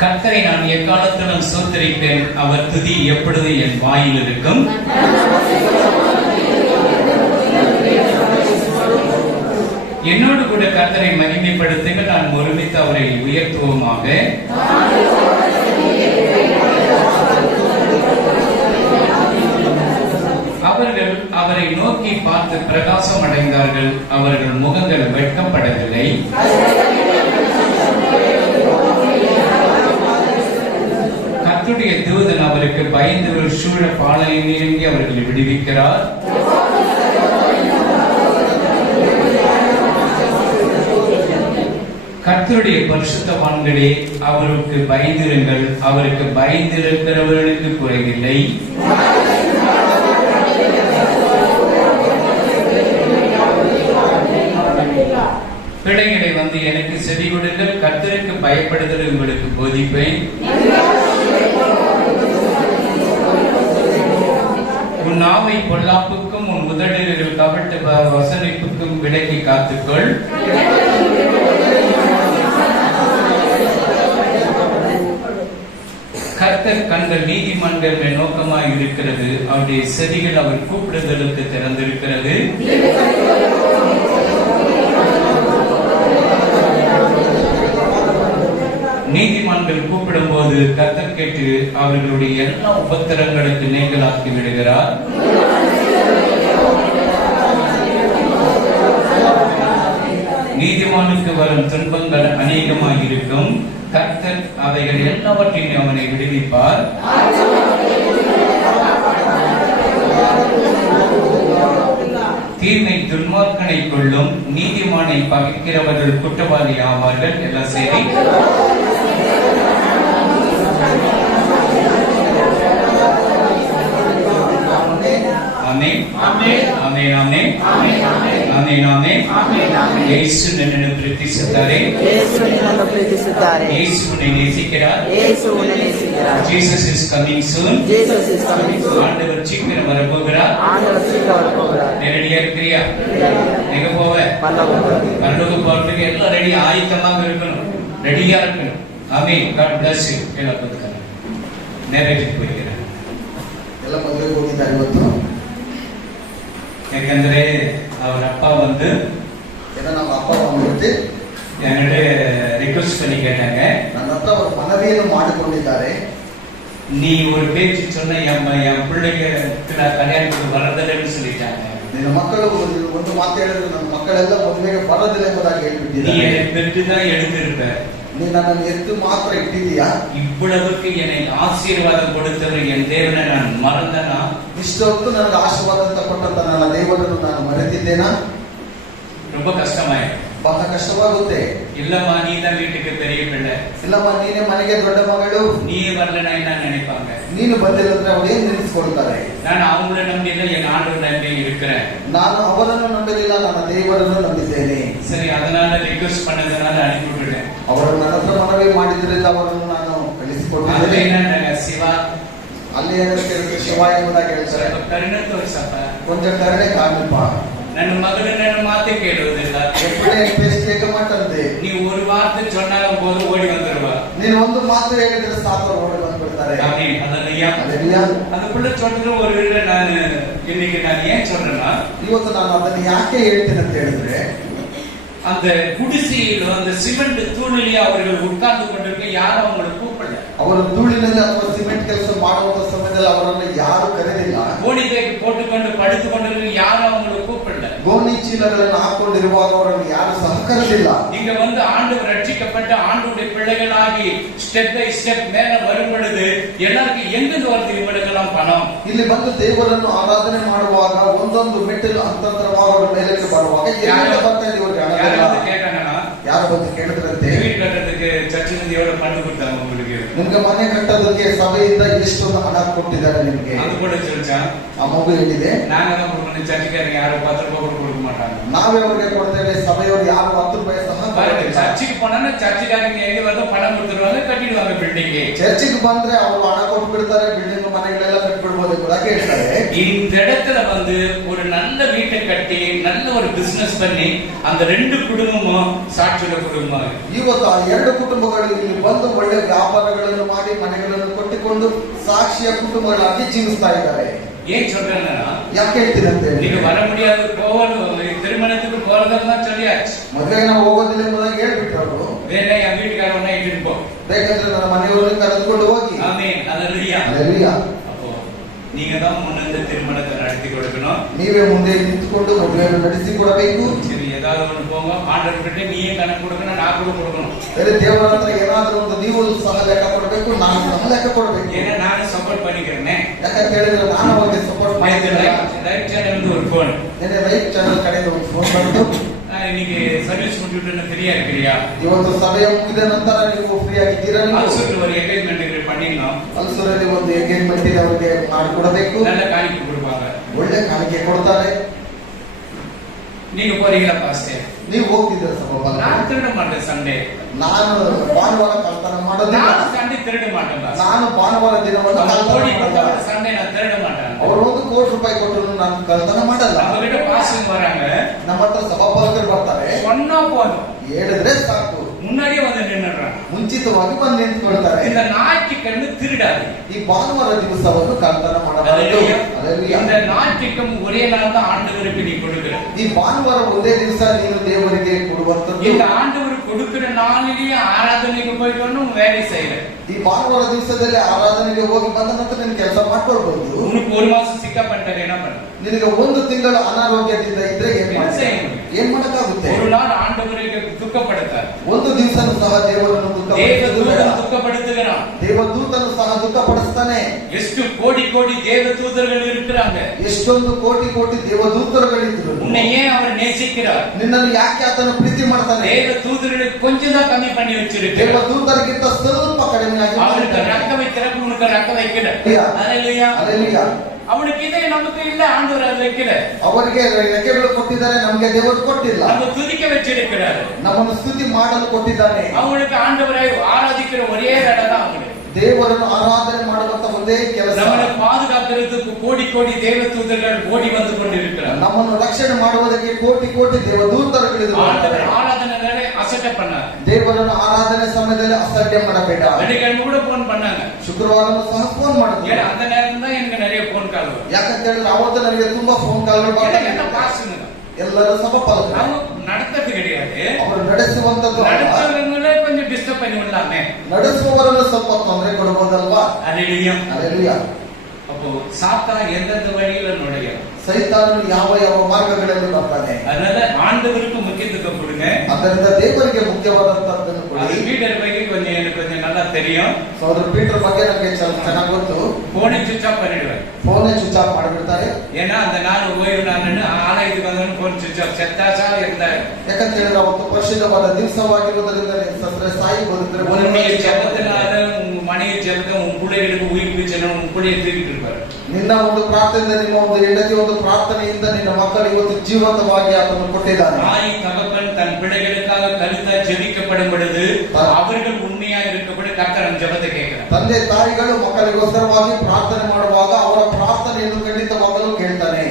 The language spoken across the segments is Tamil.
கர்த்தரை நான் எக்காலத்திலும் ஸ்தோத்திரிப்பேன், அவர் துதி எப்பொழுது என் வாயில் இருக்கும். என்னோடு கூட கர்த்தரை மகிமைப்படுத்துங்கள், நான் ஒருமித்து அவரை உயர்த்துவோமாக. அவர்கள் அவரை நோக்கி பார்த்து பிரகாசம் அடைந்தார்கள், அவர்கள் முகங்கள் வெட்கப்படவில்லை. கர்த்தருடைய தூதன் அவருக்கு பயந்து ஒரு சூழ பாளையம் நெருங்கி அவர்களை விடுவிக்கிறார். கர்த்தருடைய பரிசுத்தவான்களே, அவருக்கு பயந்திருங்கள், அவருக்கு பயந்திருக்கிறவர்களுக்கு குறைவில்லை. பிள்ளைகளை வந்து எனக்கு செவி கொடுங்கள், கர்த்தருக்கு பயப்படுதல் உங்களுக்கு போதிப்பேன். உன் நாவை பொல்லாப்புக்கும் உன் உதடுகள் கபட்டு வசனிப்புக்கும் விலக்கி காத்துக்கொள். கர்த்தர் கண்கள் நீதிமன்கள் நோக்கமாய் இருக்கிறது, அவருடைய செவிகள் அவர் கூப்பிடுதலுக்கு திறந்திருக்கிறது. நீதிமான்கள் கூப்பிடும் போது கர்த்தர் கேட்டு அவர்களுடைய எல்லா உபத்திரங்களுக்கு நீங்களாக்கி விடுகிறார். நீதிமானுக்கு வரும் துன்பங்கள் அநேகமாக இருக்கும், கர்த்தர் அவைகள் எல்லாவற்றையும் அவனை விடுவிப்பார். தீமை துன்மார்க்கனை கொள்ளும், நீதிமானை பகைக்கிறவர்கள் குற்றவாளி ஆவார்கள். எல்லாம் சரி. ಯೇಸು ನನ್ನನ್ನು ಪ್ರೀತಿಸುತ್ತಾರೆ, ಯೇಸುವನ್ನು நேசிக்கிறார். Jesus is coming soon. ஆண்டவர் சீக்கிரம் வரப்போகிறார். ரெடியா இருக்கிறியா? எங்க போவ? பரலோக போறதுக்கு எல்லாம் ரெடி, ஆயத்தமாக இருக்கணும், ரெடியா இருக்கணும். ஆமென். God bless you. ಎಲ್ಲ ಕೂತ್ಕೊಳ್ಳಿ. ನೇರಕ್ಕೆ ಹೋಗಿದ್ದಾರೆ, ಎಲ್ಲ ಮದುವೆಗೆ ಹೋಗಿದ್ದಾರೆ ಇವತ್ತು. ಯಾಕಂದ್ರೆ ಅವರ ಅಪ್ಪ வந்து ನಮ್ಮ ಅಪ್ಪ ಬಂದ್ಬಿಟ್ಟು என்னோட ரிக்வெஸ்ட் பண்ணி கேட்டாங்க, ನನ್ನ ಹತ್ರ ஒரு மனவியಲು ಮಾಡಿಕೊಂಡಿದ್ದಾರೆ. நீ ஒரு பேச்சு சொன்ன என் பிள்ளைக்கு நான் கல்யாணத்துக்கு வரதில்லைன்னு சொல்லிட்டாங்க. ನಿನ್ನ ಮಕ್ಕಳು ಒಂದು ಮಾತು ಹೇಳಿದ್ರು, ನನ್ನ ಮಕ್ಕಳೆಲ್ಲ ಮದುವೆಗೆ ಬರೋದಿಲ್ಲ ಎಂಬುದಾಗಿ ಹೇಳ್ಬಿಟ್ಟಿದ್ದಾರೆ. நீ என்னை பெற்றுதான் எடுத்திருப்ப, நீ ನನ್ನನ್ನು ಎತ್ತು ಮಾತ್ರ ಇಟ್ಟಿದೀಯಾ? ಇவ்வளவுக்கு என்னை ஆசீர்வாதம் கொடுத்தவர் என் தேவனை நான் மறந்தனா? ಇಷ್ಟೊತ್ತು ನನಗೆ ಆಶೀರ್ವಾದ ಅಂತ ಕೊಟ್ಟಂತ ನನ್ನ ದೇವರನ್ನು ನಾನು ಮರೆತಿದ್ದೇನಾ? ரொம்ப கஷ்டமாயிடும், ಬಹಳ ಕಷ್ಟವಾಗುತ್ತೆ. இல்லம்மா நீ தான் வீட்டுக்கு பெரிய பிள்ளை, இல்லம்மா ನೀನೇ ಮನೆಗೆ ದೊಡ್ಡ ಮಗಳು, நீ வரலனா என்ன நினைப்பாங்க? ನೀನು ಬಂದಿಲ್ಲ ಅಂದ್ರೆ ಅವರು ಏನು ನೆನೆಸಿಕೊಳ್ತಾರೆ? ನಾನು ಅವங்கள ನಂಬಿಲ್ಲ, என் ஆண்டவர் நம்பி இருக்கிறேன். ನಾನು ಅವರನ್ನು ನಂಬಲಿಲ್ಲ, ನನ್ನ ದೇವರನ್ನು ನಂಬಿದ್ದೇನೆ. ಸರಿ, ಅದனால ರಿಕ್ವೆಸ್ಟ್ பண்ணதனால அனுப்பி விட்டுட்டேன். ಅವರು ನನ್ನ ಹತ್ರ ಮನವಿ ಮಾಡಿದ್ರಿಂದ ಅವರನ್ನು ನಾನು ಕಳಿಸಿಕೊಟ್ಟಿದ್ದೇನೆ. என்ன சிவா ಅಲ್ಲಿ ಏನಂತ ಶಿವ ಎಂಬುದಾಗಿ ಹೇಳ್ತಾರೆ. ಕರುಣೆ ತೋರಿಸಪ್ಪ, ಕೊಂಚ ಕರುಣೆ ಕಾಣಪ್ಪ. ನನ್ನ ಮಗಳು ನನ್ನ ಮಾತೆ ಕೇಳುವುದಿಲ್ಲ, ಎಪ್ಪಡೆ பேசிக்க மாட்டேங்குது. நீ ஒரு வார்த்தை சொன்னாலும் போது ஓடி வந்துருவா. ನೀನು ಒಂದು ಮಾತು ಹೇಳಿದ್ರೆ ಸಾಕು, ಓಡಿ ಬಂದ್ಬಿಡ್ತಾರೆ. ஆமென். ஹalleluya. ஹalleluya. அந்த புள்ள சொல்றது ஒரு வேளை நான் இன்னைக்கு நான் ஏன் சொல்றேன்னா, ಇವತ್ತು ನಾನು ಅದನ್ನ ಯಾಕೆ ಹೇಳ್ತೀನಿ ಅಂತ ಹೇಳಿದ್ರೆ, அந்த குடிசையில் அந்த சிமெண்ட் தூணிலே அவர்கள் உட்கார்ந்து கொண்டிருக்க யாரும் அவங்களை கூப்பிடல. ಅವರು ಧೂಳಿನಲ್ಲಿ ಅಥವಾ ಸಿಮೆಂಟ್ ಕೆಲಸ ಮಾಡುವ ಸಮಯದಲ್ಲಿ ಅವರನ್ನು ಯಾರು ಕರೆದಿಲ್ಲ. ಗೋಣಿ ಬೇಗ போட்டுக்கொண்டு படுத்து கொண்டிருக்க யாரும் அவங்களை கூப்பிடல. ಗೋಣಿ ಚೀಲಗಳನ್ನು ಹಾಕೊಂಡಿರುವಾಗ ಅವರನ್ನು ಯಾರು ಸಹ ಕರೆದಿಲ್ಲ. இங்க வந்து ஆண்டவர் ரட்சிக்கப்பட்ட ஆண்டவருடைய பிள்ளைகளாகி ஸ்டெப் பை ஸ்டெப் மேல வரும் பொழுது எல்லாருக்கும் எங்கிருந்து வருது இவங்களுக்கெல்லாம் பணம்? ಇಲ್ಲಿ ಬಂದು ದೇವರನ್ನು ಆರಾಧನೆ ಮಾಡುವಾಗ ಒಂದೊಂದು ಮೆಟ್ಟಿಲು ಅಂತಂತರವಾಗಿ ಮೇಲಕ್ಕೆ ಬರುವಾಗ ಯಾರು ಬರ್ತಾ ಇದೆ ಇವರಿಗೆ ಹಣ? கேட்டாங்கன்னா யாரை பத்தி கேட்டதுக்கு வீடு கட்டறதுக்கு சர்ச்சிலிருந்து எவ்வளவு பணம் கொடுத்தாங்க உங்களுக்கு? ನಿಮಗೆ ಮನೆ ಕಟ್ಟೋದಕ್ಕೆ ಸಭೆಯಿಂದ ಎಷ್ಟೊಂದು ಹಣ ಕೊಟ್ಟಿದ್ದಾರೆ ನಿಮಗೆ? ಅದು ಕೂಡ ಚರ್ಚಾ ಆ ಮಗು ಹೇಳಿದೆ, ನಾನೆಲ್ಲ ಕೊಡ್ತೀನಿ, ಚರ್ಚಿಗೆ ಯಾರು 10 ರೂಪಾಯಿ ಕೊಡಕ ಮಾட்டாங்க. ನಾವೇ ಅವರಿಗೆ ಕೊಡ್ತೇವೆ, ಸಭೆಯವರು ಯಾರು 10 ರೂಪಾಯಿ ಸಹ ಕೊಡಲ್ಲ. ಚರ್ಚಿಗೆ போனா ಚರ್ಚಿಗಾರರಿಗೆ ಹೇಗೆ வந்து பணம் கொடுத்துருவாங்க, கட்டிடுவாங்க ಬಿಲ್ಡಿಂಗ್. ಚರ್ಚಿಗೆ ಬಂದ್ರೆ ಅವರು ಹಣ ಕೊಟ್ಟು ಬಿಡ್ತಾರೆ, ಬಿಲ್ಡಿಂಗ್ ಮನೆಗಳೆಲ್ಲ ಕಟ್ಟಿ ಬಿಡಬಹುದು. ಎಂಬುದಾಗಿ ಹೇಳ್ತಾರೆ. இந்த இடத்துல வந்து ஒரு நல்ல வீட்டை கட்டி நல்ல ஒரு பிசினஸ் பண்ணி அந்த ரெண்டு குடும்பமும் சாட்சியுள்ள குடும்பம். ಇವತ್ತು ಆ ಎರಡು ಕುಟುಂಬಗಳು ಇಲ್ಲಿ ಬಂದು ಒಳ್ಳೆ ವ್ಯಾಪಾರಗಳನ್ನು ಮಾಡಿ ಮನೆಗಳನ್ನು ಕಟ್ಟಿಕೊಂಡು ಸಾಕ್ಷಿಯ ಕುಟುಂಬಗಳಾಗಿ ಜೀವಿಸ್ತಾ ಇದ್ದಾರೆ. ஏன் சொல்றேன்னா, ಯಾಕೆ ಹೇಳ್ತೀನಂತೆ, நீங்க வர முடியாது, திருமணத்துக்கு போறதெல்லாம் சொல்லியாச்சு, ಮದುವೆಗೆ ನಾವು ಹೋಗೋದಿಲ್ಲ ಎಂಬುದಾಗಿ ಹೇಳ್ಬಿಟ್ರು. வேணா என் வீட்டுக்காரவನ್ನ இட்டுட்டு போ, ಬೇಕಂದ್ರೆ ನನ್ನ ಮನೆಯವರನ್ನು ಕರೆದುಕೊಂಡು ಹೋಗಿ. ஆமென், ஹல்லேலூயா. ಹಲ್ಲೆಲೂಯಾ. அப்போ நீங்க தான் முன்னிருந்து திருமணத்தை நடத்தி கொடுக்கணும். ನೀವೇ ಮುಂದೆ ನಿಂತುಕೊಂಡು ಮದುವೆಯನ್ನು ನಡೆಸಿ ಕೊಡಬೇಕು. சரி, ஏதாவது ஒண்ணு போங்க, ஆண்டவர்கிட்ட நீயே கணக்கு கொடுக்கணும், நான் கூட கொடுக்கணும். ದೇವರ ಹತ್ರ ಏನಾದರೂ ಒಂದು ನೀವು ಸಹ ಲೆಕ್ಕ ಕೊಡಬೇಕು, ನಾನು ಸಹ ಲೆಕ್ಕ ಕೊಡಬೇಕು. ஏன்னா ನಾನು ಸಪೋರ್ಟ್ பண்ணிக்கிறேனே. ಯಾಕಂತ ಹೇಳಿದ್ರೆ ನಾನು ಅವರಿಗೆ ಸಪೋರ್ಟ್ ಮಾಡಿದ್ದೇನೆ. ರೈಟ್ ಚಾನೆಲ್ ஒரு ಫೋನ್, ನೆನ್ನೆ ರೈಟ್ ಚಾನೆಲ್ ಕಡೆಯಿಂದ ಒಂದು ಫೋನ್ ಬಂತು. இன்னைக்கு ಸರ್ವಿಸ್ ಮುಗಿಬಿಟ್ಟು ಫ್ರೀயா இருக்கிறியா? ಇವತ್ತು ಸಭೆ ಮುಗಿದ ನಂತರ ನೀವು ಫ್ರೀ ಆಗಿದ್ದೀರಾ? ಅಲ್ಸೂರಲ್ಲಿ ஒரு ಎಂಗೇಜ್ಮೆಂಟ್ பண்ணினோம். ಅಲ್ಸೂರಲ್ಲಿ ಒಂದು ಎಂಗೇಜ್ಮೆಂಟ್ ಇದೆ, ಅವರಿಗೆ ಮಾಡಿಕೊಡಬೇಕು. நல்ல காணிக்கை கொடுப்பாங்க, ಒಳ್ಳೆ ಕಾಣಿಕೆ ಕೊಡ್ತಾರೆ. நீங்க போறீங்களா பாஸ்டர்? ನೀವು ಹೋಗ್ತಿದ್ದೀರಾ ಸಭಾ? நான் திருட மாட்டேன் ಸಂಡೇ. ನಾನು ಭಾನುವಾರ ಕಳ್ತನ ಮಾಡೋದಿಲ್ಲ. ನಾನು ಸಂಡೇ திருட ಮಾಟೇನ್. ನಾನು ಭಾನುವಾರ ದಿನವನ್ನು ಕೋಟಿ ಕೊಟ್ಟಾಗ ಸಂಡೇ ನಾನು திருட மாட்டேன். ಅವರು ₹1 ಕೋಟಿ ಕೊಟ್ಟರು ನಾನು ಕಳ್ತನ ಮಾಡಲ್ಲ. நம்ம கிட்ட பாஸ்டர் வராங்க, ನಮ್ಮ ಹತ್ರ ಸಭಾಪಾಲಕರು ಬರ್ತಾರೆ. சொன்னா போதும், ಹೇಳಿದ್ರೆ ಸಾಕು, முன்னாடியே வந்து நின்னுறாங்க. ಮುಂಚಿತವಾಗಿ ಬಂದು ನಿಂತ್ಕೊಳ್ತಾರೆ. இந்த ஞாயிற்றுக்கிழமை திருடாது. ಈ ಭಾನುವಾರ ದಿವಸವನ್ನು ಕಳ್ತನ ಮಾಡಬಾರದು. இந்த ஞாயிற்றுக்கிழமை ஒரே நாள் தான் ஆண்டவருக்கு நீ கொடுக்கிற. ಈ ಭಾನುವಾರ ಒಂದೇ ದಿವಸ ನೀನು ದೇವರಿಗೆ ಕೊಡುವಂತದ್ದು. இந்த ஆண்டவருக்கு கொடுக்கிற நாளிலேயே ஆராதனைக்கு போயிட்டு வந்து வேலை செய்யற. ಈ ಭಾನುವಾರ ದಿವಸದಲ್ಲಿ ಆರಾಧನೆಗೆ ಹೋಗಿ ಬಂದ ನಂತರ ನೀನು ಕೆಲಸ ಮಾಡ್ಕೊಳ್ಬಹುದು. உனக்கு ஒரு மாசம் சிக்கா பண்ணிட்டாரு, என்ன பண்ண? ನಿನಗೆ 1 ತಿಂಗಳು ಅನಾರೋಗ್ಯದಿಂದ ಇದ್ರೆ ಏನ್ ಮಾಡಕ್ಕಾಗುತ್ತೆ? ஒரு நாள் ஆண்டவருக்கு துக்கப்படுத்தார். ಒಂದು ದಿವಸನೂ ಸಹ ದೇವರನ್ನು துக்கப்படுத்துகிறான். ದೇವದೂತನು ಸಹ ದುಃಖಪಡಿಸ್ತಾನೆ. ಎಷ್ಟು ಕೋಟಿ ಕೋಟಿ ದೇವದೂತர்கள் இருக்கிறாங்க, ಎಷ್ಟೊಂದು ಕೋಟಿ ಕೋಟಿ ದೇವದೂತರುಗಳಿದ್ರು. உன்னை ஏன் அவர் நேசிக்கிறார்? ನಿನ್ನನ್ನು ಯಾಕೆ ಆತನು ಪ್ರೀತಿ ಮಾಡ್ತಾನೆ? தேவதூதர்களுக்கு கொஞ்சம் தான் கம்மி பண்ணி வச்சிருக்கிறார். ದೇವದೂತರಿಗಿಂತ ಸ್ವಲ್ಪ ಕಡಿಮೆ ಆಗಿ அவருக்கு ரக்க வைக்கிறப்ப உனக்கு ரக்க வைக்கல. ஹல்லேலூயா, ಹಲ್ಲೆಲೂಯಾ. அவனுக்கு இதே நமக்கு இல்ல, ஆண்டவர் அதை வைக்கல. ಅವರಿಗೆ ರೆಕ್ಕೆಗಳು ಕೊಟ್ಟಿದ್ದಾರೆ, ನಮಗೆ ದೇವರು ಕೊಟ್ಟಿಲ್ಲ. நம்ம துதிக்க வச்சிருக்கிறார், ನಮ್ಮನ್ನು ಸ್ತುತಿ ಮಾಡಲು ಕೊಟ್ಟಿದ್ದಾನೆ. அவங்களுக்கு ஆண்டவரை ஆராதிக்கிற ஒரே வேலை தான் அவங்களுக்கு. ದೇವರನ್ನು ಆರಾಧನೆ ಮಾಡುವಂತ ಒಂದೇ ಕೆಲಸ. நம்மளை பாதுகாக்கிறதுக்கு கோடி கோடி தேவதூதர்கள் ஓடி வந்து கொண்டிருக்கிறார். ನಮ್ಮನ್ನು ರಕ್ಷಣೆ ಮಾಡುವುದಕ್ಕೆ ಕೋಟಿ ಕೋಟಿ ದೇವದೂತರುಗಳಿದ್ದಾರೆ. ஆண்டவர் ஆராதனை அசட்டை பண்ணார். ದೇವರನ್ನು ಆರಾಧನೆ ಸಮಯದಲ್ಲಿ ಅಸಡ್ಡೆ ಮಾಡಬೇಡ. வெள்ளிக்கிழமை கூட போன் பண்ணாங்க, ಶುಕ್ರವಾರನೂ ಸಹ ಫೋನ್ ಮಾಡಿದ್ರು. ஏன்னா அந்த நேரம் தான் எனக்கு நிறைய போன் ಕಾಲ್ வரும். ಯಾಕಂತ ಹೇಳಿದ್ರೆ ಅವತ್ತು ನನಗೆ ತುಂಬಾ ಫೋನ್ ಕಾಲ್ಗಳು ಬರ್ತಾರೆ. என்ன பாசுங்க, ಎಲ್ಲರೂ ಸಭಾಪಾಲಕರು, அவங்க நடத்துறது கிடையாது, ಅವರು ನಡೆಸುವಂತದ್ದು. நடத்துறவங்களே கொஞ்சம் டிஸ்டர்ப் பண்ணி விடலாமே, ನಡೆಸುವವರನ್ನು ಸ್ವಲ್ಪ ತೊಂದರೆ ಕೊಡಬಹುದಲ್ವಾ? ஹல்லேலூயா. ಹಲ್ಲೆಲೂಯಾ. அப்போ சாத்தான் எந்தெந்த வழியில நுழையும், ಸೈತಾನನು ಯಾವ ಯಾವ ಮಾರ್ಗಗಳಲ್ಲಿ ಬರ್ತಾನೆ. அதனால ஆண்டவருக்கு முக்கியத்துவம் கொடுங்க. ಅದರಿಂದ ದೇವರಿಗೆ ಮುಖ್ಯವಾದಂತದ್ದನ್ನು ಕೊಡಿ. பீட்டர் ಬಗ್ಗೆ எனக்கு கொஞ்சம் நல்லா தெரியும். ಸಹೋದರ ಪೀಟರ್ ಬಗ್ಗೆ ನನಗೆ ಚೆನ್ನಾಗಿ ಗೊತ್ತು. போனை சுவிட்ச் ஆஃப் பண்ணிடுவேன், ಫೋನ್ ಸ್ವಿಚ್ ಆಫ್ ಮಾಡಿಬಿಡ್ತಾರೆ. ஏன்னா அந்த நாள் ஓய்வு நாள்னு ஆலயத்துக்கு வந்தவನು போன் சுவிட்ச் ಆಫ್, செத்தாச்சா இருந்தாரு. ಯಾಕಂತ ಹೇಳಿದ್ರೆ ಅವತ್ತು ಪರಿಶುದ್ಧವಾದ ದಿವಸವಾಗಿರುವುದರಿಂದ ಸತ್ರೆ ಸಾಯಿ ಬದುಕಿದ್ರೆ உன்னுடைய ஜெபத்தினால உங்க மனைவி ஜெபத்தை உன் பிள்ளைகளுக்கு உயிர்ப்பிச்சனும் உன் பிள்ளைய தூக்கிட்டு இருப்பாரு. ನಿನ್ನ ಒಂದು ಪ್ರಾರ್ಥನೆ, ನಿಮ್ಮ ಒಂದು ಹೆಂಡತಿ ಒಂದು ಪ್ರಾರ್ಥನೆಯಿಂದ ನಿನ್ನ ಮಕ್ಕಳು ಇವತ್ತು ಜೀವಂತವಾಗಿ ಆತನು ಕೊಟ್ಟಿದ್ದಾನೆ. தாய் தகப்பன் தன் பிள்ளைகளுக்காக கருத்தா ஜெபிக்கப்படும் பொழுது அவர்கள் உண்மையா இருக்கப்படும் கர்த்தர் ஜெபத்தை கேட்கிறார். ತಂದೆ ತಾಯಿಗಳು ಮಕ್ಕಳಿಗೋಸ್ಕರವಾಗಿ ಪ್ರಾರ್ಥನೆ ಮಾಡುವಾಗ ಅವರ ಪ್ರಾರ್ಥನೆಯನ್ನು ಖಂಡಿತವಾಗಲು ಕೇಳ್ತಾನೆ.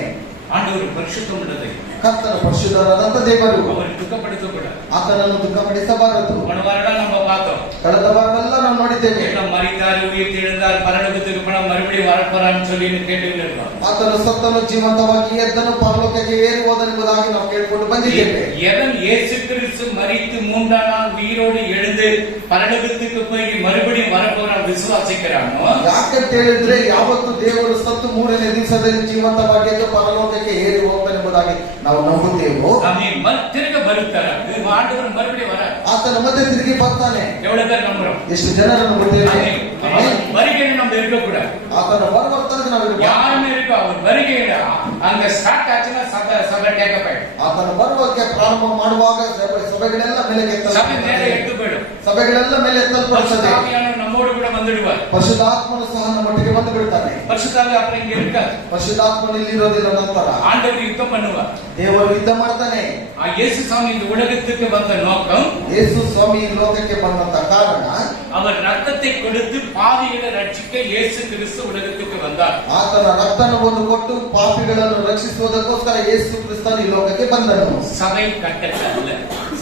ஆண்டவர் பரிசுத்தம் உள்ளது, ಕರ್ತನ ಪರಿಶುದ್ಧರಾದಂತ ದೇವರು, அவர் துக்கப்படுத்தக்கூடாது, ಆತನನ್ನು ದುಃಖಪಡಿಸಬಾರದು. போன வாரம் நம்ம பார்த்தோம், ಕಳೆದ ವಾರವೆಲ್ಲ ನಾವು ನೋಡಿದ್ದೇವೆ. எல்லாம் மரித்தார், உயிர் தெழுந்தார், பரலோகத்துக்கு போனால் மறுபடியும் வரப்போறான்னு சொல்லி கேட்டுக்கிட்டு இருக்கோம். ಆತನು ಸತ್ತನು, ಜೀವಂತವಾಗಿ ಎದ್ದನು, ಪರಲೋಕಕ್ಕೆ ಏರಿ ಹೋದನೆಂಬುದಾಗಿ ನಾವು ಕೇಳಿಕೊಂಡು ಬಂದಿದ್ದೇವೆ. எவன் இயேசு கிறிஸ்து மரித்து 3ஆம் நாள் உயிரோடு எழுந்து பரலோகத்துக்கு போய் மறுபடியும் வரப்போறான் விசுவாசிக்கிறானோ, ಯಾಕಂತ ಹೇಳಿದ್ರೆ ಯಾವತ್ತು ದೇವರು ಸತ್ತು 3ನೇ ದಿವಸದಲ್ಲಿ ಜೀವಂತವಾಗಿ ಎದ್ದು ಪರಲೋಕಕ್ಕೆ ಏರಿ ಹೋಗ್ತಾನೆಂಬುದಾಗಿ ನಾವು ನಂಬುತ್ತೇವೋ, ತಿರುಗ ಬರುತ್ತಾರೆ, ಆಂಡವರು ಮறுபடியும் வர, ಆತನ ಮತ್ತೆ ತಿರುಗಿ ಬರ್ತಾನೆ. எவ்வளவு பேர் நம்புறோம்? ಎಷ್ಟು ಜನರು ನಂಬುತ್ತೇವೆ? வருகையில நம்ம இருக்கக்கூடாது. ಆತನ ಬರುವ ತನಕ ನಾವು யாருமே இருக்கோ, அவர் வருகையில அங்க ஸ்டார்ட் ஆச்சுன்னா சபை டேக்கப். ಆತನ ಬರುವಕ್ಕೆ ಪ್ರಾರಂಭ ಮಾಡುವಾಗ ಸಭೆಗಳೆಲ್ಲ ಮೇಲೆ சபை மேலே எடுத்து போயிடும். ಸಭೆಗಳೆಲ್ಲ ಮೇಲೆ ಎತ್ತಲ್ಪಡುತ್ತದೆ. நம்மோடு கூட வந்துடுவார். ಪರಿಶುದ್ಧಾತ್ಮನು ಸಹ ನಮ್ಮೊಟ್ಟಿಗೆ ಬಂದು ಬಿಡ್ತಾನೆ. ಪರಿಶುದ್ಧಾತ್ಮ ಅப்புறம் இங்க இருக்காது. ಪರಿಶುದ್ಧಾತ್ಮನು ಇಲ್ಲಿ ಇರೋದಿಲ್ಲ ನಂತರ. ஆண்டவர் யுத்தம் பண்ணுவார். ದೇವರು ಯುದ್ಧ ಮಾಡ್ತಾನೆ. ಆ ಯೇಸು ಸ್ವಾಮಿ இந்த உலகத்துக்கு வந்த நோக்கம், ಯೇಸು ಸ್ವಾಮಿ ಈ ಲೋಕಕ್ಕೆ ಬಂದಂತ ಕಾರಣ, அவர் ரத்தத்தை கொடுத்து பாவிகளை ரட்சிக்க இயேசு கிறிஸ்து உலகத்துக்கு வந்தார். ಆತನ ರಕ್ತವನ್ನು ಕೊಟ್ಟು ಪಾಪಿಗಳನ್ನು ರಕ್ಷಿಸುವುದಕ್ಕೋಸ್ಕರ ಯೇಸು ಕ್ರಿಸ್ತನು ಈ ಲೋಕಕ್ಕೆ ಬಂದನು. சபை கட்டல்ல,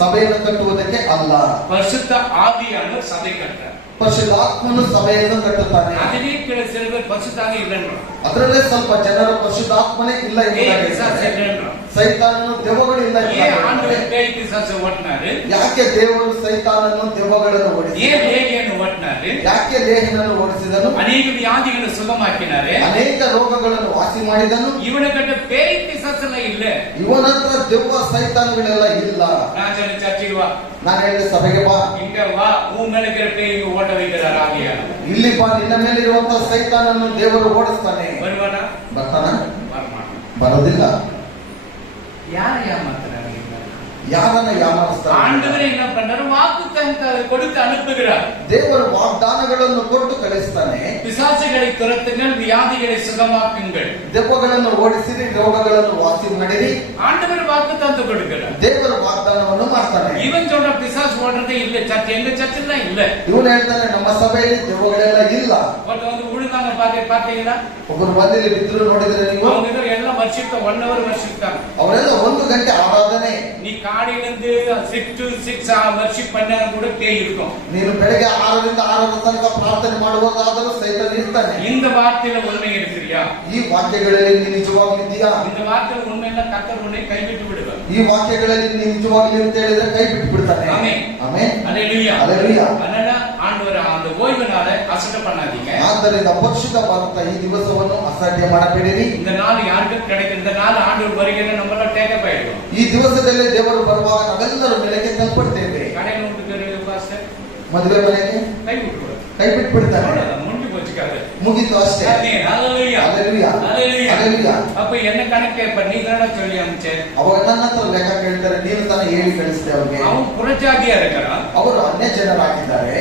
ಸಭೆಯನ್ನು ಕಟ್ಟುವುದಕ್ಕೆ ಅಲ್ಲ. பரிசுத்த ஆவியானவர் சபை கட்டுறார். ಪರಿಶುದ್ಧಾತ್ಮನು ಸಭೆಯನ್ನು ಕಟ್ಟುತ್ತಾನೆ. அதிலே சிலர் பரிசுத்தாவே இல்லைன்றோம். ಅದರಲ್ಲೇ ಸ್ವಲ್ಪ ಜನರು ಪರಿಶುದ್ಧಾತ್ಮನೇ ಇಲ್ಲ ಎಂದು ಸೈತಾನನು ದೆವ್ವಗಳಿಲ್ಲ. ಯಾಕೆ ದೇವರು ಸೈತಾನನ್ನು ದೆವ್ವಗಳನ್ನು ಓಡಿಸಿದನು? ಯಾಕೆ ಲೇಹಿನನ್ನು ಓಡಿಸಿದನು? ಅನೇಕ ವ್ಯಾಧಿಗಳನ್ನು ಸುಗಮಾಕಿನಾರೆ, ಅನೇಕ ರೋಗಗಳನ್ನು ವಾಸಿ ಮಾಡಿದನು. ಇವನ ಕಟ್ಟ பேய் பிசாசெಲ್ಲ ಇಲ್ಲ. ಇವನ ಹತ್ರ ದೆವ್ವ ಸೈತಾನಗಳೆಲ್ಲ ಇಲ್ಲ. ಚರ್ಚಿಗೆ ಬಾ, ನಾನು ಹೇಳಿದೆ ಸಭೆಗೆ ಬಾ, ಹಿಂಗ ಬಾ, ಮೇಲಿರೋ பேய் ಓಟ வைக்கிறார் ஆவியா. ಇಲ್ಲಿ ಬಾ, ನಿನ್ನ ಮೇಲಿರುವಂತಹ ಸೈತಾನನ್ನು ದೇವರು ಓಡಿಸ್ತಾನೆ. ಬರುವಾನ? ಬರ್ತಾನ? ಬರೋದಿಲ್ಲ. ಯಾರ ಏಮಾಡ್ತಾರೆ? ಯಾರನ್ನ ಯಾಮಾರಿಸ್ತಾರೆ? ஆண்டவர் என்ன பண்றாரு? வாக்குத்தத்தத்தை கொடுத்து அனுப்புகிறார். ದೇವರು ವಾಗ್ದಾನಗಳನ್ನು ಕೊಟ್ಟು ಕಳಿಸ್ತಾನೆ. பிசாசுகளை துரத்துங்கள், வியாதிகளை சுகமாக்குங்கள், ದೆವ್ವಗಳನ್ನು ಓಡಿಸಿರಿ, ರೋಗಗಳನ್ನು ವಾಸಿ ಮಾಡಿರಿ. ஆண்டவர் வாக்குத்தத்தத்தை கொடுக்கிறார். ದೇವರು ವಾಗ್ದಾನವನ್ನು ಮಾಡ್ತಾನೆ. ಇವನ್ சொல்ற பிசாசு ஓடுறதே இல்ல, சர்ச் எங்க சர்ச்சில் தான் இல்ல. ಇವನು ಹೇಳ್ತಾನೆ ನಮ್ಮ ಸಭೆಯಲ್ಲಿ ದೆವ್ವಗಳೆಲ್ಲ ಇಲ್ಲ. ஒருத்தர் வந்து உழுந்தாங்க பாத்தீங்களா? ಒಬ್ಬರು ಬಂದಿಲ್ಲಿ ಬಿದ್ರು ನೋಡಿದ್ರೆ ನೀವು? அவங்க ಎಲ್ಲ ವರ್ಷಿಕ 1 hour ವರ್ಷಿಕ್ತಾங்க. ಅವರೆಲ್ಲ 1 ಗಂಟೆ ಆರಾಧನೆ. நீ காலையிலிருந்து 6 to 6 ವರ್ಷಿಕ್ பண்ணா கூட பேய் இருக்கும். ನೀನು ಬೆಳಗ್ಗೆ 6 ರಿಂದ 6 ತನಕ ಪ್ರಾರ್ಥನೆ ಮಾಡುವುದಾದರೂ ಸೈತಾನ ಇರ್ತಾನೆ. இந்த வார்த்தையில உண்மை இருக்கிறியா? ಈ ವಾಕ್ಯಗಳಲ್ಲಿ ನೀನು ನಿಜವಾಗ್ಲೂ ಇದೆಯಾ? இந்த வார்த்தையில உண்மையில கர்த்தர் உன்னை கைவிட்டு விடுவார். ಈ ವಾಕ್ಯಗಳಲ್ಲಿ ನೀನು ನಿಜವಾಗ್ಲೂ ಅಂತ ಹೇಳಿದ್ರೆ ಕೈ ಬಿಟ್ಟು ಬಿಡ್ತಾನೆ. ಆಮೆನ್. ಆಮೆನ್. ಹalleluya. ಹalleluya. அதனால ஆண்டவர் அந்த ஓய்வு நாளை அசட்டை பண்ணாதீங்க. ಆದ್ದರಿಂದ ಪರಿಶುದ್ಧವಾದಂತ ಈ ದಿವಸವನ್ನು ಅಸಡ್ಡೆ ಮಾಡಬೇಡಿರಿ. இந்த நாள் யாருக்கு கிடைக்கும்? இந்த நாள் ஆண்டவர் வருகையில நம்மள டேக்கப் ஆயிடும். ಈ ದಿವಸದಲ್ಲಿ ದೇವರು ಬರುವಾಗ ನಾವೆಲ್ಲರೂ ಮೇಲೆಗೆ ತಲುಪುತ್ತೇವೆ. கடையில விட்டுக்கிற பாஸ்டர் ಮದುವೆ ಮನೆಗೆ ಕೈ ಬಿಟ್ಟು ಬಿಡ್ತಾನೆ. முடிஞ்சு போச்சுக்காது, ಮುಗಿತು ಅಷ್ಟೇ. ஹalleluya. ಹalleluya. ಹalleluya. அப்ப என்ன கணக்கு பண்ணி தான சொல்லி அனுப்பிச்சே? ಅವರು ನನ್ನ ಹತ್ರ ಲೆಕ್ಕ ಕೇಳ್ತಾರೆ, ನೀನು ತಾನೇ ಹೇಳಿ ಕಳಿಸಿದೆ ಅವ್ರಿಗೆ. அவன் புறஜாதியா இருக்கிறான், ಅವರು ಅನ್ಯ ಜನರಾಗಿದ್ದಾರೆ.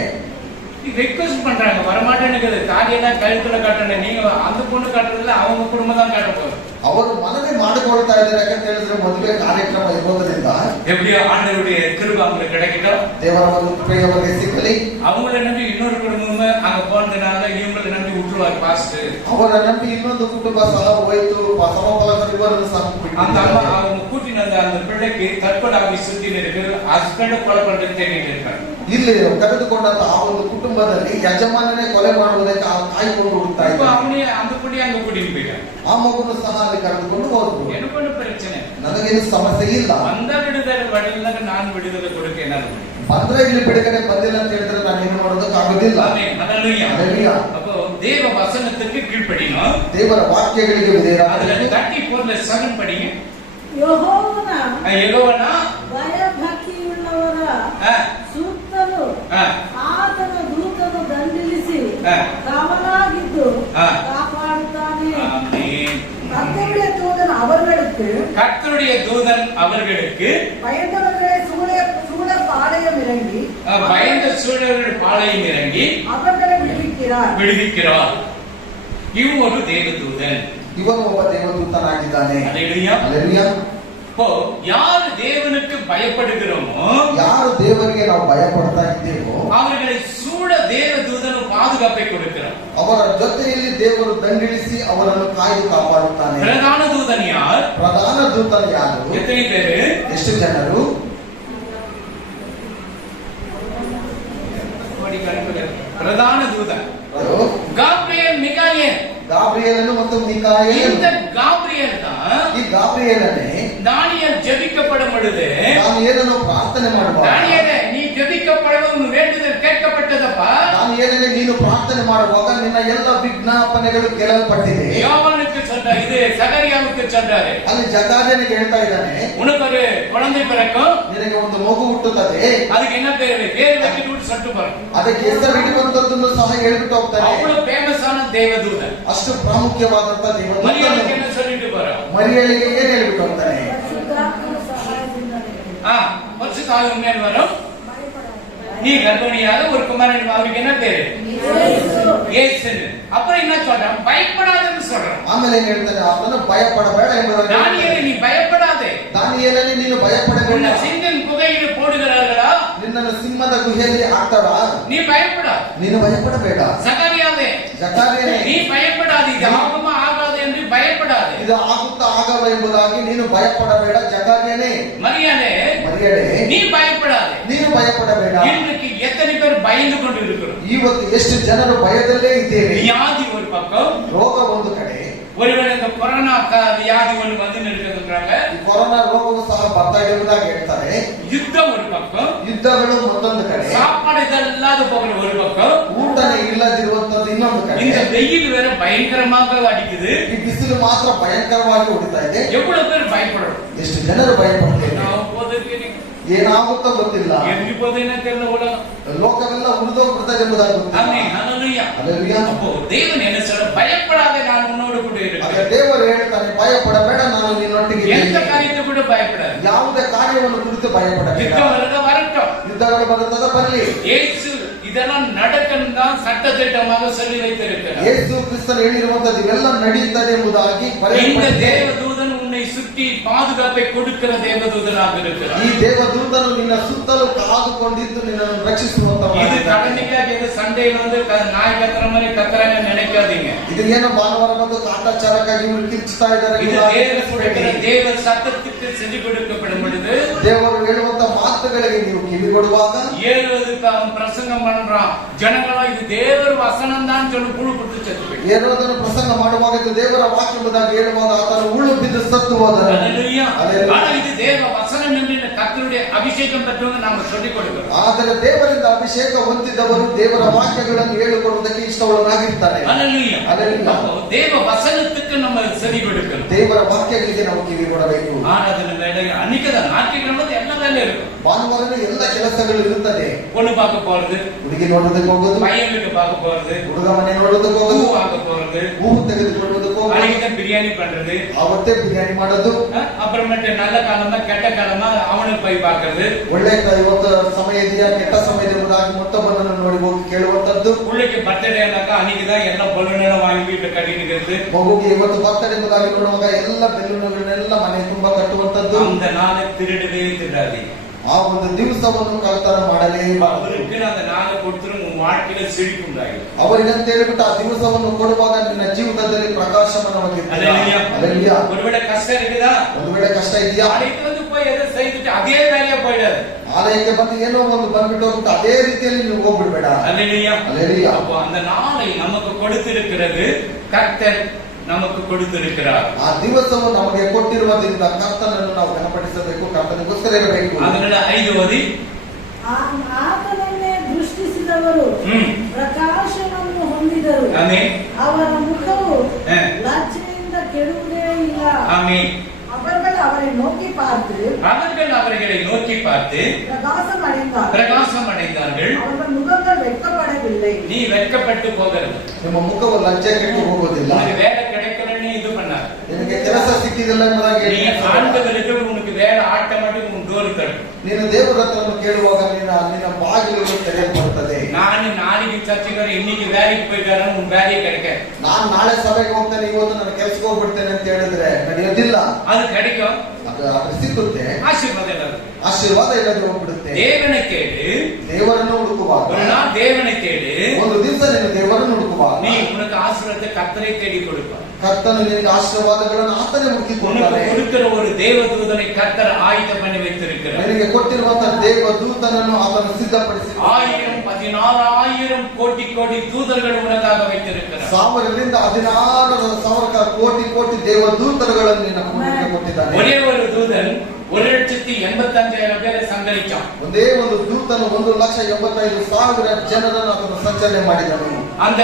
ரிக்வெஸ்ட் பண்றாங்க, வரமாட்டேன்னு காரியெல்லாம் கழுத்துல காட்டணும். நீங்க அந்த பொண்ணு காட்டுறதுல அவங்க குடும்பம் தான் காட்ட போகுது. ಅವರು ಮನವಿ ಮಾಡಿಕೊಳ್ತಾ ಇದ್ದಾರೆ. ಯಾಕಂತ ಹೇಳಿದ್ರೆ ಮದುವೆ ಕಾರ್ಯಕ್ರಮ ಇರೋದ್ರಿಂದ எப்படியோ ஆண்டவருடைய கிருபை அவங்களுக்கு கிடைக்கட்டும், ದೇವರ ಒಂದು ಕೃಪೆ ಅವರಿಗೆ ಸಿಗಲಿ. அவங்கள நம்பி இன்னொரு குடும்பமே அங்க போனதுனால இவங்களை நம்பி விட்டுருவாரு பாஸ்டர். ಅವರ ನಂಬಿ ಇನ್ನೊಂದು ಕುಟುಂಬ ಸಹ ಹೋಯ್ತು. ಸಮಫಲಕರಿಬ್ಬರನ್ನು ಸಹ அந்த அம்மா அவங்க கூட்டின அந்த பிள்ளைக்கு தற்கொலை ஆகி சுத்தி இருக்கு, ஹஸ்பண்ட் கொலை பண்றது தேடிட்டு இருக்காங்க. ಇಲ್ಲಿ ಕರೆದುಕೊಂಡಂತ ಆ ಒಂದು ಕುಟುಂಬದಲ್ಲಿ ಯಜಮಾನನೇ ಕೊಲೆ ಮಾಡುವುದಕ್ಕೆ ಕಾಯ್ಕೊಂಡು ಹುಡುಕ್ತಾ ಇದ್ದಾರೆ. அவனே அந்த புடி அங்க கூட்டிட்டு போயிட்டாங்க. ಆ ಮಗುನು ಸಹ ಅಲ್ಲಿ ಕರೆದುಕೊಂಡು ಹೋದ್ರು. எனக்கு ಒಂದು பிரச்சனை, ನನಗೇನು ಸಮಸ್ಯೆ ಇಲ್ಲ. அந்த விடுதலை வழியில நான் விடுதலை கொடுக்க என்னால முடியும். ಬಂದ್ರೆ ಇಲ್ಲಿ ಬಿಡುಗಡೆ ಬಂದಿಲ್ಲ ಅಂತ ಹೇಳಿದ್ರೆ ನಾನು ಏನು ಮಾಡೋದಕ್ಕೆ ಆಗುದಿಲ್ಲ. ஹalleluya. அப்போ தேவ வசனத்துக்கு கீழ்ப்படியணும், ದೇವರ ವಾಕ್ಯಗಳಿಗೆ அதுல ವಿಧೇಯರಾಗಬೇಕು. 34:7 படிங்க. ಯೆಹೋವನ ಭಯಭಕ್ತಿಯುಳ್ಳವರ ಸುತ್ತಲೂ ಆತನ ದೂತನು ದಂಡಿಸಿ கவனாகிದ್ದು காப்பாடுத்தானே. கர்த்தருடைய தூதன் அவர்களுக்கு பயந்தவர்களை சூழ பாளையம் இறங்கி அவர்களை விடுவிக்கிறார். இவன் ஒரு தேவதூதன், ಇವನು ಒಬ್ಬ ದೇವದೂತನಾಗಿದ್ದಾನೆ. ஹalleluya. ಹalleluya. இப்போ யார் தேவனுக்கு பயப்படுகிறோமோ, ಯಾರು ದೇವರಿಗೆ ನಾವು ಭಯಪಡ್ತಾ ಇದ್ದೇವೋ அவர்களை சூழ தேவதூதன் பாதுகாப்பை கொடுக்கிறார். ಅವರ ಜೊತೆಯಲ್ಲಿ ದೇವರು ದಂಡಿಳಿಸಿ ಅವರನ್ನು ಕಾಯ್ದು ಕಾಪಾಡುತ್ತಾನೆ. பிரதான தூதன் யார்? ಪ್ರಧಾನ ದೂತನು ಯಾರು? எத்தனை பேரு? ಎಷ್ಟು ಜನರು? பிரதான தூதன் காப்ரியேல், மிகாயேல். ಗಾಬ್ರಿಯೇಲನು ಮತ್ತು ಮಿಕಾಯೇಲ್. இந்த காப்ரியேல் தான் ಈ ಗಾಬ್ರಿಯೇಲನೇ தானியேல் ஜெபிக்கப்படும் பொழுது, ದಾನಿಯೇಲನು ಪ್ರಾರ್ಥನೆ ಮಾಡುವಾಗ, தானியேலே நீ ஜெபிக்கப்படவும் வேண்டுதல் கேட்கப்பட்டதப்பா. ದಾನಿಯೇಲನೇ ನೀನು ಪ್ರಾರ್ಥನೆ ಮಾಡುವಾಗ ನಿನ್ನ ಎಲ್ಲ ವಿಜ್ಞಾಪನೆಗಳು ಕೇಳಲ್ಪಟ್ಟಿದೆ. யோவானுக்கு சொல்றாரு, இது சகரியாவுக்கு சொல்றாரு. ಅಲ್ಲಿ ಜಕಾರ್ಯನಿಗೆ ಹೇಳ್ತಾ ಇದ್ದಾನೆ, உனக்கு ஒரு குழந்தை பிறக்கும், ನಿನಗೆ ಒಂದು ಮಗು ಹುಟ್ಟುತ್ತದೆ, அதுக்கு என்ன பேரு வைக்கிட்டு சொல்லிட்டு போறோம். ಅದಕ್ಕೆ ಹೆಸರು ಇಡುವಂತದ್ದನ್ನು ಸಹ ಹೇಳ್ಬಿಟ್ಟು ಹೋಗ್ತಾನೆ. அவ்வளவு ஃபேமஸான தேவதூதன், ಅಷ್ಟು ಪ್ರಾಮುಖ್ಯವಾದಂತ ದೇವದೂತ. மரியாளுக்கு என்ன சொல்லிட்டு போறோம்? ಮರಿಯಳಿಗೆ ಏನ್ ಹೇಳ್ಬಿಟ್ಟು ಹೋಗ್ತಾನೆ? ಪರಿಶುದ್ಧಾತ್ಮನ ಸಹಾಯದಿಂದ பரிசுத்த ஆவி உண்மையில் வரும். குமாரன் நீ கர்ப்பிணியாக ஒரு குமாரன் அவருக்கு என்ன பேரு இயேசுன்னு. அப்புறம் என்ன சொல்றான்? பயப்படாதன்னு சொல்றான். ಆಮೇಲೆ ಏನ್ ಹೇಳ್ತಾನೆ, ಆತನು ಭಯಪಡಬೇಡ ಎಂಬುದಾಗಿ. தானியேலே நீ பயப்படாதே. ದಾನಿಯೇಲನೇ ನೀನು ಭಯಪಡಬೇಡ. உன்னை சிங்கன் குகையில் போடுகிறார்களா? ನಿನ್ನನ್ನು ಸಿಂಹದ ಗುಹೆಯಲ್ಲಿ ಹಾಕ್ತಾರಾ? நீ பயப்படாத. ನೀನು ಭಯಪಡಬೇಡ. சகரியாவே ಜಕರ್ಯನೇ, நீ பயப்படாது. இது ஆகுமா ஆகாது என்று பயப்படாது. ಇದು ಆಗುತ್ತಾ ಆಗವ ಎಂಬುದಾಗಿ ನೀನು ಭಯಪಡಬೇಡ. ಜಕರ್ಯನೇ, மரியாதை ಮರಿಯಳೇ, நீ பயப்படாதே. ನೀನು ಭಯಪಡಬೇಡ. இன்றைக்கு எத்தனை பேர் பயந்து கொண்டு இருக்கிறோம்? ಇವತ್ತು ಎಷ್ಟು ಜನರು ಭಯದಲ್ಲೇ ಇದ್ದೇವೆ. வியாதி ஒரு பக்கம், ರೋಗ ಒಂದು ಕಡೆ, ஒருவேளை இந்த கொரோனா வியாதி ஒன்று வந்து நிற்கிறதுன்றாங்க. ಈ ಕೊರೋನಾ ರೋಗವು ಸಹ ಬರ್ತಾ ಇರುವುದಾಗಿ ಹೇಳ್ತಾರೆ. யுத்தம் ஒரு பக்கம், ಯುದ್ಧಗಳು ಮತ್ತೊಂದು ಕಡೆ, சாப்பாடு இதல்லாத போகிற ஒரு பக்கம், ಊಟನೇ ಇಲ್ಲದಿರುವಂತದ್ದು ಇನ್ನೊಂದು ಕಡೆ. இந்த வெயில் வேற பயங்கரமாக அடிக்குது. ಈ ಬಿಸಿಲು ಮಾತ್ರ ಭಯಂಕರವಾಗಿ ಹೊಡಿತಾ ಇದೆ. எவ்வளவு பேர் பயப்படுறோம்? ಎಷ್ಟು ಜನರು ಭಯಪಡ್ತೇವೆ. ನಾವು போதற்கு ಏನಾಗುತ್ತೋ ಗೊತ್ತಿಲ್ಲ. எப்படி போதேன்னு தெரியல உலகம். ಲೋಕವೆಲ್ಲ ಉಳಿದೋಗ್ಬಿಡ್ತದೆ ಎಂಬುದಾಗಿ ಗೊತ್ತಿಲ್ಲ. ஆமென், ஹalleluya. ಹಲ್ಲೆಲೂಯಾ. அப்போ தேவன் என்ன சொல்ற? பயப்படாதே, நான் உன்னோடு கூட ಅದೇ இருக்கிறேன். ದೇವರು ಹೇಳ್ತಾನೆ, ಭಯಪಡಬೇಡ, ನಾನು ನಿನ್ನೊಟ್ಟಿಗೆ எந்த ಇದ್ದೇನೆ. காரியத்தை கூட பயப்படாது. ಯಾವುದೇ ಕಾರ್ಯವನ್ನು ಕುರಿತು ಭಯಪಡಬೇಡ. யுத்தம் வருது வரட்டும். ಯುದ್ಧಗಳು ಬರುತ್ತದ ಬರಲಿ. இயேசு இதெல்லாம் நடக்கணும் தான் சட்டத்திட்டமாக சொல்லி வைத்திருக்கிறார். ಯೇಸು ಕ್ರಿಸ್ತನು ಹೇಳಿರುವಂತದ್ದು ಇವೆಲ್ಲ ನಡೆಯುತ್ತದೆ ಎಂಬುದಾಗಿ இந்த ಬರೆಯಲ್ಪಟ್ಟಿದೆ. தேவதூதன் உன்னை சுற்றி பாதுகாப்பை கொடுக்கிற தேவதூதனாக இருக்கிறார். ಈ ದೇವದೂತನು ನಿನ್ನ ಸುತ್ತಲೂ ಕಾದುಕೊಂಡಿದ್ದು ನಿನ್ನನ್ನು இது ರಕ್ಷಿಸುವಂತ. கடமைக்காக இது சண்டே வந்து நாய் கத்துற மாதிரி கத்துறாங்க நினைக்காதீங்க. ಇದು ಏನು ಭಾನುವಾರ ಬಂದು ಕಾಟಾಚಾರಕ್ಕಾಗಿ ಇವರು ಕಿರ್ಚ್ತಾ ಇದ್ದಾರೆ இது ಎಂಬುದಾಗಿ தேவன் கொடுக்கிற ನೆನೆಸಬೇಡಿ. தேவ சத்தத்துக்கு செஞ்சு கொடுக்கப்படும் பொழுது ದೇವರು ಹೇಳುವಂತ ಮಾತುಗಳಿಗೆ ನೀವು ಕಿವಿ ಕೊಡುವಾಗ, 7 அவன் பிரசங்கம் பண்றான். ஜனங்களா இது தேவர் வசனம் தான் சொல்லி புழு கொடுத்து செத்து போயிட்டு. ಏನೋದನ್ನು ಪ್ರಸಂಗ ಮಾಡುವಾಗ ಇದು ದೇವರ ವಾಕ್ಯ ಎಂಬುದಾಗಿ ಹೇಳುವಾಗ ಆತನು ಉಳ್ಳು ಬಿದ್ದು ಸತ್ತು ಹೋದನು. ஹalleluya. ஹalleluya. ஆனா இது தேவ வசனம் என்று கர்த்தருடைய அபிஷேகம் பெற்றவங்க நாம சொல்லிக் கொடுக்கிறோம். ಆದರೆ ದೇವರಿಂದ ಅಭಿಷೇಕ ಹೊಂದಿದವರು ದೇವರ ವಾಕ್ಯಗಳನ್ನು ಹೇಳಿಕೊಡುವುದಕ್ಕೆ ಇಷ್ಟವುಳ್ಳವನಾಗಿರ್ತಾರೆ. ஹalleluya. ஹalleluya. அப்போ தேவ வசனத்துக்கு நம்ம செவி கொடுக்கணும். ದೇವರ ವಾಕ್ಯಗಳಿಗೆ ನಾವು ಕಿವಿ ಕೊಡಬೇಕು. ஆராதனை வேலை அன்னைக்கு ஞாயிற்றுக்கிழமை எல்லா வேலையும் இருக்கும். ಭಾನುವಾರ ಎಲ್ಲ ಕೆಲಸಗಳು ಇರುತ್ತದೆ. பொண்ணு பார்க்க போறது, ಹುಡುಗಿ ನೋಡೋದಕ್ಕೆ ಹೋಗೋದು, பையன் வீட்டு பார்க்க போறது, ಹುಡುಗ ಮನೆ ನೋಡೋದಕ್ಕೆ பூ ಹೋಗೋದು, வாங்க போறது, ಹೂವು ತೆಗೆದುಕೊಳ್ಳೋದಕ್ಕೆ ಹೋಗೋದು, அன்னைக்கு பிரியாணி பண்றது, ಅವತ್ತೇ ಬಿರಿಯಾನಿ ಮಾಡೋದು, அப்புறமேட்டு நல்ல காலமா கெட்ட காலமா அவனுக்கு போய் பார்க்கறது, ಒಳ್ಳೆ ಇವತ್ತು ಸಮಯ ಇದೆಯಾ ಕೆಟ್ಟ ಸಮಯ ಎಂಬುದಾಗಿ ಮತ್ತೊಬ್ಬನನ್ನು ನೋಡಿ ಹೋಗಿ ಕೇಳುವಂತದ್ದು, பிள்ளைக்கு பர்த்டே ஆனாக்கா அன்னைக்குதான் எல்லாம் பொருளும் வாங்கி வீட்டுல கட்டிக்கிறது, ಮಗುಗೆ ಇವತ್ತು ಬರ್ತಡೆ ಎಂಬುದಾಗಿ ನೋಡುವಾಗ ಎಲ್ಲ ಬೆಲೂನುಗಳನ್ನೆಲ್ಲ ಮನೆ ತುಂಬಾ ಕಟ್ಟುವಂತದ್ದು. அந்த நாளை திருடவே திருடாதீங்க. ಆ ಒಂದು ದಿವಸವನ್ನು ಕಳ್ತನ ಮಾಡಲೇ அவருக்கு அந்த நாளை கொடுத்துரும், உன் வாழ்க்கையில செழிப்பு உண்டாகும். ಅವರಿಗಂತ ಹೇಳಿಬಿಟ್ಟು ಆ ದಿವಸವನ್ನು ಕೊಡುವಾಗ ನಿನ್ನ ಜೀವಿತದಲ್ಲಿ ಪ್ರಕಾಶಮಾನವಾಗಿರ್ತೀಯ. ஒருவேளை கஷ்டம் இருக்குதா, ಒಂದು ವೇಳೆ ಕಷ್ಟ ಇದೆಯಾ, நாளைக்கு வந்து போய் எதை செய்துட்டு அதே வேலையா போயிடாது. ಆಲಯಕ್ಕೆ ಬಂದು ಏನೋ ಒಂದು ಬಂದ್ಬಿಟ್ಟು ಹೋಗ್ಬಿಟ್ಟು ಅದೇ ರೀತಿಯಲ್ಲಿ ನೀವು ಹೋಗ್ಬಿಡ್ಬೇಡ. அல்லேலூயா. அல்லேலூயா. அப்போ அந்த நாளை நமக்கு கொடுத்திருக்கிறது கர்த்தர் நமக்கு கொடுத்திருக்கிறார். ಆ ದಿವಸವು ನಮಗೆ ಕೊಟ್ಟಿರುವುದರಿಂದ ಕರ್ತನನ್ನು ನಾವು ಘನಪಡಿಸಬೇಕು, ಕರ್ತನಿಗೋಸ್ಕರ ಇರಬೇಕು. அதனால 5 ಆತನನ್ನೇ ದೃಷ್ಟಿಸಿದವರು ಪ್ರಕಾಶವನ್ನು ಹೊಂದಿದರು. ஆமென். ಅವರ ಮುಖವು ஆ. ಲಜ್ಜೆಯಿಂದ ಕೆಡುವುದೇ ಇಲ್ಲ. ஆமென். அவர்கள் அவரை நோக்கி பார்த்து அவர்கள் அவர்களை நோக்கி பார்த்து பிரகாசம் அடைந்தார்கள். பிரகாசம் அடைந்தார்கள். அவர்கள் முகங்கள் வெட்கப்படவில்லை. நீ வெட்கப்பட்டு போகிறது. ನಿಮ್ಮ ಮುಖವು ಲಜ್ಜೆ ಕೆಟ್ಟು ಹೋಗೋದಿಲ್ಲ. உனக்கு வேலை கிடைக்கலன்னு இது பண்ணாரு. ನಿನಗೆ ಕೆಲಸ ಸಿಕ್ಕಿದಿಲ್ಲ ಎಂಬುದಾಗಿ நீ ஆண்டவருக்கு உனக்கு வேலை ஆட்டோமேட்டிக் உன் டோர் தரும். ನೀನು ದೇವರ ಹತ್ರವನ್ನು ಕೇಳುವಾಗ ನಿನ್ನ ಬಾಗಿಲುಗಳು ತೆರೆಯಲ್ಪಡುತ್ತದೆ. ನಾನು ನಾಳೆಗೆ ಚರ್ಚಿಗೆ ವರ இன்னைக்கு வேலைக்கு போயிட்டாரு, உன் வேலையே கிடைக்காது. ನಾನು ನಾಳೆ ಸಭೆಗೆ ಹೋಗ್ತೇನೆ, ಇವತ್ತು ನಾನು ಕೆಲಸಕ್ಕೆ ಹೋಗ್ಬಿಡ್ತೇನೆ ಅಂತ ಹೇಳಿದ್ರೆ ನಡೆಯೋದಿಲ್ಲ. அது கிடைக்கும், ಅದು ಸಿಕ್ಕುತ್ತೆ, ஆசீர்வாதம் இல்லாது. ಆಶೀರ್ವಾದ ಇಲ್ಲದೆ ಹೋಗ್ಬಿಡುತ್ತೆ. தேவனை கேடு, ದೇವರನ್ನು ಹುಡುಕುವಾಗ, ஒரு நாள் தேவனை கேடு, ಒಂದು ದಿವಸ ನೀನು ದೇವರನ್ನು ಹುಡುಕುವಾಗ நீ உனக்கு ஆசீர்வாதத்தை கர்த்தரை தேடி கொடுப்பார். ಕರ್ತನು ನಿನಗೆ ಆಶೀರ್ವಾದಗಳನ್ನು ಆತನೇ ಹುಡುಕಿ உனக்கு ಕೊಡ್ತಾನೆ. கொடுக்கிற ஒரு தேவதூதனை கர்த்தர் ஆயத்தம் பண்ணி வைத்திருக்கிறார். ನಿನಗೆ ಕೊಟ್ಟಿರುವಂತಹ ದೇವ ದೂತನನ್ನು ಆತನು ಸಿದ್ಧಪಡಿಸಿ 1000 16,000 கோடி கோடி தூதர்கள் உனக்காக வைத்திருக்கிறார். 1000ರಿಂದ 16,000 ಕೋಟಿ ಕೋಟಿ ದೇವ ದೂತರುಗಳನ್ನು ನಿನ್ನ ಮುಂದೆ ಕೊಟ್ಟಿದ್ದಾನೆ. ஒரே ஒரு தூதன் 1,85,000 பேரை சங்கரிச்சான். ಒಂದೇ ಒಂದು ದೂತನು 1,85,000 ಜನರನ್ನು ಆತನು ಸಂಚಲನೆ ಮಾಡಿದನು. அந்த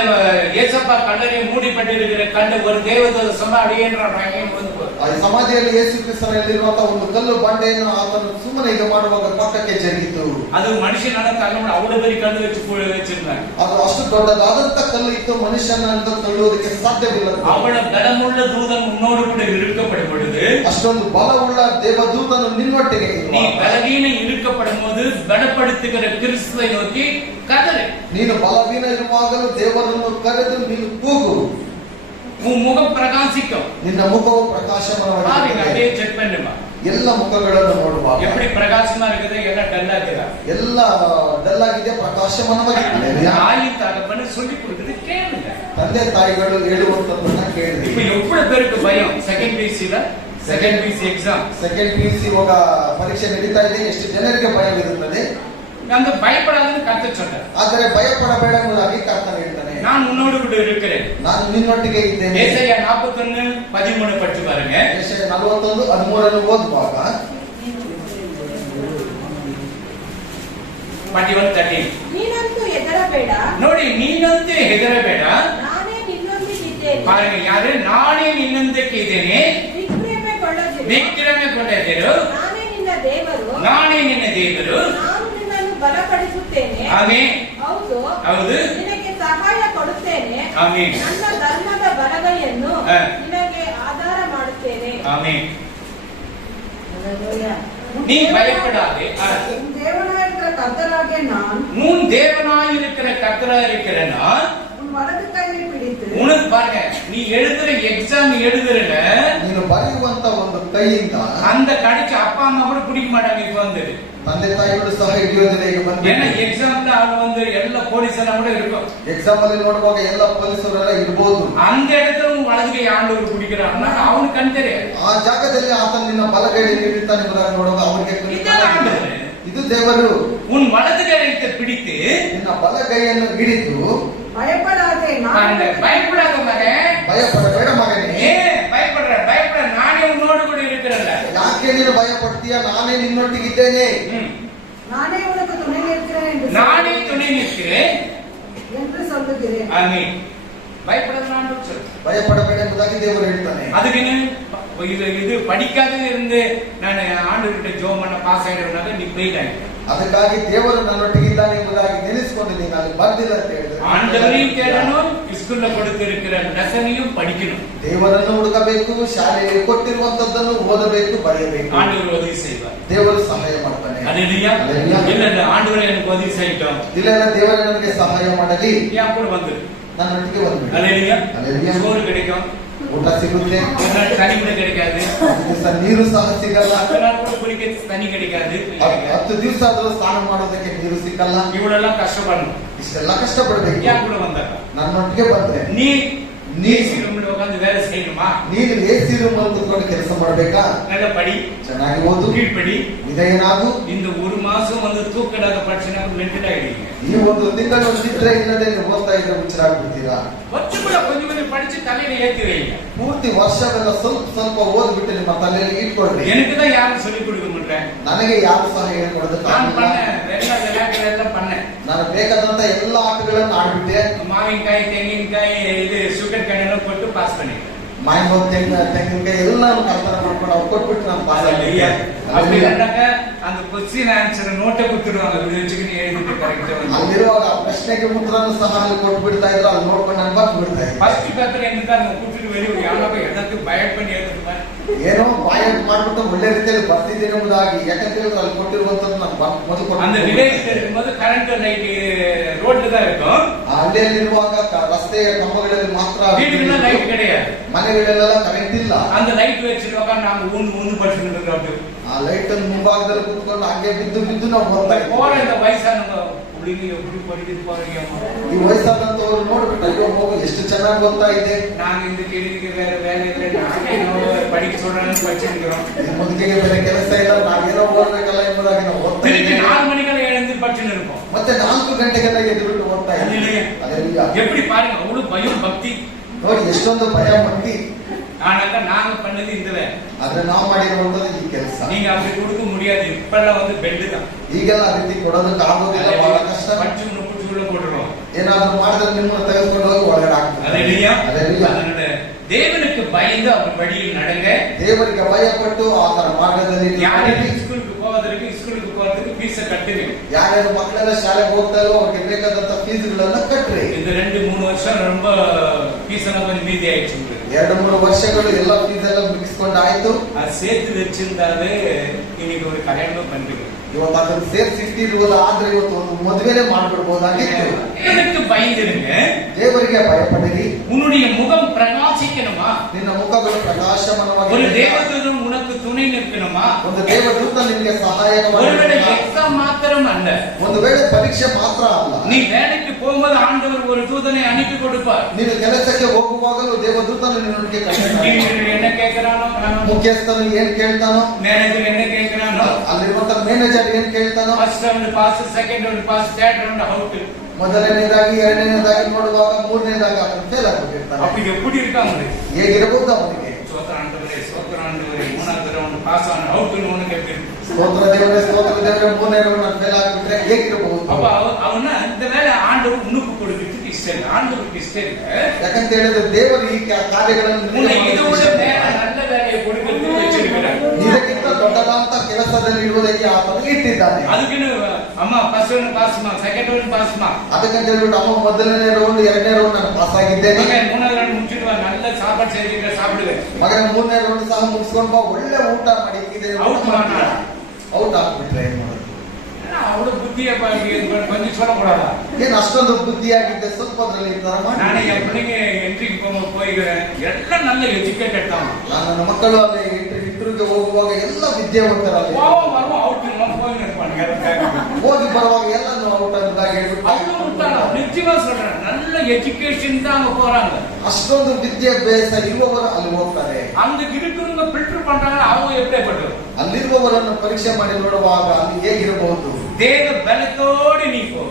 ஏசப்பா கல்லறை மூடிப்பட்டிருக்கிற கண்டு ஒரு தேவதூதன் சொன்னா அடியேன்றான் நான் ஏன் வந்து போ- ಆ ಸಮಾಧಿಯಲ್ಲಿ ಯೇಸು ಕ್ರಿಸ್ತನಲ್ಲಿರುವಂತಹ ಒಂದು ಕಲ್ಲು ಬಂಡೆಯನ್ನು ಆತನು ಸುಮ್ಮನೆ ಇದು ಮಾಡುವಾಗ ಪಕ್ಕಕ್ಕೆ ಜರುಗಿತು. அது மனுஷனால கண்ணு அவ்வளவு பெரிய கண்ணு வச்சு வச்சிருந்தாங்க. ಅದು ಅಷ್ಟು ದೊಡ್ಡದಾದಂತ ಕಲ್ಲು ಇತ್ತು, ಮನುಷ್ಯನ ಅಂತ ತಳ್ಳುವುದಕ್ಕೆ ಸಾಧ್ಯವಿಲ್ಲ. அவ்வளவு பலமுள்ள தூதன் உன்னோடு கூட இருக்கப்படும் பொழுது ಅಷ್ಟೊಂದು ಬಲವುಳ್ಳ ದೇವದೂತನು ನಿನ್ನೊಟ್ಟಿಗೆ ಇರುವಾಗ, நீ பலவீன இருக்கப்படும் போது பலப்படுத்துகிற கிறிஸ்துவை நோக்கி கதறு. ನೀನು ಬಲವೀನ ಇರುವಾಗಲೂ ದೇವರನ್ನು ಕರೆದು ನೀನು ಕೂಗು, உன் முகம் பிரகாசிக்கும். ನಿನ್ನ ಮುಖವು பாருங்க, ಪ್ರಕಾಶಮಾನವಾಗಿರುತ್ತದೆ. அப்படியே செக் பண்ணுமா ಎಲ್ಲ ಮುಖಗಳನ್ನು ನೋಡುವಾಗ எப்படி பிரகாசமா இருக்குது, எல்லாம் டல்லா இருக்குதா? ಎಲ್ಲ ಡಲ್ ಆಗಿದೆ, ಪ್ರಕಾಶಮಾನವಾಗಿದೆ. தாய் தகப்பன்னு சொல்லி கொடுக்குறது கேளுங்க. ತಂದೆ ತಾಯಿಗಳು ಹೇಳುವಂತದ್ದನ್ನ ಕೇಳಿ. இப்ப எவ்வளவு பேருக்கு பயம் செகண்ட் பிசில second PUC exam second PUC ಇವಾಗ ಪರೀಕ್ಷೆ ನಡೀತಾ ಇದೆ, ಎಷ್ಟು ಜನರಿಗೆ ಭಯವಿರುತ್ತದೆ. அந்த பயப்படாதுன்னு கத்த சொன்னார். ಆದರೆ ಭಯಪಡಬೇಡ ಎಂಬುದಾಗಿ ಕರ್ತನು ಹೇಳ್ತಾನೆ, நான் உன்னோடு கூட இருக்கிறேன். ನಾನು ನಿನ್ನೊಟ್ಟಿಗೆ ಇದ್ದೇನೆ. ஏசாயா 41:13 படிச்சு பாருங்க. ಯೆಶಾಯ 41:13 ಓದುವಾಗ 41:13 ನೀನಂತೂ ಹೆದರಬೇಡ, ನೋಡಿ, ನೀನಂತೆ ಹೆದರಬೇಡ. ನಾನೇ ನಿನ್ನೊಂದಿಗಿದ್ದೇನೆ. பாருங்க, ಯಾರು? ನಾನೇ ನಿನ್ನಂತೆ ಇದ್ದೇನೆ, ವಿಕ್ರಮಗೊಂಡಿರು, ನಾನೇ ನಿನ್ನ ದೇವರು, ನಾನೇ ನಿನ್ನ ದೇವರು, ನಾನು ನಿನ್ನನ್ನು ಬಲಪಡಿಸುತ್ತೇನೆ. ಆಮೆನ್. ಹೌದು, ಹೌದು, ನಿನಗೆ ಸಹಾಯ ಕೊಡುತ್ತೇನೆ. ಆಮೆನ್, ನನ್ನ ಧರ್ಮದ ಬಲಗೈಯನ್ನು ಹ. ನಿನಗೆ ಆಧಾರ ಮಾಡುತ್ತೇನೆ. ஆமென். Hallelujah. நீ பயப்படாதே. உன் தேவனாயிருக்கிற கர்த்தராகிய நான் உன் தேவனாயிருக்கிற கர்த்தரா இருக்கிற நான் உன் வலது கையை பிடித்து உனக்கு பாருங்க, நீ எழுதுற எக்ஸாம் எழுதுறல ನೀನು ಬರೆಯುವಂತ ಒಂದು ಕೈಯಿಂದ அந்த கடைக்கு அப்பா அம்மா கூட பிடிக்க மாட்டாங்க. இப்ப வந்து ತಂದೆ ತಾಯಿಗಳು ಸಹ ಹಿಡಿಯೋದಿಲ್ಲ. ಈಗ ஏன்னா ಬಂದ எக்ஸாம்ல அவங்க வந்து எல்லா போலீஸ் எல்லாம் கூட இருக்கும். ಎಕ್ಸಾಮ್ ಅಲ್ಲಿ ನೋಡುವಾಗ ಎಲ್ಲ ಪೊಲೀಸರೆಲ್ಲ ಇರ್ಬೋದು. அந்த இடத்துல உன் வலது கை ஆண்டவர் பிடிக்கிறான்னா அவனுக்கு கண் தெரியாது. ಆ ಜಾಗದಲ್ಲಿ ಆತ ನಿನ್ನ ಬಲಗೈಯಲ್ಲಿ ಹಿಡಿತಾನೆ ಎಂಬುದಾಗಿ ನೋಡುವಾಗ ಅವರಿಗೆ இதான் ஆண்டவர். ಇದು ದೇವರು. உன் வலது கையை பிடித்து ನಿನ್ನ ಬಲಗೈಯನ್ನು ಹಿಡಿದು பயப்படாதே, அந்த நான் பயப்படாத மகன், ಭಯಪಡಬೇಡ ಮಗನೇ, ஏன் பயப்படுற? பயப்பட, நானே உன்னோடு கூட இருக்கிறேன்ல. ಯಾಕೆ ನೀನು ಭಯಪಡ್ತೀಯ, ನಾನೇ ನಿನ್ನೊಟ್ಟಿಗಿದ್ದೇನೆ. நானே உனக்கு துணை நிற்கிறேன் என்று நானே துணை நிற்கிறேன் என்று சொல்லுகிறேன். ஆமென். பயப்படாத ஆண்டவர் சொல்லு. ಭಯಪಡಬೇಡ ಎಂಬುದಾಗಿ ದೇವರು ಹೇಳ್ತಾನೆ. அதுக்குன்னு இது படிக்காத இருந்து நான் ஆண்டவர்கிட்ட ஜோம் பண்ண பாஸ் ஆயிடுவேனாக்க நீ போயிட்டாங்க. ಅದಕ್ಕಾಗಿ ದೇವರು ನನ್ನೊಟ್ಟಿಗಿದ್ದಾನೆ ಎಂಬುದಾಗಿ ನೆನೆಸಿಕೊಂಡು ನೀನು ಅಲ್ಲಿ ಬರ್ದಿಲ್ಲ ಅಂತ ಹೇಳಿದ್ರೆ, ஆண்டவரையும் தேடணும், ஸ்கூல்ல கொடுத்திருக்கிற லெசனையும் படிக்கணும். ದೇವರನ್ನು ಹುಡುಕಬೇಕು, ಶಾಲೆಯಲ್ಲಿ ಕೊಟ್ಟಿರುವಂತದ್ದನ್ನು ಓದಬೇಕು, ಬರೆಯಬೇಕು. ஆண்டவர் உதவி செய்வார். ದೇವರು ಸಹಾಯ ಮಾಡ್ತಾನೆ. அல்லேலூயா. அல்லேலூயா. இல்ல இல்ல, ஆண்டவரே எனக்கு உதவி செய்யட்டும். ಇಲ್ಲ ದೇವರು ನನಗೆ ಸಹಾಯ ಮಾಡಲಿ, ஏன் கூட வந்து ನನ್ನೊಟ್ಟಿಗೆ ಬಂದ್ಬಿಡು. அல்லேலூயா. அல்லேலூயா. சோறு கிடைக்கும், ಊಟ ಸಿಗುತ್ತೆ, ஒரு நாள் தண்ணி கூட கிடைக்காது, ಒಂದು ದಿವಸ ನೀರು ಸಹ ಸಿಗಲ್ಲ, 10 நாள் கூட குடிக்க தண்ணி கிடைக்காது. 10 ದಿವಸ ಆದ್ರೂ ಸ್ನಾನ ಮಾಡೋದಕ್ಕೆ ನೀರು ಸಿಕ್ಕಲ್ಲ. இவ்வளவு கஷ்டப்படணும். ಇಷ್ಟೆಲ್ಲ ಕಷ್ಟಪಡ್ಬೇಕು. ஏன் கூட வந்தாங்க? ನನ್ನೊಟ್ಟಿಗೆ ಬಂದ್ರೆ நீ நீ ரூம்ல உட்கார்ந்து வேலை செய்யணுமா? ನೀನು AC ರೂಮ್ ಅಲ್ಲಿ ಕುತ್ಕೊಂಡು ಕೆಲಸ ಮಾಡ್ಬೇಕಾ? நல்ல படி, ಚೆನ್ನಾಗಿ ಓದು, கீழ்படி. ವಿಧೇಯನಾಗು. இந்த ஒரு மாசம் வந்து தூக்கடாத படிச்சுனா மென்டல் ஆயிடுவீங்க. ಈ ಒಂದು ತಿಂಗಳು ನಿದ್ರೆ ಇಲ್ಲದೆ ನೀವು ಓದ್ತಾ ಇದ್ರೆ ಹುಚ್ಚರಾಗ್ಬಿಡ್ತೀರಾ. கொஞ்சம் கூட கொஞ்சம் கொஞ்சம் படிச்சு தலையில ஏத்தி வைங்க. ಪೂರ್ತಿ ವರ್ಷವೆಲ್ಲ ಸ್ವಲ್ಪ ಸ್ವಲ್ಪ ಓದ್ಬಿಟ್ಟು ನಿಮ್ಮ ತಲೆಯಲ್ಲಿ ಇಟ್ಕೊಳ್ರಿ. எனக்கு தான் யாரும் சொல்லி கொடுக்க மாட்டேன். ನನಗೆ ಯಾರು ಸಹ ಹೇಳ್ಕೊಡೋದಕ್ಕೆ நான் ಆಗಿಲ್ಲ. பண்ணேன், எல்லா விளையாட்டுகள் எல்லாம் பண்ணேன். ನಾನು ಬೇಕಾದಂತ ಎಲ್ಲಾ ಆಟಗಳನ್ನು ಆಡ್ಬಿಟ್ಟೆ. மாவின்காய், தெங்கின்காய், இது சுகர் கேன் எல்லாம் போட்டு பாஸ் பண்ணிட்டேன். ಮಾವಿನ ತೆಂಗಿನಕಾಯಿ ಎಲ್ಲಾನು ಕರ್ತನ ಮಾಡ್ಕೊಂಡು ಅವ್ರು ಕೊಟ್ಬಿಟ್ಟು ನಾನು ಪಾಸ್ அல்லேலூயா. அப்படி ಆಗಿದ್ದೆ. இல்லைனாக்க அந்த கொஸ்டின் ஆன்சர் நோட்டை கொடுத்துடுவாங்க, இப்படி வச்சுக்கிட்டு எழுதிட்டு கரெக்டா வந்து. ಅಲ್ಲಿರುವಾಗ ಆ ಪ್ರಶ್ನೆಗೆ ಉತ್ತರನು ಸಹ ಅಲ್ಲಿ ಕೊಟ್ಬಿಡ್ತಾ ಇದ್ರು, ಅಲ್ಲಿ ನೋಡ್ಕೊಂಡು ನಾನು ಬರ್ದು ಬಿಡ್ತಾ ಇದ್ದೆ. ஃபர்ஸ்ட் பேப்பர் எனக்கு தான் கூட்டிட்டு வெளியே யாரோ எல்லாத்துக்கும் பயட் பண்ணி எழுதிட்டு பாரு. ಏನೋ ಬಾಯಟ್ ಮಾಡ್ಬಿಟ್ಟು ಒಳ್ಳೆ ರೀತಿಯಲ್ಲಿ ಬರ್ತಿದ್ದೇನೆ ಎಂಬುದಾಗಿ, ಯಾಕಂದ್ರೆ ಅಲ್ಲಿ ಕೊಟ್ಟಿರುವಂತದ್ದು ನಾನು ಮೊದಲು அந்த வில்லேஜ்ல இருக்கும்போது கரண்ட் லைட் ரோட்ல தான் இருக்கும். ಹಳ್ಳಿಯಲ್ಲಿರುವಾಗ ರಸ್ತೆಯ ಕಂಬಗಳಲ್ಲಿ ಮಾತ್ರ, வீட்டுக்குள்ள லைட் கிடையாது. ಮನೆಗಳೆಲ್ಲ ಕರೆಂಟ್ ಇಲ್ಲ. அந்த லைட் வச்சிருவாங்க, நாங்க ஊந்து படிச்சுட்டு இருக்கோம். ಆ ಲೈಟ್ ಅನ್ನು ಮುಂಭಾಗದಲ್ಲಿ ಕುತ್ಕೊಂಡು ಹಾಗೆ ಬಿದ್ದು ಬಿದ್ದು ನಾವು ಬರ್ತಾ ಇದ್ವಿ. போற இந்த வயசானவங்க ಹುಡುಗಿ எப்படி படிக்கிறது பாருங்க. ಈ ವಯಸ್ಸಾದಂತವ್ರು ನೋಡ್ಬಿಟ್ಟು ಅಯ್ಯೋ ಮಗು ಎಷ್ಟು ಚೆನ್ನಾಗಿ ಓದ್ತಾ ಇದೆ, நாங்க இந்த கேள்விக்கு வேற வேலை இல்லை, நானே படிக்க சொல்றாங்கன்னு படிச்சிருக்கிறோம். ಈ ಮುದುಕಿಗೆ ಬೇರೆ ಕೆಲಸ ಇಲ್ಲ, ನಾವೇನೋ ಓದ್ಬೇಕಲ್ಲ ಎಂಬುದಾಗಿ ನಾವು ಓದ್ತಾ திருப்பி ಇದ್ದೀವಿ. 4 மணிக்கெல்லாம் எழுந்து படிச்சுட்டு இருப்போம். ಮತ್ತೆ 4 ಗಂಟೆಗೆಲ್ಲ ಎದ್ದುಬಿಟ್ಟು ಓದ್ತಾ ಇದ್ದೀವಿ. அல்லேலூயா. எப்படி பாருங்க, அவ்வளவு பயம் பக்தி. ನೋಡಿ ಎಷ್ಟೊಂದು ಭಯ ಭಕ್ತಿ. ஆனாக்கா நாங்க பண்ணது இந்த வேலை. ಆದ್ರೆ ನಾವು ಮಾಡಿರುವಂತದ್ದು ಈ ಕೆಲಸ. நீங்க அப்படி கொடுக்க முடியாது. இப்பெல்லாம் வந்து பெண்டு தான். ಈಗೆಲ್ಲ ಆ ರೀತಿ ಕೊಡೋದಕ್ಕೆ ಆಗೋದಿಲ್ಲ, ಬಹಳ ಕಷ್ಟ. படிச்சு முடிச்சுள்ள போட்டுருவோம். ಏನಾದ್ರೂ ಮಾಡಿದ್ರೆ ನಿಮ್ಮನ್ನು ತೆಗೆದುಕೊಂಡು ಹೋಗಿ ಒಳಗಡೆ ಹಾಕ್ತಾರೆ. அல்லேலூயா. அல்லேலூயா. அதனால தேவனுக்கு பயந்து அவர் வழியில் நடங்க. ದೇವರಿಗೆ ಭಯಪಟ್ಟು ಆತನ ಮಾರ್ಗದಲ್ಲಿ ನೀವು யாரும் ನಡೆಯಿರಿ. ஸ்கூலுக்கு போறதுக்கு ஃபீஸ கட்டுங்க. ಯಾರ್ಯಾರು ಮಕ್ಕಳೆಲ್ಲ ಶಾಲೆಗೆ ಹೋಗ್ತಾ ಇಲ್ವೋ ಅವ್ರಿಗೆ ಬೇಕಾದಂತ ಫೀಸ್ಗಳನ್ನ ಕಟ್ರಿ. இந்த 2-3 வருஷம் ரொம்ப ஃபீஸ் எல்லாம் கொஞ்சம் மீதி ஆயிடுச்சு உங்களுக்கு. 2-3 ವರ್ಷಗಳು ಎಲ್ಲ ಫೀಸ್ ಎಲ್ಲ ಮುಗಿಸ್ಕೊಂಡು ಆಯ್ತು. அது சேர்த்து வச்சிருந்தாலே இன்னைக்கு ஒரு கல்யாணம் பண்றீங்க. ಇವತ್ತು ಅದನ್ನು ಸೇರಿಸಿಟ್ಟಿರುವುದು ಆದ್ರೆ ಇವತ್ತು ಒಂದು ಮದುವೆನೇ ಮಾಡ್ಬಿಡ್ಬೋದಾಗಿತ್ತು. தேவனுக்கு பயந்துருங்க. ದೇವರಿಗೆ ಭಯಪಡಿರಿ. உன்னுடைய முகம் பிரகாசிக்கணுமா? ನಿನ್ನ ಮುಖಗಳು ஒரு ಪ್ರಕಾಶಮಾನವಾಗಿ தேவதூதன் உனக்கு துணை நிற்கணுமா? ಒಂದು ದೇವದೂತ ನಿಮಗೆ ಸಹಾಯಕವಾಗಿ ஒருவேளை எக்ஸாம் மாத்திரம் அல்ல, ಒಂದು ವೇಳೆ ಪರೀಕ್ಷೆ ಮಾತ್ರ ಅಲ್ಲ, நீ வேலைக்கு போகும்போது ஆண்டவர் ஒரு தூதனை அனுப்பி கொடுப்பார். ನೀನು ಕೆಲಸಕ್ಕೆ ಹೋಗುವಾಗಲೂ ದೇವದೂತನು ನಿನ್ನೊಂದಿಗೆ ಕಳಿಸ್ತಾನೆ. டீச்சர் என்ன கேட்கிறானோ, ಮುಖ್ಯಸ್ಥನು ಏನ್ ಕೇಳ್ತಾನೋ, மேனேஜர் என்ன கேட்கிறானோ, ಅಲ್ಲಿರುವಂತ ಮ್ಯಾನೇಜರ್ ಏನ್ ಕೇಳ್ತಾನೋ, first round pass, second round pass, third round out. ಮೊದಲನೇದಾಗಿ ಎರಡನೇದಾಗಿ ನೋಡುವಾಗ ಮೂರನೇದಾಗಿ ಅವನು ಫೇಲ್ ಆಗಿರ್ತಾನೆ. அப்ப எப்படி இருக்காங்க? ಹೇಗಿರಬಹುದು ಅವನಿಗೆ? சோத்திர ஆண்டவரே மூணாவது ரவுண்ட் பாஸ் ஆன அவுட்னு உனக்கு எப்படி இருக்கு? ಸ್ತೋತ್ರ ದೇವರೇ ಮೂರನೇ ರೌಂಡ್ ಫೇಲ್ ಆಗಿಬಿಟ್ರೆ ಹೇಗಿರಬಹುದು? அப்ப அவன இந்த வேலை ಆண்டவர் உனக்கு கொடுக்கிறதுக்கு ಇಷ್ಟ ಇಲ್ಲ, ಆண்டವருக்கு ಇಷ್ಟ ಇಲ್ಲ. ಯಾಕಂತ ಹೇಳಿದ್ರೆ ದೇವರು ಈ ಕಾರ್ಯಗಳನ್ನು உன்னை இதோட மேல நல்ல வேலையை கொடுக்கிறதுக்கு வச்சிருக்கிறார். ಇದಕ್ಕಿಂತ ದೊಡ್ಡದಾದಂತ ಕೆಲಸದಲ್ಲಿ ಇಡುವುದಕ್ಕೆ ಆತನಿಗೆ ಇಟ್ಟಿದ್ದಾನೆ. அதுக்குன்னு ಅಮ್ಮ ಫಸ್ಟ್ ರೌಂಡ್ ಪಾಸ್ಮಾ, ಸೆಕೆಂಡ್ ರೌಂಡ್ ಪಾಸ್ಮಾ, ಅದಕ್ಕಂತ ಹೇಳ್ಬಿಟ್ಟು ಅಮ್ಮ ಮೊದಲನೇ ರೌಂಡ್ ಎರಡನೇ ರೌಂಡ್ ನಾನು ಪಾಸ್ ಆಗಿದ್ದೇನೆ, மூணாவது ரவுண்ட் முடிச்சுட்டு வா, நல்ல சாப்பாடு செய்திருக்க சாப்பிடுவேன், ಮಗನ ಮೂರನೇ ರೌಂಡ್ ಸಹ ಮುಗಿಸ್ಕೊಂಡು ಬಾ, ಒಳ್ಳೆ ಊಟ ಮಾಡಿ ಔಟ್ ಆಗ್ಬಿಟ್ರೆ ಏನ್ ಮಾಡೋದು? அவ்வளவு புத்திய கொஞ்சம் சொல்லக்கூடாதா? ಏನ್ ಅಷ್ಟೊಂದು ಬುದ್ಧಿಯಾಗಿದ್ದೆ ಸ್ವಲ್ಪದ್ರಲ್ಲಿ நானே என் பிள்ளைங்க என்ட்ரிக்கு போயிருக்கிறேன், எல்லாம் நல்ல எஜுಕೇಟೆಡ್ தான். ನಾನು ನನ್ನ ಮಕ್ಕಳು ಅಲ್ಲಿ ಇಂಟರ್ವ್ಯೂಗೆ ಹೋಗುವಾಗ ಎಲ್ಲ ವಿದ್ಯಾವಂತರಲ್ಲಿ கோவம் வரும், அவுட் போய் நிற்பானுங்க. ಹೋಗಿ ಬರುವಾಗ ಎಲ್ಲಾನು ಔಟ್ ಅನ್ನೋದಾಗಿ ಹೇಳ್ಬಿಟ್ಟು நிச்சயமா சொல்றேன், நல்ல எஜுகேஷன் தான் அங்க போறாங்க. ಅಷ್ಟೊಂದು ವಿದ್ಯಾಭ್ಯಾಸ ಇರುವವರು ಅಲ್ಲಿ ಹೋಗ್ತಾರೆ. அங்க இருக்கிறவங்க ஃபில்டர் பண்றாங்க, அவங்க எப்படிப்பட்டது? ಅಲ್ಲಿರುವವರನ್ನು ಪರೀಕ್ಷೆ ಮಾಡಿ ನೋಡುವಾಗ ಅಲ್ಲಿ ಹೇಗಿರಬಹುದು? தேவ பலத்தோடு நீ போ,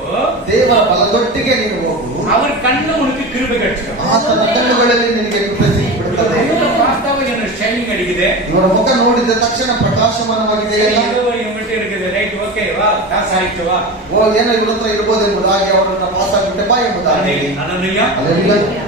ದೇವರ ಬಲದೊಟ್ಟಿಗೆ ನೀನು ಹೋಗು, அவர் ಕಣ್ಣು உனக்கு கிருபை கிடைச்சிடும். ಆತನ ಕಣ್ಣುಗಳಲ್ಲಿ ನಿನಗೆ ಕೃಪೆ ಸಿಕ್ಕಿಬಿಡುತ್ತದೆ. பார்த்தாவே எனக்கு ஷைனிங் அடிக்குது, ಇವರ ಮುಖ ನೋಡಿದ ತಕ್ಷಣ ಪ್ರಕಾಶಮಾನವಾಗಿದೆ. இவங்கிட்ட இருக்குது, ரைட் ஓகே வா, பாಸ್ ಆಯ್ತು ವா, ಏನೋ ಇವ್ರ ಹತ್ರ ಇರ್ಬೋದು ಎಂಬುದಾಗಿ ಅವರನ್ನ ಪಾಸ್ ಆಗಿಬಿಟ್ಟೆ ಬಾ ಎಂಬುದಾಗಿ. அல்லேலூயா.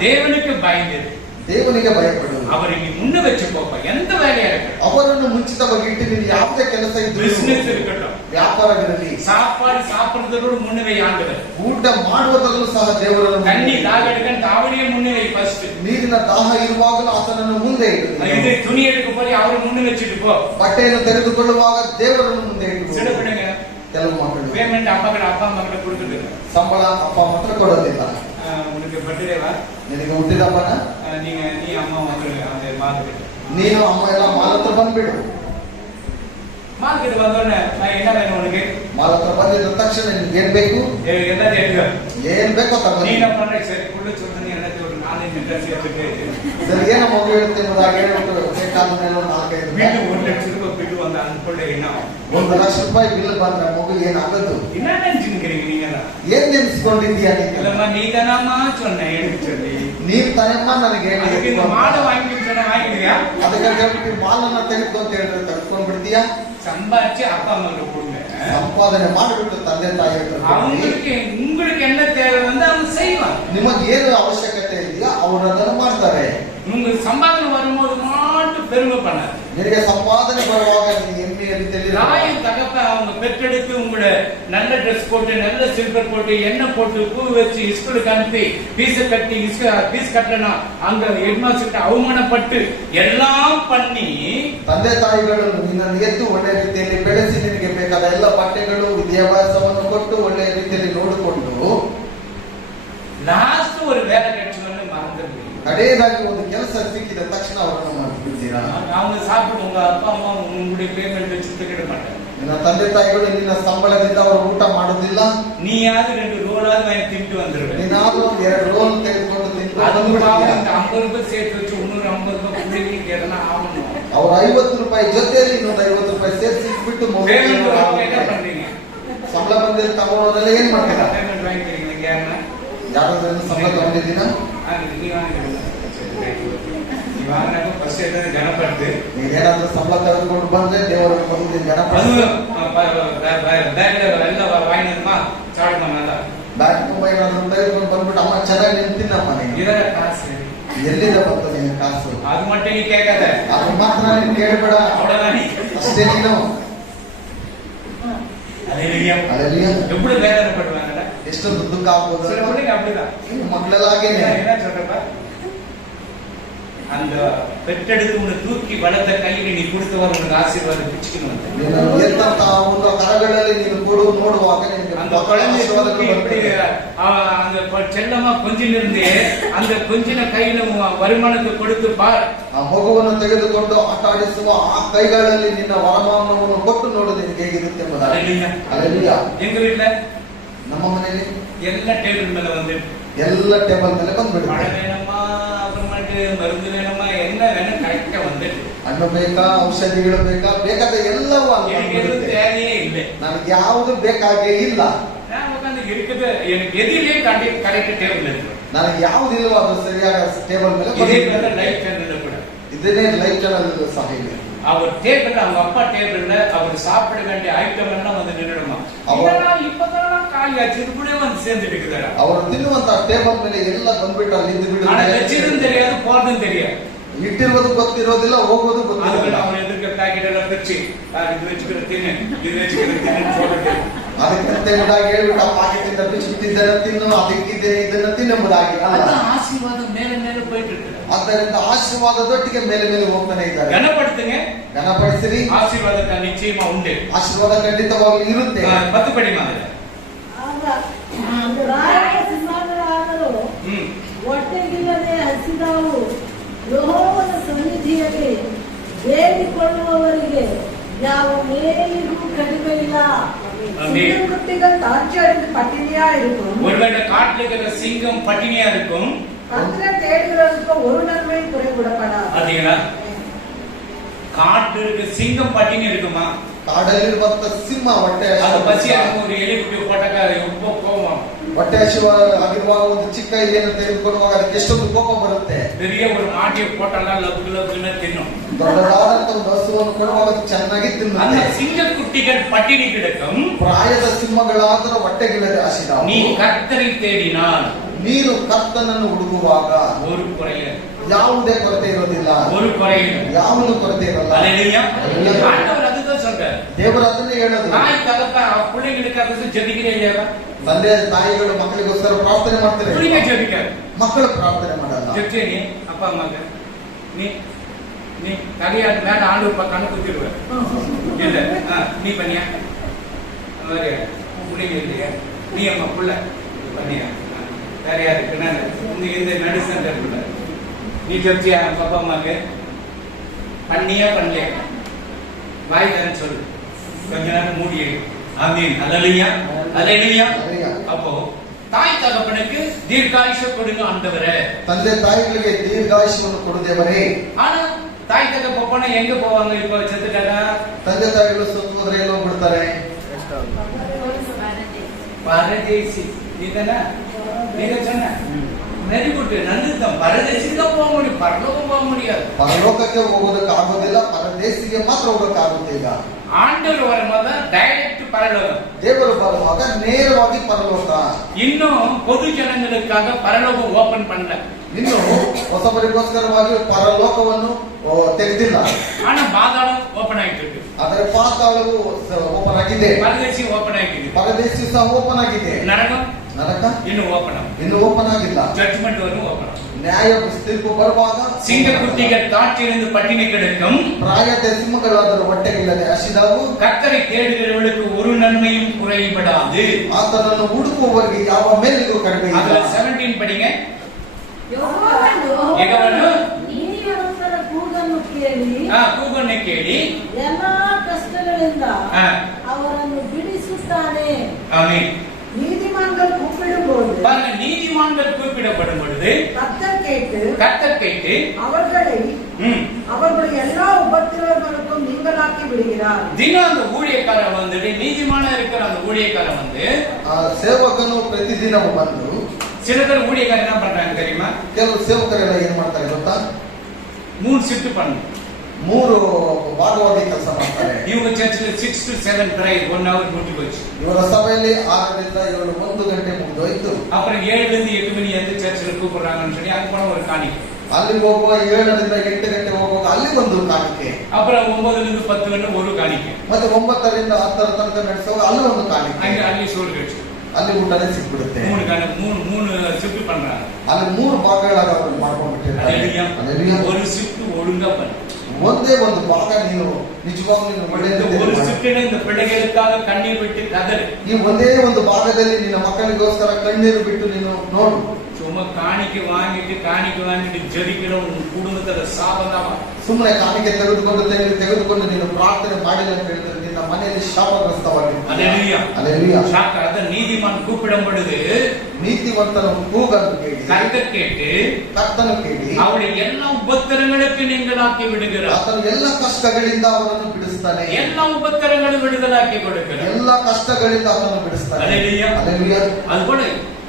தேவனுக்கு பயந்து ದೇವನಿಗೆ ಭಯಪಡು, அவரை நீ முன்ன வச்சு போப்ப, எந்த வேலையா இருக்கட்டும், ಅವರನ್ನು ಮುಂಚಿತವಾಗಿ ಇಟ್ಟು ನೀನು ಯಾವುದೇ ಕೆಲಸ ಇದ್ದು பிசினஸ் இருக்கட்டும், ವ್ಯಾಪಾರವಿರಲಿ, சாப்பாடு சாப்பிடுறதோட முன்னவை ஆண்டவர், ಊಟ ಮಾಡುವುದರಲ್ಲೂ ಸಹ ದೇವರನ್ನು தண்ணி தாக எடுக்க அவரையே முன்னவை ஃபர்ஸ்ட், ನೀರಿನ ದಾಹ ಇರುವಾಗಲೂ ಆತನನ್ನು ಮುಂದೆ ಇಡು, இது துணி எடுக்க போய் அவரை ಮುನ್ನ வச்சுட்டு போ, ಬಟ್ಟೆಯನ್ನು ತೆಗೆದುಕೊಳ್ಳುವಾಗ ದೇವರನ್ನು ಮುಂದೆ ಇಡು. சில பிள்ளைங்க ಕೆಲವು ಮಕ್ಕಳು பேமெண்ட் அப்பா அம்மா கிட்ட கொடுத்துட்டு ಸಂಬಳ ಅಪ್ಪ ಮಾತ್ರ ಕೊಡೋದಿಲ್ಲ. உனக்கு பர்த்டேவா, ನಿನಗೆ ಹುಟ್ಟಿದಪ್ಪನ நீ அம்மா வந்து அந்த மார்க்கெட் ನೀನು ಅಮ್ಮ ಎಲ್ಲ ಮಾಲ್ ಹತ್ರ ಬಂದ್ಬಿಡು. மார்க்கெட் வந்தோடனே நான் என்ன வேணும் உனக்கு? ಮಾಲ್ ಹತ್ರ ಬಂದಿದ್ದ ತಕ್ಷಣ ನಿನ್ಗೆ ಏನ್ ಬೇಕು, எல்லாத்தையும் எடுக்க ಏನ್ ಬೇಕೋ நீ ತಗೊಂಡು என்ன பண்ற? சரி உள்ள சொல்றேன், எல்லாத்தையும் ஒரு 4-5 ட்ரெஸ் எடுத்துட்டு ಇದರಲ್ಲಿ ಏನೋ ಮಗು ಹೇಳುತ್ತೆ ಎಂಬುದಾಗಿ ಹೇಳ್ಬಿಟ್ಟು ಬೇಕಾದ ಮೇಲೆ ಒಂದು 4-5 வீட்டு 1 லட்சம் ரூபாய் பிட்டு வந்த அந்த பிள்ளை என்ன ஆகும்? ₹1,00,000 ಬಿಲ್ ಬಂದ್ರೆ ಮಗು ಏನಾಗದು? என்ன நினைச்சுக்கிறீங்க நீங்க எல்லாம்? ಏನ್ ನೆನ್ಸ್ಕೊಂಡಿದ್ದೀಯಾ ನೀನು? இல்லம்மா நீ தானம்மா சொன்னேன் எடுக்க சொல்லி, ನೀವ್ ತಾನೆಮ್ಮ ನನಗೆ அதுக்கு இந்த மாலை வாங்கி சொன்ன வாங்கிடுவியா? ಅದಕ್ಕೆ ಹೇಳ್ಬಿಟ್ಟು ಮಾಲನ್ನ ತೆಗೆದು ಅಂತ ಹೇಳಿದ್ರೆ ತೆಗೆದುಕೊಂಡ್ಬಿಡ್ತೀಯಾ? சம்பாதிச்சு அப்பா அம்மாக்கு கொடுங்க, ಸಂಪಾದನೆ ಮಾಡಿಬಿಟ್ಟು ತಂದೆ ತಾಯಿ ಹತ್ರ ಕೊಡಿ. அவங்களுக்கு உங்களுக்கு என்ன தேவை வந்து அவங்க செய்வாங்க. ನಿಮಗೆ ಏನು ಅವಶ್ಯಕತೆ ಇದೆಯಾ ಅವರು ಅದನ್ನು ಮಾಡ್ತಾರೆ. உங்களுக்கு சம்பாதனை வரும்போது மட்டும் பெருமை பண்ணாது. ನಿನಗೆ ಸಂಪಾದನೆ ಬರುವಾಗ ನೀನು ಹೆಮ್ಮೆಯ ರೀತಿಯಲ್ಲಿ தாயும் தகப்ப அவங்க பெற்றெடுத்து உங்களோட நல்ல ட்ரெஸ் போட்டு, நல்ல சில்வர் போட்டு, எண்ணெய் போட்டு, பூ வச்சு ஸ்கூலுக்கு அனுப்பி ஃபீஸ் கட்டி, ஃபீஸ் கட்டணும், அங்க ஹெட்மாஸ்டர் அவமானப்பட்டு எல்லாம் பண்ணி ತಂದೆ ತಾಯಿಗಳು ನಿನ್ನನ್ನು ಎದ್ದು ಒಳ್ಳೆ ರೀತಿಯಲ್ಲಿ ಬೆಳೆಸಿ ನಿನಗೆ ಬೇಕಾದ ಎಲ್ಲ ಬಟ್ಟೆಗಳು ವಿದ್ಯಾಭ್ಯಾಸವನ್ನು ಕೊಟ್ಟು ಒಳ್ಳೆಯ ರೀತಿಯಲ್ಲಿ ನೋಡಿಕೊಂಡು லாஸ்ட் ஒரு வேலை கிடைச்சோன்னு மறந்துடுவீங்க. ಕಡೆಯದಾಗಿ ಒಂದು ಕೆಲಸ ಸಿಕ್ಕಿದ ತಕ್ಷಣ ಅವರನ್ನು ಮಾಡಿಬಿಡ್ತೀರಾ? அவங்க சாப்பிட்டு உங்க அப்பா அம்மா உங்களுடைய பேமெண்ட் வச்சு திக்கிட மாட்டாங்க. ನಿನ್ನ ತಂದೆ ತಾಯಿಗಳು ನಿನ್ನ ಸಂಬಳದಿಂದ ಅವರು ಊಟ ಮಾಡೋದಿಲ್ಲ. நீயாவது 2 ரோலாவது வாங்கி தின்ட்டு வந்துருவேன். ನೀನಾದ್ರೂ 2 ರೋಲ್ ತೆಗೆದುಕೊಂಡು ತಿಂದು அது ಬಂದ್ಬಿಡ್ತೀಯ. 50 ரூபாய் சேர்த்து வச்சு இன்னொரு 50 ரூபாய் பிள்ளைங்களுக்கு எதனா ஆகணும். ಅವ್ರ ₹50 ಜೊತೆಯಲ್ಲಿ ಇನ್ನೊಂದು ₹50 ಸೇರಿಸಿ ಇಟ್ಬಿಟ್ಟು பேமெண்ட் வாங்க என்ன பண்றீங்க? ಸಂಬಳ ಬಂದಿದ್ದು ತಗೊಳ್ಳೋದೆಲ್ಲ ಏನ್ ಮಾಡ್ತೀರಾ? பேமெண்ட் வாங்கிக்கிறீங்க யாருன்னா? ಯಾರಾದ್ರೂ ಸಂಬಳ ತಗೊಂಡಿದ್ದೀನ? நீ வாங்கிக்கிறீங்க. நீ வாங்கினாக்க ஃபர்ஸ்ட் ஏதாவது கனப்படுத்து. ನೀನೇನಾದ್ರೂ ಸಂಬಳ ತೆಗೆದುಕೊಂಡು ಬಂದ್ರೆ ದೇವರನ್ನು ಬಂದು அது ಜನಪದ பேக்ல எல்லாம் வாங்கினதுமா சாப்பிடுமா நல்லா ಬ್ಯಾಟ್ ಮೊಬೈಲ್ ಏನಾದ್ರು ತೆಗೆದುಕೊಂಡು ಬಂದ್ಬಿಟ್ಟು ಅಮ್ಮ ಚೆನ್ನಾಗಿ ನೀನು ತಿನ್ನಮ್ಮ ನೀನು. ಇದರ ಕಾಸು ಎಲ್ಲಿಂದ ಬಂತು ನಿನ್ನ ಕಾಸು? ಅದು ಮಟ್ಟಿಗೆ ನೀ ಕೇಳ್ಕದ ಅದು ಮಾತ್ರ ನೀನು ಕೇಳಬೇಡ ಅಷ್ಟೇ ನೀನು. ಅಲ್ಲೆಲ್ಲಿಯ எப்படி வேதனைப்படுவாங்கடா? ಎಷ್ಟೊಂದು ದುಃಖ ಆಗ್ಬೋದು. சில பிள்ளைங்க அப்படிதான். ಇನ್ನು ಮಕ್ಕಳೆಲ್ಲಾಗೇನೆ என்ன சொல்றப்ப அந்த பெற்றெடுத்து உன்னை தூக்கி வளர்த்த கையில நீ கொடுத்தவர் உனக்கு ஆசீர்வாதம் பிச்சுக்கணும். ನೀನು ಎತ್ತಂತ ಒಂದು ಕರಗಳಲ್ಲಿ ನೀನು ಕೊಡು ನೋಡುವಾಗ ನಿನಗೆ அந்த குழந்தை ಆಶೀರ್ವಾದಗಳು எப்படி ಬರ್ತದೆ. அந்த செல்லமா கொஞ்சிலிருந்து அந்த கொஞ்சின கையில வருமானத்தை கொடுத்து பார். ಆ ಮಗುವನ್ನು ತೆಗೆದುಕೊಂಡು ಆಟ ಆಡಿಸುವ ಆ ಕೈಗಳಲ್ಲಿ ನಿನ್ನ ವರಮಾನವನ್ನು ಕೊಟ್ಟು ನೋಡು ನಿನಗೆ ಹೇಗಿರುತ್ತೆ ಎಂಬುದಾಗಿ. அல்லேலூயா. எங்க வீட்ல ನಮ್ಮ ಮನೆಯಲ್ಲಿ ಎಲ್ಲ ಟೇಬಲ್ ಮೇಲೆ வந்து ಎಲ್ಲ ಟೇಬಲ್ ಮೇಲೆ மழை ಬಂದ್ಬಿಡುತ್ತೆ. வேணுமா அப்புறமேட்டு மருந்து வேணுமா என்ன வேணும் கரெக்டா வந்துட்டு ಹಣ್ಣು ಬೇಕಾ ಔಷಧಿಗಳು ಬೇಕಾ ಬೇಕಾದ ಎಲ್ಲವೂ ಅಲ್ಲಿ எனக்கு எதுவும் ಬಂದ್ಬಿಡುತ್ತೆ. தேவையே இல்லை. ನನಗೆ ಯಾವುದು ಬೇಕಾಗೇ ಇಲ್ಲ. நான் உட்காந்து இருக்குது எனக்கு எதிலே கரெக்ட் டேபிள் இருக்கு. ನನಗೆ ಯಾವುದಿಲ್ವೋ ಅದು ಸರಿಯಾದ ಟೇಬಲ್ ಮೇಲೆ இதே ಬಂದ್ಬಿಡುತ್ತೆ. பேர்ல லைஃப் சேனல்ல கூட ಇದನ್ನೇ ಲೈಫ್ ಚಾನಲ್ ಸಹ ಇದೆ. அவர் டேபிள்ல அவங்க அப்பா டேபிள்ல அவர் சாப்பிட வேண்டிய ஐட்டம் எல்லாம் வந்து நின்னுடுமா. இதெல்லாம் இப்பதான் காலியாச்சு இது கூட வந்து சேர்ந்துட்டு இருக்குதா. ಅವರು ತಿನ್ನುವಂತ ಟೇಬಲ್ ಮೇಲೆ ಎಲ್ಲ ಬಂದ್ಬಿಟ್ಟು ಅಲ್ಲಿ ಇದ್ದು ஆனா ಬಿಡುತ್ತೆ. வச்சதும் தெரியாது போறதும் தெரியாது. ಇಟ್ಟಿರುವುದು ಗೊತ್ತಿರೋದಿಲ್ಲ, ಹೋಗೋದು அதுக்குள்ள ಗೊತ್ತಿರೋದಿಲ್ಲ. அவன் எதிர்க்க பாக்கெட் எல்லாம் பிரிச்சு இது வச்சுக்கிற தின்னு இது வச்சுக்கிற தின்னு போடுறது. ಅದಕ್ಕಂತ ಎಂಬುದಾಗಿ ಹೇಳ್ಬಿಟ್ಟು ಆ ಪಾಕೆಟ್ ಇಂದ ಬಿಚ್ಚಿಟ್ಟಿದ್ದನ್ನ ತಿನ್ನು, ಅದಕ್ಕಿದೆ ಇದನ್ನ ತಿನ್ನುವುದಾಗಿ ಅಲ್ಲ. அதான் ஆசீர்வாதம் மேல மேல போயிட்டு இருக்கு. ಆದ್ದರಿಂದ ಆಶೀರ್ವಾದದೊಟ್ಟಿಗೆ ಮೇಲೆ ಮೇಲೆ ಹೋಗ್ತಾನೆ ಇದ್ದಾರೆ. கனப்படுத்துங்க. ಘನಪಡಿಸಿರಿ, ஆசீர்வாதம் நிச்சயமா உண்டு. ಆಶೀರ್ವಾದ ಖಂಡಿತವಾಗ್ಲೂ ಇರುತ್ತೆ. 10 படி மாதிரி. ಆಗ ರಾಯರ ಸಿಂಹಾಸನವಾದರೂ ಹೊಟ್ಟೆಗಿಲ್ಲದೆ ಹಸಿದವು ಯೆಹೋವನ ಸನ್ನಿಧಿಯಲ್ಲಿ ಬೇಡಿಕೊಳ್ಳುವವರಿಗೆ ಯಾವ மேலிಗೂ கடிமை இல்ல. சிங்கக்குட்டிகள் தாழ்ச்சி அடைந்து பட்டினியா இருக்கும். ஒருவேளை காட்டுல இருக்கிற சிங்கம் பட்டினியா இருக்கும். கர்த்தரை தேடுகிறவர்களுக்கு ஒரு நன்மையும் குறைவிடப்படாது. பாத்தீங்களா? காட்டுல இருக்கிற சிங்கம் பட்டினி இருக்குமா? ಕಾಡಲ್ಲಿರುವಂತ ಸಿಂಹ ಹೊಟ್ಟೆ அது பசியா இருக்கும். ஒரு எலி குட்டி போட்டாக்க ரொம்ப கோபம். ಹೊಟ್ಟೆ ಹಸಿವ ಆಗಿರುವಾಗ ಒಂದು ಚಿಕ್ಕ ಎಲೆಯನ್ನು ತೆಗೆದುಕೊಳ್ಳುವಾಗ ಅದಕ್ಕೆ ಎಷ್ಟೊಂದು ಕೋಪ ಬರುತ್ತೆ. பெரிய ஒரு மாட்டியை போட்டால லப்பு லப்புன்னு தின்னும். ದೊಡ್ಡದಾದಂತ ಒಂದು ಹಸುವನ್ನು ಕೊಡುವಾಗ ಅದು ಚೆನ್ನಾಗಿ அந்த ತಿನ್ನುತ್ತೆ. சிங்கக்குட்டிகள் பட்டினி கிடக்கும். ಪ್ರಾಯದ ಸಿಂಹಗಳಾದರೂ ಹೊಟ್ಟೆಗಿಲ್ಲದೆ ಹಸಿದವು. நீ கர்த்தரை தேடினால் ನೀನು ಕರ್ತನನ್ನು ಹುಡುಕುವಾಗ ஒரு குறைய ಯಾವುದೇ ಕೊರತೆ ಇರೋದಿಲ್ಲ, ஒரு குறையில ಯಾವುದು ಕೊರತೆ ಇರಲ್ಲ. அல்லேலூயா. ஆண்டவர் அதுதான் சொல்றார். ದೇವರು ಅದನ್ನೇ ಹೇಳೋದು. தாய் தகப்ப பிள்ளைகளுக்காக ஜெபிக்கிறே இல்லையா? ತಂದೆ ತಾಯಿಗಳು ಮಕ್ಕಳಿಗೋಸ್ಕರ ಪ್ರಾರ್ಥನೆ ಮಾಡ್ತಾರೆ, பிள்ளைங்க ஜெபிக்காது. ಮಕ್ಕಳು ಪ್ರಾರ್ಥನೆ ಮಾಡಲ್ಲ. ஜெபிச்சே நீ அப்பா அம்மாக்கு நீ நீ தகையாடு மேல ஆண்டு கண்ணு குத்திடுவ இல்ல. நீ பண்ணியா மாதிரி பிள்ளைங்க இல்லையா? நீ அம்மா புள்ள பண்ணியா? வேற யாருக்கு இந்த மெடிசன் இருக்குல்ல, நீ ஜெபிச்சியா அப்பா அம்மாக்கு? பண்ணியா பண்ணலையா? வாய் தரேன்னு சொல்லு, கொஞ்ச நேரம் மூடி. ஆமீன். அல்லேலூயா. அல்லேலூயா. அப்போ தாய் தகப்பனுக்கு தீர்க்காயுஷ கொடுங்க ஆண்டவரே. ತಂದೆ ತಾಯಿಗಳಿಗೆ ದೀರ್ಘಾಯುಷ್ಯವನ್ನು ಕೊಡು ದೇವರೇ. ஆனா தாய் தகப்பன எங்க போவாங்க? இப்ப செத்துட்டாங்க. ತಂದೆ ತಾಯಿಗಳು ಸತ್ತು ಹೋದ್ರೆ ಎಲ್ಲಿ ಹೋಗ್ಬಿಡ್ತಾರೆ? பரதேசி. நீதானா? நீங்க சொன்ன வெரி குட். நல்லதுதான். பரதேசிக்கு தான் போக முடியும், பரலோகம் போக முடியாது. ಪರಲೋಕಕ್ಕೆ ಹೋಗೋದಕ್ಕೆ ಆಗೋದಿಲ್ಲ, ಪರದೇಶಿಗೆ ಮಾತ್ರ ಹೋಗಕ್ಕಾಗುತ್ತೆ. ಈಗ ஆண்டவர் வரும்போது டைரக்ட் பரலோகம். ದೇವರು ಬರುವಾಗ ನೇರವಾಗಿ ಪರಲೋಕ. இன்னும் பொது ஜனங்களுக்காக பரலோகம் ஓபன் பண்ணல. ಇನ್ನು ಹೊಸಬರಿಗೋಸ್ಕರವಾಗಿ ಪರಲೋಕವನ್ನು ತೆಗೆದಿಲ್ಲ. ஆனா பாதாளம் ஓபன் ஆயிட்டு இருக்கு. ಆದರೆ ಪಾತಾಳವು ಓಪನ್ ಆಗಿದೆ, பரதேசி ஓபன் ஆயிட்டு இருக்கு. ಪರದೇಶಿ ಸಹ ಓಪನ್ ಆಗಿದೆ. நரகம் ನರಕ இன்னும் ஓபன் ஆகும். ಇನ್ನು ಓಪನ್ ಆಗಿಲ್ಲ. ஜட்ஜ்மெண்ட் வரும் ஓபன் ஆகும். ನ್ಯಾಯ ತೀರ್ಪು ಬರುವಾಗ சிங்கக்குட்டிகள் காற்றிலிருந்து பட்டினி கிடக்கும். ಪ್ರಾಯದ ಸಿಂಹಗಳಾದರೂ ಹೊಟ್ಟೆಗಿಲ್ಲದೆ ಹಸಿದವು. கர்த்தரை தேடுகிறவர்களுக்கு ஒரு நன்மையும் குறைபடாது. ಆತನನ್ನು ಹುಡುಕುವವರಿಗೆ ಯಾವ ಮೇಲಿಗೂ ಕಡಿಮೆ அதுல ಇಲ್ಲ. 17 படிங்க. ಯೆಹೋವನು ಯೆಹೋವನು ನೀತಿವಂತರ ಕೂಗನ್ನು ಕೇಳಿ ಕೂಗನ್ನು ಕೇಳಿ ಎಲ್ಲಾ ಕಷ್ಟಗಳಿಂದ ஆ, ಅವರನ್ನು ಬಿಡಿಸುತ್ತಾನೆ. ஆமென். நீதிமான்கள் கூப்பிடும்போது பாருங்க, நீதிமான்கள் குறிப்பிடப்படும் பொழுது கர்த்தர் கேட்டு கர்த்தர் கேட்டு அவர்களை ம், அவர்களுடைய எல்லா உபத்திரவங்களுக்கும் நீங்களாக்கி விடுகிறார். தினம் அந்த ஊழியக்காரன் வந்துட்டு நீதிமான இருக்கிற அந்த ஊழியக்காரன் வந்து ಆ ಸೇವಕನು ಪ್ರತಿದಿನವೂ ಬಂದು, சில பேர் ஊழியக்காரன் என்ன பண்றாங்க தெரியுமா? ಕೆಲವು ಸೇವಕರೆಲ್ಲ ಏನ್ ಮಾಡ್ತಾರೆ ಗೊತ್ತಾ? 3 ஷிஃப்ட் பண்ணு. ಮೂರು ಭಾಗವಾಗಿ ಕೆಲಸ ಮಾಡ್ತಾರೆ. இவங்க சர்ச்சில் 6 to 7 prayer 1 hour முட்டி போச்சு. ಇವರ ಸಭೆಯಲ್ಲಿ 6 ರಿಂದ 7 1 ಗಂಟೆ ಮುಗಿದೋಯ್ತು. அப்புறம் 7 இருந்து 8 மணி எந்த சர்ச்சில் கூப்பிடுறாங்கன்னு சொல்லி அங்க போன ஒரு காணிக்கை. ಅಲ್ಲಿ ಹೋಗುವ 7 ರಿಂದ 8 ಗಂಟೆ ಹೋಗುವಾಗ ಅಲ್ಲಿ ಒಂದು ಕಾಣಿಕೆ. அப்புறம் 9 இருந்து 10 ಗಂಟೆ ஒரு காணிக்கை. ಮತ್ತೆ 9 ರಿಂದ 10 ತನಕ ನಡೆಸುವಾಗ ಅಲ್ಲಿ ಒಂದು ಕಾಣಿಕೆ. ಅಲ್ಲಿ ಸೋಲ್ ಕಟ್ಟಿ ಅಲ್ಲಿ ಊಟನೇ ಸಿಕ್ಬಿಡುತ್ತೆ. மூணு ஷிஃப்ட் பண்றாங்க. ಅಲ್ಲಿ 3 ಭಾಗಗಳಾಗಿ ಅವರು ಮಾಡ್ಕೊಂಡ್ಬಿಟ್ಟಿರ್ತಾರೆ. ஒரு ஷிஃப்ட் ஒழுங்கா பண்ணு. ಒಂದೇ ಒಂದು ಭಾಗ ನೀನು ನಿಜವಾಗ್ಲೂ ಒಳ್ಳೆಯದು. ஒரு ஷிஃப்ட்ல இந்த பிள்ளைகளுக்காக கண்ணீர் விட்டு கதறு. ಈ ಒಂದೇ ಒಂದು ಭಾಗದಲ್ಲಿ ನಿನ್ನ ಮಕ್ಕಳಿಗೋಸ್ಕರ ಕಣ್ಣೀರು ಬಿಟ್ಟು ನೀನು ನೋಡು. சும்மா காணிக்கை வாங்கிட்டு ஜெபிக்கிற உன் குடும்பத்துல சாபதாமா. ಸುಮ್ಮನೆ ಕಾಣಿಕೆ ತೆಗೆದುಕೊಂಡು ನೀನು ಪ್ರಾರ್ಥನೆ ಮಾಡಿಲ್ಲ ಅಂತ ಹೇಳಿದ್ರೆ ನಿನ್ನ ಮನೆಯಲ್ಲಿ ಶಾಪಗ್ರಸ್ತವಾಗಿದೆ. அல்லேலூயா அல்லேலூயா. அத நீதிமான் கூப்பிடும் பொழுது ನೀತಿವಂತನ ಕೂಗನ್ನು ಕೇಳಿ ಕರ್ತನು ಕೇಳಿ அவருடைய எல்லா உபத்திரங்களுக்கு நீங்களாக்கி விடுகிறார். ಆತನು ಎಲ್ಲ ಕಷ್ಟಗಳಿಂದ ಅವರನ್ನು ಬಿಡಿಸ್ತಾನೆ. எல்லா உபத்திரங்களும் விடுதலாக்கி கொடுக்கிறார். ಎಲ್ಲ ಕಷ್ಟಗಳಿಂದ ಅವರನ್ನು ಬಿಡಿಸ್ತಾನೆ. அல்லேலூயா அல்லேலூயா. அதுபோல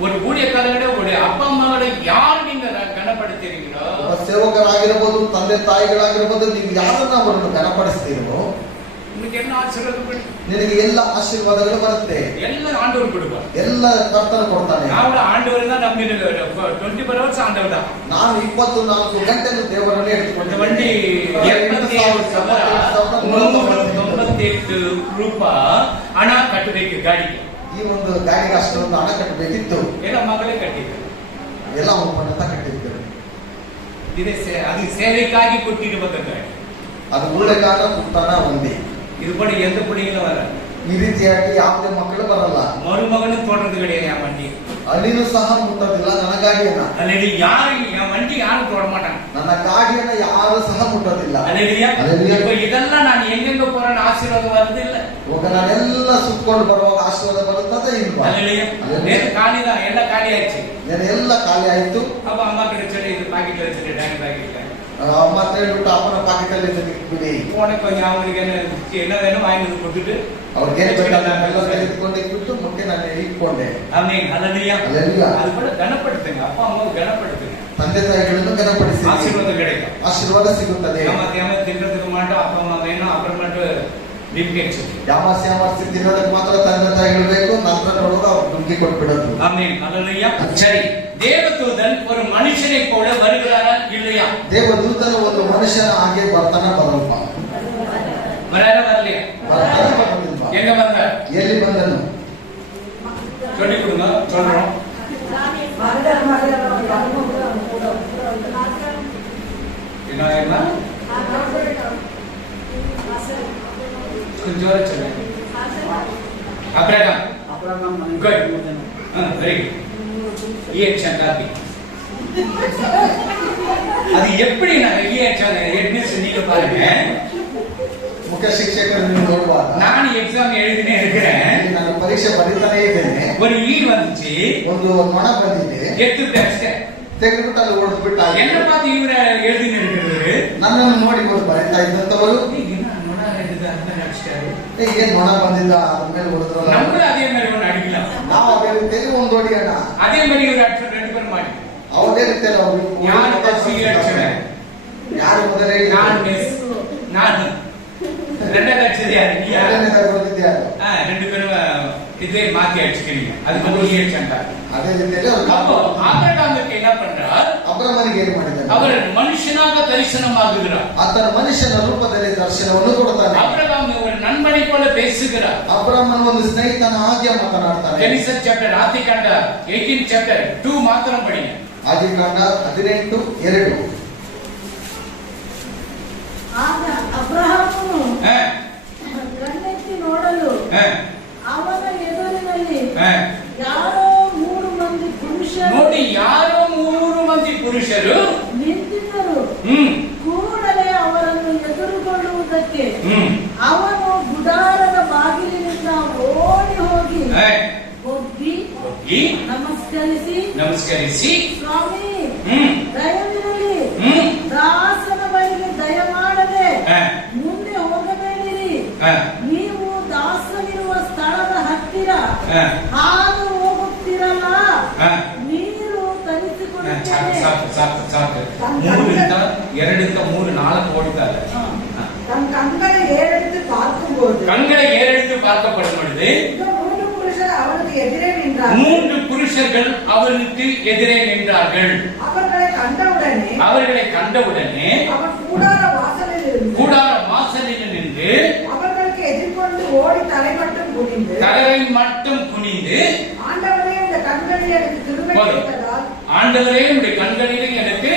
ஒரு ஊழியக்காரங்கள உங்களுடைய அப்பா அம்மாவை யார் நீங்க கனப்படுத்துறீங்களோ, ಸೇವಕರಾಗಿರಬಹುದು, ತಂದೆ ತಾಯಿಗಳಾಗಿರಬಹುದು, ನೀವು ಯಾರನ್ನ ಅವರನ್ನು ಗಣಪಡಿಸ್ತೀರೋ உங்களுக்கு என்ன ஆசீர்வாதம் ನಿನಗೆ ಎಲ್ಲ ಆಶೀರ್ವಾದಗಳು ಬರುತ್ತೆ. ಎಲ್ಲ ஆண்டவர் கொடுப்பார். ಎಲ್ಲ ಕರ್ತನು ಕೊಡ್ತಾನೆ. ನಾವು ஆண்டவர் தான் நம்பி 24 hours ஆண்டவர் தான். ನಾನು 24 ಗಂಟೆಗಳು ದೇವರನ್ನೇ இந்த வண்டி 98 ರೂಪಾಯಿ ಹಣ ಕಟ್ಟಬೇಕು ಗಾಡಿಗೆ. ಈ ಒಂದು ಗಾಡಿಗೆ ಅಷ್ಟೊಂದು ಹಣ ಕಟ್ಟಬೇಕಿತ್ತು. ಎಲ್ಲ ಮಗಳೇ ಕಟ್ಟಿದ್ರು. ಎಲ್ಲ ಒಪ್ಪಂದ ಕಟ್ಟಿದ್ರು. அது சேவைக்காகி கொட்டிட்டு வந்தாங்க. ಅದು ಉಳ್ಳೆಗಾಗ ಕೊಡ್ತಾನ ಒಂದೇ. இது போல எந்த பிள்ளைங்களும் வர ಈ ರೀತಿಯಾಗಿ ಯಾವುದೇ ಮಕ್ಕಳು ಬರಲ್ಲ. மருமகனும் தொடர்ந்து கிடையாது. என் வண்டி ಅಲ್ಲಿನೂ ಸಹ ಮುಟ್ಟೋದಿಲ್ಲ ನನ್ನ ಗಾಡಿಯನ್ನ. ಅಲ್ಲಿ ಯಾರು என் வண்டி யாரும் தொட மாட்டாங்க. ನನ್ನ ಗಾಡಿಯನ್ನ ಯಾರು ಸಹ ಮುಟ್ಟೋದಿಲ್ಲ. இப்ப இதெல்லாம் நான் எங்கெங்க போறேன்னு ஆசீர்வாதம் வருது இல்ல. ಇವಾಗ ನಾನೆಲ್ಲ ಸುತ್ಕೊಂಡು ಬರುವಾಗ ಆಶೀರ್ವಾದ ಬರುತ್ತದೆ ಇಲ್ವಾ? நேத்து காலிதான், எல்லாம் காலி ஆயிடுச்சு. ಎಲ್ಲ ಖಾಲಿ ಆಯ್ತು. அப்ப அம்மா கிட்ட சொல்லி இது பாக்கெட்ல வச்சுட்டு டேங்க் பாக்கெட்ல ಅಮ್ಮ ಹತ್ರ ಹೇಳ್ಬಿಟ್ಟು ಅಪ್ಪನ ಪಾಕೆಟ್ ಅಲ್ಲಿ ಬಿಡಿ. போன கொஞ்சம் அவங்களுக்கு என்ன வேணும் வாங்கி வந்து கொடுத்துட்டு ಅವ್ರಿಗೆ ಏನ್ ಬೇಕಾದ ತೆಗೆದುಕೊಂಡು ಇಟ್ಬಿಟ್ಟು ಮುಟ್ಟೆ ನಾನು ಇಟ್ಕೊಂಡೆ. ஆமென் ஹல்லேலூயா. அது போல கனப்படுத்துங்க. அப்பா அம்மாவை கனப்படுத்துங்க. ತಂದೆ ತಾಯಿಗಳನ್ನು ಗಣಪಡಿಸಿ ஆசீர்வாதம் கிடைக்கும். ಆಶೀರ್ವಾದ ಸಿಗುತ್ತದೆ. ஏமாத்தி தின்றதுக்கு மாட்டோம். அப்பா அம்மா வேணும், அப்புறம் மட்டும் ಡಿಪ್ಗೆಟ್ಸ್. ಯಾಮಾಸಿ ತಿನ್ನೋದಕ್ಕೆ ಮಾತ್ರ ತಂದೆ ತಾಯಿಗಳು ಬೇಕು. ನಂತರ ನೋಡುವಾಗ ಅವ್ರು ನುಗ್ಗಿ ಕೊಟ್ಬಿಡೋದು. ஆமென் ஹல்லேலூயா. சரி, தேவதூதன் ஒரு மனுஷனை போல வருகிறாரா இல்லையா? ದೇವದೂತನು ಒಂದು ಮನುಷ್ಯನ ಹಾಗೆ ಬರ್ತಾನ ಬರಲ್ಪ? வரலையா? எங்க வந்தார்? ಎಲ್ಲಿ ಬಂದನು சொல்லி கொடுங்க, சொல்றோம். என்ன கொஞ்சம் ஜோரா சொல்லுங்க. அப்ரஹாம். குட். Very good. ஈயேச்சன் காப்பி. அது எப்படி நான் ஈயேச்சன் எட்மிஸ் நீங்க பாருங்க. ಮುಖ್ಯ ಶಿಕ್ಷಕರು ನೀವು ನೋಡುವಾಗ ನಾನು ಎಕ್ಸಾಮ್ எழுதினே இருக்கிறேன். ನಾನು ಪರೀಕ್ಷೆ ಬರೀತಾನೆ ಇದ್ದೇನೆ. ஒரு ஈ வந்துச்சு, ಒಂದು ನೊಣ ಬಂದಿದೆ. ಎತ್ತು ತಕ್ಷಣ ತೆಗೆದುಬಿಟ್ಟು ಅಲ್ಲಿ ಹೊಡೆದ್ಬಿಟ್ಟ. என்ன பார்த்து இவர எழுதினே இருக்கிறது. ನನ್ನನ್ನು ನೋಡಿಕೊಂಡು ಬರೀತಾ ಇದ್ದಂತವರು ಏನ್ ನೊಣ ಬಂದಿದ್ದ ಅದ್ಮೇಲೆ ಹೊಡೆದ್ರಲ್ಲ. நம்மளும் அதே மாதிரி ஒன்று அடிக்கலாம். ನಾವು ಅದೇ ರೀತಿಯಲ್ಲಿ ಒಂದು ಹೊಡಿಯೋಣ. அதே மாதிரி ஒரு ಅಕ್ಷರ 2 பேரும் ಮಾಡಿ. ಅವದೇ ರೀತಿಯಲ್ಲಿ ಅವರು ಯಾರು ಫಸ್ಟಿಗೆ ಅಕ್ಷರ? ಯಾರು ಮೊದಲೇ? ನಾನು ಮಿಸ್. ನಾನು ரெண்டாவது அடிச்சது யாரு? நீ யாரு? 2 பேரும் இதே மாத்தி அடிச்சுக்கிறீங்க. அது வந்து ஈயேச்சன். ಅದೇ ರೀತಿಯಲ್ಲಿ அப்போ ஆபிரகாமுக்கு என்ன பண்றார்? ಅಬ್ರಹಾಮನಿಗೆ ಏನು ಮಾಡಿದ್ದಾನೆ? அவர் மனுஷனாக தரிசனமாகுகிறார். ಆತನ ಮನುಷ್ಯನ ರೂಪದಲ್ಲಿ ದರ್ಶನವನ್ನು ಕೊಡುತ್ತಾನೆ. ஆபிரகாம் ஒரு நண்பனை போல பேசுகிறார். ಅಬ್ರಹಾಮನ ಒಂದು ಸ್ನೇಹಿತನ ಹಾಗೆ ಮಾತನಾಡ್ತಾನೆ. ಜೆನೆಸಿಸ್ ಚಾಪ್ಟರ್ ಆದಿಕಾಂಡ 18 ಚಾಪ್ಟರ್ 2 ಮಾತ್ರ ಪಡಿ. ಆದಿಕಾಂಡ 18:2. ಆಗ ಅಬ್ರಹಾಮನು ಕಣ್ಣೆತ್ತಿ ನೋಡಲು ಅವನ ಎದುರಿನಲ್ಲಿ ಯಾರೋ 3 ಮಂದಿ ಪುರುಷರು ನೋಡಿ, ಯಾರೋ 3 ಮಂದಿ ಪುರುಷರು ನಿಂತಿದ್ದರು. ಕೂಡಲೇ ಅವರನ್ನು ಎದುರುಗೊಳ್ಳುವುದಕ್ಕೆ ಅವನು ಗುಡಾರದ ಬಾಗಿಲಿನಿಂದ ಓಡಿ ಹೋಗಿ ಒಗ್ಗಿ ನಮಸ್ಕರಿಸಿ ಸ್ವಾಮಿ ದಯವಿರಲಿ, ದಾಸನ ಬಳಿಗೆ ದಯಮಾಡದೆ ಮುಂದೆ ಹೋಗಬೇಡಿರಿ. ನೀವು ದಾಸನಿರುವ ಸ್ಥಳದ ಹತ್ತಿರ ಹಾದು ಹೋಗುತ್ತಿರಲ್ಲ, ನೀರು ತರಿಸಿಕೊಳ್ಳುತ್ತೇನೆ. 2 3 4 ಓಡ್ತಾರೆ. கண்களை ஏறெடுத்து பார்க்கப்படும் பொழுது இதோ மூன்று புருஷர் அவனுக்கு எதிரே நின்றார்கள். 3 புருஷர்கள் அவனுக்கு எதிரே நின்றார்கள். அவர்களை கண்டவுடனே அவன் கூடார வாசலில் இருந்து கூடார வாசலில் நின்று அவர்களுக்கு எதிர்கொண்டு ஓடி தலை மட்டும் குனிந்து தலையை மட்டும் குனிந்து, ஆண்டவரே இந்த கண்களில் எனக்கு கிருபை போதும். கிடைத்ததால் ஆண்டவரே உடைய கண்களிலே எனக்கு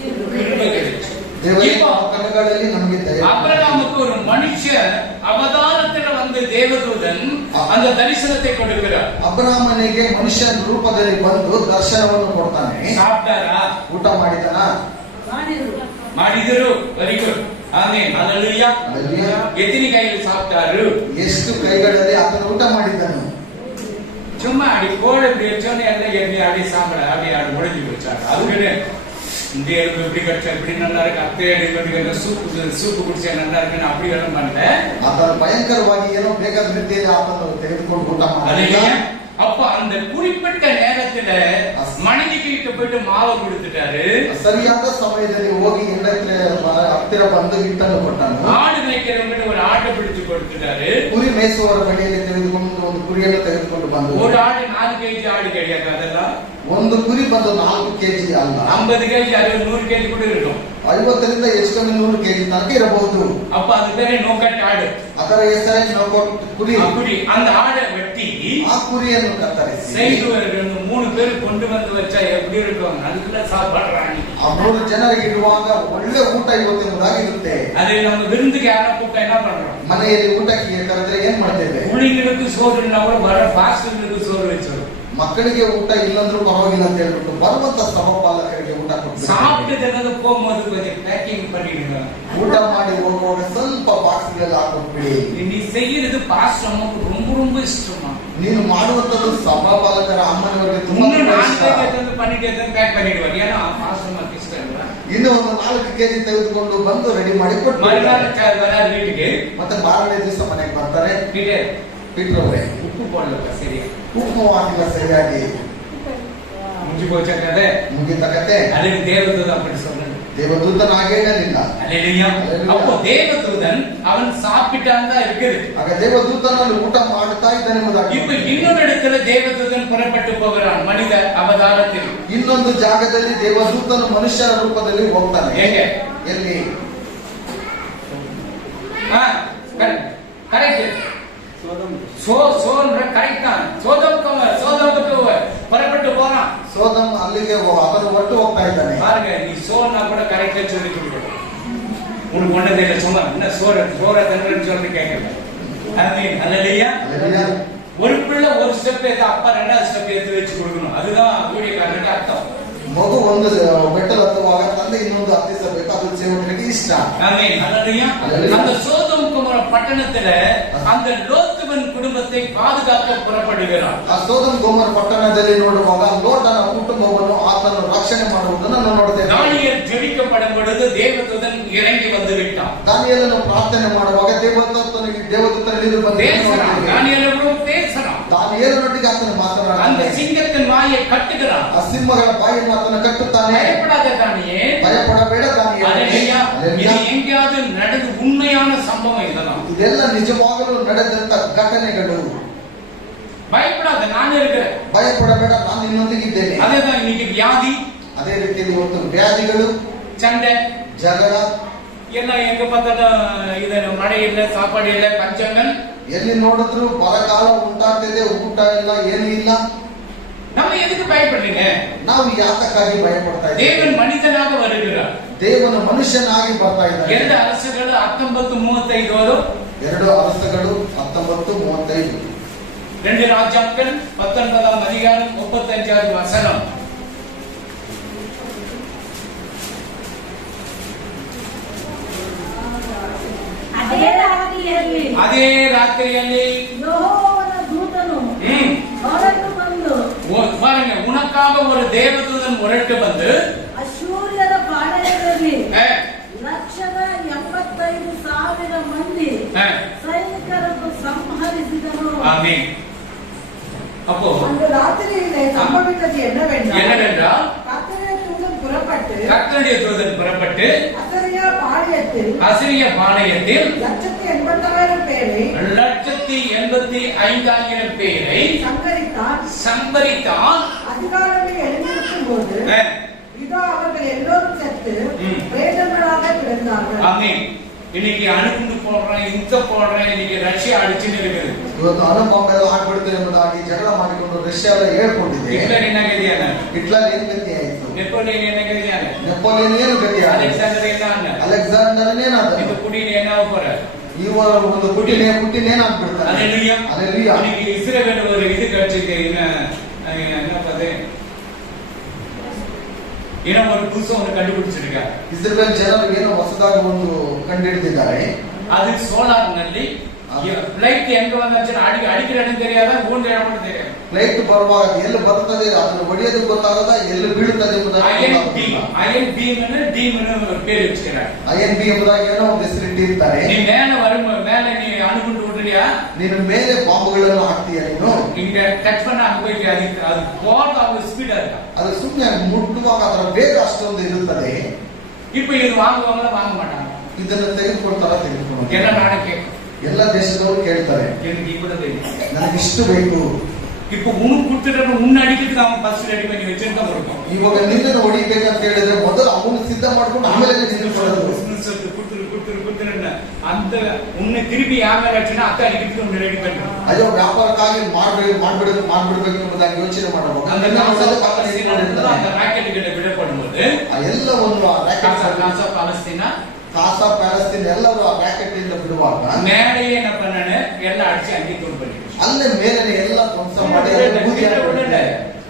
கிருபை கிடைச்சது. ದೇವರೇ இப்போ ನಮ್ಮ ಕಣ್ಣುಗಳಲ್ಲಿ ನಮಗೆ ದಯ அபிரகாமுக்கு ஒரு மனுஷன் அவதாரத்தில் வந்து தேவதூதன் அந்த தரிசனத்தை கொடுக்கிறார். ಅಬ್ರಹಾಮನಿಗೆ ಮನುಷ್ಯನ ರೂಪದಲ್ಲಿ ಬಂದು ದರ್ಶನವನ್ನು ಕೊಡ್ತಾನೆ. சாப்பிட்டாரா? ಊಟ ಮಾಡಿದನ? ಮಾಡಿದರು. Very good. Amen. Hallelujah. Hallelujah. எத்தனை கையில் சாப்பிட்டாரு? ಎಷ್ಟು ಕೈಗಳಲ್ಲಿ ಆತನ ಊಟ ಮಾಡಿದ್ದನು? சும்மா அடி கோழ இப்படி வச்சோன்னு எல்லாம் எண்ணி அடி சாப்பிட அப்படி ஆடு முடிஞ்சு வச்சாங்க. அதுக்கு இந்த எலும்பு இப்படி கடிச்சா இப்படி நல்லா இருக்கு, அத்தை எலும்பு சூப்பு குடிச்சா நல்லா இருக்குன்னு அப்படி எல்லாம் பண்ணல. ಆತನ ಭಯಂಕರವಾಗಿ ಏನೋ ಬೇಕಾದ ರೀತಿಯಲ್ಲಿ ಆತನ ತೆಗೆದುಕೊಂಡು ಊಟ ಮಾಡಿದ. ஹல்லேலூயா. அப்ப அந்த குறிப்பிட்ட நேரத்துல மனைவி கிட்ட போயிட்டு மாவை கொடுத்துட்டாரு. ಸರಿಯಾದ ಸಮಯದಲ್ಲಿ ಹೋಗಿ ಹತ್ತಿರ ಬಂದು ಹಿಟ್ಟನ್ನು ಕೊಟ್ಟನು. ஆடு மேய்க்கிறவங்க ஒரு ஆட்டை பிடிச்சு கொடுத்துட்டாரு. ಕುರಿ ಮೇಯಿಸುವವರ ಬಳಿಯಲ್ಲಿ ತೆಗೆದುಕೊಂಡು ಒಂದು ಕುರಿಯನ್ನು ತೆಗೆದುಕೊಂಡು ಬಂದು, ஒரு ஆடு 4 கேஜி ஆடு கிடையாது, அதெல்லாம் ಒಂದು ಕುರಿ ಬಂದು 4 kg ಅಲ್ಲ, 50 கேஜி 100 கேஜி கூட இருக்கும். 50ರಿಂದ ಹೆಚ್ಚು ಕಮ್ಮಿ 100 kg ತನಕ ಇರಬಹುದು. அப்ப அது பேரே நோக்கட் ஆடு. ಅದರ ಹೆಸರೇ ನೊಕೊಟ್ ಕುರಿ. அப்படி அந்த ஆடை வெட்டி ಆ ಕುರಿಯನ್ನು ಕತ್ತರಿಸಿ செய்து 3 பேர் கொண்டு வந்து வச்சா எப்படி இருக்கும்? நல்ல சாப்பாடுறாங்க. ಆ 3 ಜನರಿಗೆ ಇಡುವಾಗ ಒಳ್ಳೆ ಊಟ ಇವತ್ತಿನದಾಗಿ ಇರುತ್ತೆ. அது நம்ம விருந்துக்கு யாரா கூப்பிட்டா என்ன பண்றோம்? ಮನೆಯಲ್ಲಿ ಊಟಕ್ಕೆ ಕರೆದ್ರೆ ಏನ್ ಮಾಡ್ತೇವೆ? புள்ளிங்களுக்கு சோறு இல்ல கூட வர பாஸ்டர்களுக்கு சோறு வச்சிடும். ಮಕ್ಕಳಿಗೆ ಊಟ ಇಲ್ಲಂದ್ರೂ ಪರವಾಗಿಲ್ಲ ಅಂತ ಹೇಳ್ಬಿಟ್ಟು ಬರುವಂತ ಸಭಾಪಾಲಕರಿಗೆ ಊಟ ಕೊಡ್ತಾರೆ. சாப்பிட்டு ಜನದ போகும்போது கொஞ்சம் பேக்கிங் பண்ணிடுங்க. ಊಟ ಮಾಡಿ ಹೋಗುವಾಗ ಸ್ವಲ್ಪ ಬಾಕ್ಸ್ಗಳಲ್ಲಿ ಹಾಕೊಟ್ಬಿಡಿ. நீ செய்யறது பாஸ்டர் அம்மாவுக்கு ரொம்ப ரொம்ப இஷ்டமா. ನೀನು ಮಾಡುವಂತದ್ದು ಸಭಾಪಾಲಕರ ಅಮ್ಮನವರಿಗೆ ತುಂಬಾ இன்னும் ಇಷ್ಟ. 4 கேஜி பண்ணிட்டு பேக் பண்ணிடுவார். ஏன்னா பாஸ்டர் அம்மாக்கு இஷ்டம் இல்ல. ಇನ್ನು ಒಂದು 4 kg ತೆಗೆದುಕೊಂಡು ಬಂದು ರೆಡಿ ಮಾಡಿ ಕೊಟ್ಟು மறுநாள் வராது வீட்டுக்கு. ಮತ್ತೆ 12ನೇ ದಿವಸ ಮನೆಗೆ ಬರ್ತಾರೆ. பீட்டர் ಅವರೇ உப்பு போடல சரியா, ಉಪ್ಪು ಹಾಕಿಲ್ಲ ಸರಿಯಾಗಿ, முடிஞ்சு போச்ச கதை. ಮುಗಿದ ಕತೆ. அதுக்கு தேவதூதன் அப்படி சொன்னாரு. ದೇವದೂತನ ಹಾಗೆ ಹೇಳಲಿಲ್ಲ. அல்லேலூயா. அப்போ தேவதூதன் அவன் சாப்பிட்டான் தான் இருக்குது. ಆಗ ದೇವದೂತನಲ್ಲಿ ಊಟ ಮಾಡ್ತಾ ಇದ್ದಾನೆ ಎಂಬುದಾಗಿ. இப்ப இன்னொரு இடத்துல தேவதூதன் புறப்பட்டு போகிறான் மனித அவதாரத்தில். ಇನ್ನೊಂದು ಜಾಗದಲ್ಲಿ ದೇವದೂತನು ಮನುಷ್ಯರ ರೂಪದಲ್ಲಿ ಹೋಗ್ತಾನೆ. ಹೇಗೆ? ಎಲ್ಲಿ? கரெக்ட். கரெக்ட் தான். சோதமுக்கு புறப்பட்டு போறான். ಸೋದಮ್ ಅಲ್ಲಿಗೆ ಅದನ್ನು ಒಟ್ಟು ಹೋಗ್ತಾ ಇದ್ದಾನೆ. பாருங்க, நீ சோர்னா கூட கரெக்டா சொல்லி கொடுக்கணும். உனக்கு ஒண்ணு இல்ல, சும்மா என்ன சோற தந்துன்னு சொல்லி கேட்கல. ஆமென். ஹல்லேலூயா. ஒரு பிள்ளை ஒரு ஸ்டெப் ஏத்து, அப்பா 2வது ஸ்டெப் ஏத்து வச்சு கொடுக்கணும். அதுதான் ஊழியக்காரனுக்கு அர்த்தம். ಮಗು ಒಂದು ಬೆಟ್ಟಲು ಹತ್ತುವಾಗ ತಂದೆ ಇನ್ನೊಂದು ಹತ್ತಿಸಬೇಕು, ಅದು ಸೇವಕರಿಗೆ ಇಷ್ಟ. ஆமென். ஹல்லேலூயா. அந்த சோதம் குமர பட்டணத்துல அந்த லோத்துவன் குடும்பத்தை பாதுகாக்க புறப்படுகிறான். ಆ ಸೋದಮ್ ಗೊಮೋರ ಪಟ್ಟಣದಲ್ಲಿ ನೋಡುವಾಗ ಲೋಟನ ಕುಟುಂಬವನ್ನು ಆತನು ರಕ್ಷಣೆ ಮಾಡುವುದನ್ನು ನಾವು ನೋಡುತ್ತೇವೆ. தானிಯேல் ஜெபிக்கப்படும் பொழுது தேவதூதன் இறங்கி வந்து விட்டான். ದಾನಿಯೇಲನು ಪ್ರಾರ್ಥನೆ ಮಾಡುವಾಗ ದೇವದೂತನಿಗೆ ಬಂದು பேசுறான். தானியேலோடு பேசுறான். ದಾನಿಯೇಲನೊಟ್ಟಿಗೆ ಆತನು அந்த ಮಾತನಾಡುತ್ತಾನೆ. சிங்கத்தின் வாயை கட்டுகிறான். ಆ ಸಿಂಹಗಳ ಬಾಯನ್ನು ಆತನು ಕಟ್ಟುತ್ತಾನೆ. பயப்படாத தானியேல், ಭಯಪಡಬೇಡ ದಾನಿಯೇಲನೇ. அல்லேலூயா. இது எங்கேயாவது நடந்து உண்மையான சம்பவம் இதெல்லாம். ಇದೆಲ್ಲ ನಿಜವಾಗಲೂ ನಡೆದಂತ ಘಟನೆಗಳು. பயப்படாத, நான் இருக்கிறேன். ಭಯಪಡಬೇಡ, ನಾನು ನಿನ್ನೊಂದಿಗಿದ್ದೇನೆ. அதேதான் இன்னைக்கு வியாதி, ಅದೇ ರೀತಿಯಲ್ಲಿ ಇವತ್ತು ವ್ಯಾಧಿಗಳು, சண்டை ಜಗಳ, எல்லாம் எங்க பார்த்தாலும் இது மழை ಇಲ್ಲ, சாப்பாடு ಇಲ್ಲ, பஞ்சங்கள். ಎಲ್ಲಿ ನೋಡಿದ್ರು ಬರಗಾಲ ಉಂಟಾಗ್ತಿದೆ, ಊಟ ಇಲ್ಲ, ಏನೂ ಇಲ್ಲ. நம்ம எதுக்கு பயப்படுறீங்க? ನಾವು ಯಾತಕ್ಕಾಗಿ ಭಯಪಡ್ತಾ ಇದ್ದೇವೆ? தேவன் மனிதனாக வருகிறார். ದೇವನು ಮನುಷ್ಯನಾಗಿ ಬರ್ತಾ ಇದ್ದಾನೆ. 2 அரசுகள் 19:35 வரும். 2 ಅರಸಗಳು 19:35. 2 ராஜாக்கள் 19ஆம் அதிகாரம் 35வது வசனம். ಅದೇ ರಾತ್ರಿಯಲ್ಲಿ ಯೆಹೋವನ ದೂತನು ಹೊರಟು ಬಂದು பாருங்க, உனக்காக ஒரு தேவதூதன் ಹೊರಟು ಬಂದು ಅಶ್ಶೂರ್ಯದ ಪಾಳೆಯದಲ್ಲಿ 1,85,000 ಮಂದಿ ಸೈನಿಕರನ್ನು ಸಂಹರಿಸಿದನು. ஆமென். அப்போ அந்த ராத்திரியிலே சம்பவித்தது என்னவென்றால் கர்த்தருடைய தூதன் புறப்பட்டு கர்த்தருடைய தூதன் புறப்பட்டு அசரியா பாளையத்தில் 1,86,000 பேரை 85,000 பேரை சம்பரித்தான். அதிகாரமே எழுந்திருக்கும் போது இதோ அவர்கள் எல்லோரும் செத்து பிரேதங்களாக கிடந்தார்கள். ஆமென். இன்னைக்கு ಅಣುಗುಂಡು போடுறேன், ಯುದ್ಧ போடுறேன், இன்னைக்கு ರಷ್ಯಾ ಅಡಚಿன்னு இருக்குது. ಇವತ್ತು ಅಣುಬಾಂಬ್ ಎಲ್ಲ ಹಾಕ್ಬಿಡ್ತೇವೆ ಎಂಬುದಾಗಿ ಜಗಳ ಮಾಡಿಕೊಂಡು ರಷ್ಯಾ ಎಲ್ಲ ಹೇಳ್ಕೊಂಡಿದೆ. ಹಿಟ್ಲರ್ ಏನಾಗಿದೆಯಲ್ಲ, ಹಿಟ್ಲರ್ ಏನ್ ಗತಿ ಆಯ್ತು, ನೆಪೋಲಿಯನ್ ಏನಾಗಿದೆಯಲ್ಲ, ನೆಪೋಲಿಯನ್ ಏನು ಗತಿ ಆಯ್ತು, ಅಲೆಕ್ಸಾಂಡರ್ ಏನಾದ, ಅಲೆಕ್ಸಾಂಡರ್ ಏನಾದ, ಇದು ಪುಟಿನ್ ಏನಾಗ್ಬರ, ಇವರು ಒಂದು ಪುಟಿನ್ ಏನಾಗ್ಬಿಡ್ತಾರೆ. ಅಲ್ಲೆಲೂಯಾ. ಅಲ್ಲೆಲೂಯಾ. இன்னைக்கு இஸ்ரவேல் ஒரு இது கட்சிக்கு என்ன பதே ಏನೋ ಒಂದು புதுசா ಒಂದು கண்டுபிடிச்சிருக்காங்க. ಇಸ್ರೇಲ್ ಜನರು ಏನೋ ಹೊಸದಾಗಿ ಒಂದು ಕಂಡುಹಿಡಿದಿದ್ದಾರೆ. அது சோலார் ನಲ್ಲಿ ಫ್ಲೈಟ್ ಹೆಂಗ ಬಂದಚ್ಚನ ಅಡಿಕೆ ಇடம் தெரியாத ಗೋಂಡ ಇடம் ಕೂಡ தெரியாது. ಫ್ಲೈಟ್ ಬರುವಾಗ ಎಲ್ಲಿ ಬರ್ತದೆ ಅದನ್ನು ಹೊಡೆಯೋದು ಗೊತ್ತಾಗದ, ಎಲ್ಲಿ ಬೀಳುತ್ತದೆ ಎಂಬುದಾಗಿ ಅಯನ್ ಬೀಮ್ ಅನ್ನು பேர் வச்சிருக்காங்க. ಅಯನ್ ಬಿ ಎಂಬುದಾಗಿ ಏನೋ ಒಂದು ಹೆಸರಿಟ್ಟಿರ್ತಾರೆ. ನೀ ಮೇಲೆ ಮೇಲೆ ನೀ ಅಣುಗುಂಡು விடுறியா, ನೀನು ಮೇಲೆ ಬಾಂಬುಗಳನ್ನು ಹಾಕ್ತೀಯ, ನೀನು இங்க கட் பண்ண போய் அது போற அது ஸ்பீடா இருக்கா, ಅದು ಸುಮ್ಮನೆ ಮುಟ್ಟುವಾಗ ಅದರ ವೇಗ ಅಷ್ಟೊಂದು ಇರುತ್ತದೆ. இப்போ இது வாங்குவாங்களா வாங்க மாட்டாங்க, ಇದನ್ನು ತೆಗೆದುಕೊಳ್ತಾರ ತೆಗೆದುಕೊಂಡು ಎಲ್ಲ ನಾಳೆ ಕೇಳ್ತಾರೆ, ಎಲ್ಲ ದೇಶದವರು ಕೇಳ್ತಾರೆ, எனக்கு இவ்வளவு வேணும், ನನಗೆ ಇಷ್ಟು ಬೇಕು. இப்போ உனக்கு கொடுத்துட்டு உன்னை அடிக்கிறதுக்கு அவன் ஃபர்ஸ்ட் ரெடி பண்ணி வச்சிருக்க இருக்கும். ಇವಾಗ ನಿನ್ನನ್ನು ಹೊಡಿಬೇಕಂತ ಹೇಳಿದ್ರೆ ಮೊದಲು ಅವನು ಸಿದ್ಧ ಮಾಡ್ಕೊಂಡು ಆಮೇಲೆ ನಿನ್ನ ಕೊಡೋದು. அந்த உன்னை திருப்பಿ ಆಮೇಲೆ ಅಚ್ಚನ ಅತ್ತ ಅಡಿக்கிறதுக்கு ಉನ್ನ ರೆಡಿ பண்ணு. ಅಯ್ಯೋ ವ್ಯಾಪಾರಕ್ಕಾಗಿ ಮಾಡ್ಬಿಡಬೇಕು ಎಂಬುದಾಗಿ ಯೋಚನೆ ಮಾಡಬಹುದು. அந்த ರಾಕೆಟ್ಗಳು ಬಿಡப்படும்போது ಎಲ್ಲವನ್ನು ಕಾಸಾ ಪಾಲಸ್ತೀನಾ ಕಾಸಾ ಪ್ಯಾಲೆಸ್ತೀನ್ ಎಲ್ಲರೂ ಆ ರಾಕೆಟ್ ಇಂದ ಬಿಡುವಾಗ மேலேயே என்ன பண்ணானே ಎಲ್ಲ ಅಡಿಸಿ ಅಂಗಿ ತಗೊಂಡು ಬಂದಿದ್ರು. ಅಲ್ಲೇ ಮೇಲೆ ಎಲ್ಲ ಧ್ವಂಸ ಮಾಡಿ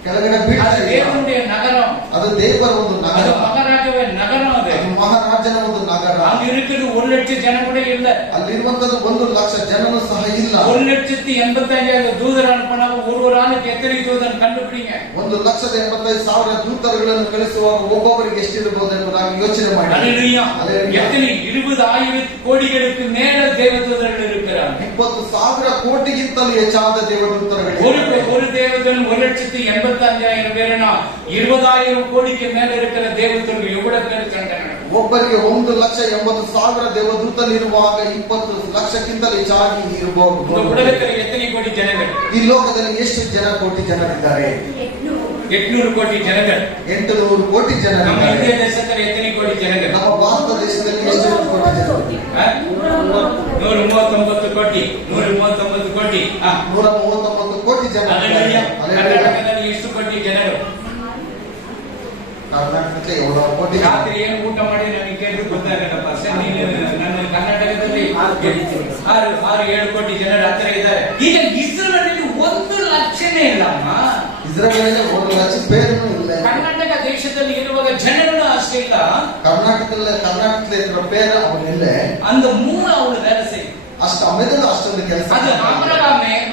ಕೆಳಗಡೆ ಬೀಳ್ತಾರೆ. ದೇವರುடைய நகரம், ಅದು ದೇವರ ಒಂದು ನಗರ, ಅದು ಮಹಾರಾಜವೇ ನಗரம், ಅದು ಮಹಾರಾಜನ ಒಂದು ನಗರ. ಅಲ್ಲಿ ಇರುತ್ತದೆ 1,00,000 ಜನ ಕೂಡ ಇಲ್ಲ, ಅಲ್ಲಿರುವಂತದ್ದು 1,00,000 ಜನನು ಸಹ ಇಲ್ಲ. 1,85,000 தூதர் அனுப்பினாங்க, ஒரு ஆளுக்கு எத்தனை தூதர் கண்டுபிடிங்க. 1,85,000 ದೂತರುಗಳನ್ನು ಕಳಿಸುವಾಗ ಒಬ್ಬೊಬ್ಬರಿಗೆ ಎಷ್ಟಿರಬಹುದು ಎಂಬುದಾಗಿ ಯೋಚನೆ ಮಾಡಿ. அல்லேலூயா. எத்தனை 20,000 கோடிகளுக்கு மேல தேவதூதர்கள் இருக்கிறாங்க. 20,000 ಕೋಟಿಗಿಂತಲೂ ಹೆಚ್ಚಾದ ದೇವದೂತರುಗಳು. ஒரு தேவதூதன் 1,85,000 பேர்னா 20,000 கோடிக்கு மேல இருக்கிற தேவதூதர்கள் எவ்வளவு பேர் சண்டை. ಒಬ್ಬರಿಗೆ 1,80,000 ದೇವದೂತರು ಇರುವಾಗ 20 ಲಕ್ಷಕ್ಕಿಂತಲೂ ಹೆಚ್ಚಾಗಿ ಇರಬಹುದು. உலகத்தில் எத்தனை கோடி ஜனங்கள், ಈ ಲೋಕದಲ್ಲಿ ಎಷ್ಟು ಕೋಟಿ ಜನರಿದ್ದಾರೆ? 800 ಕೋಟಿ ಜನಗಳು. 800 ಕೋಟಿ ಜನರು. ನಮ್ಮ ಇಂಡಿಯಾ ದೇಶದಲ್ಲಿ ಎತ್ತನೆ ಕೋಟಿ ಜನಗಳು? ನಮ್ಮ ಭಾರತ ದೇಶದಲ್ಲಿ ಎಷ್ಟು ಕೋಟಿ ಜನರು? 139 ಕೋಟಿ. 139 ಕೋಟಿ. 139 ಕೋಟಿ ಜನರು. ಕರ್ನಾಟಕದಲ್ಲಿ ಎಷ್ಟು ಕೋಟಿ ಜನರು? ಕರ್ನಾಟಕಕ್ಕೆ 7 ಕೋಟಿ. ರಾತ್ರಿ ಏನು ಊಟ ಮಾಡಿ ನನಗೆ ಕೇಳಿದ್ರು ಗೊತ್ತಾಗಲ್ಲಪ್ಪ. ನನ್ನ ಕರ್ನಾಟಕದಲ್ಲಿ 6-7 ಕೋಟಿ ಜನರು ಹತ್ತಿರ ಇದ್ದಾರೆ. ಈಗ ಇಸ್ರೇಲಲ್ಲಿ 1,00,000 ಇಲ್ಲಮ್ಮ. ಇಸ್ರೇಲಲ್ಲಿ 1,00,000 பேரும் ಇಲ್ಲ. ಕರ್ನಾಟಕ ದೇಶದಲ್ಲಿ ಇರುವಾಗ ಜನರು ಅಷ್ಟೇ ಇಲ್ಲ. ಕರ್ನಾಟಕದಲ್ಲಿ ಇರೋ பேர் ಅವನಿಲ್ಲ. அந்த 3 அவಳು வேலை செய்யும். ಅಷ್ಟು ಅಮೆದಲು ಅಷ್ಟೊಂದು ಕೆಲಸ. அது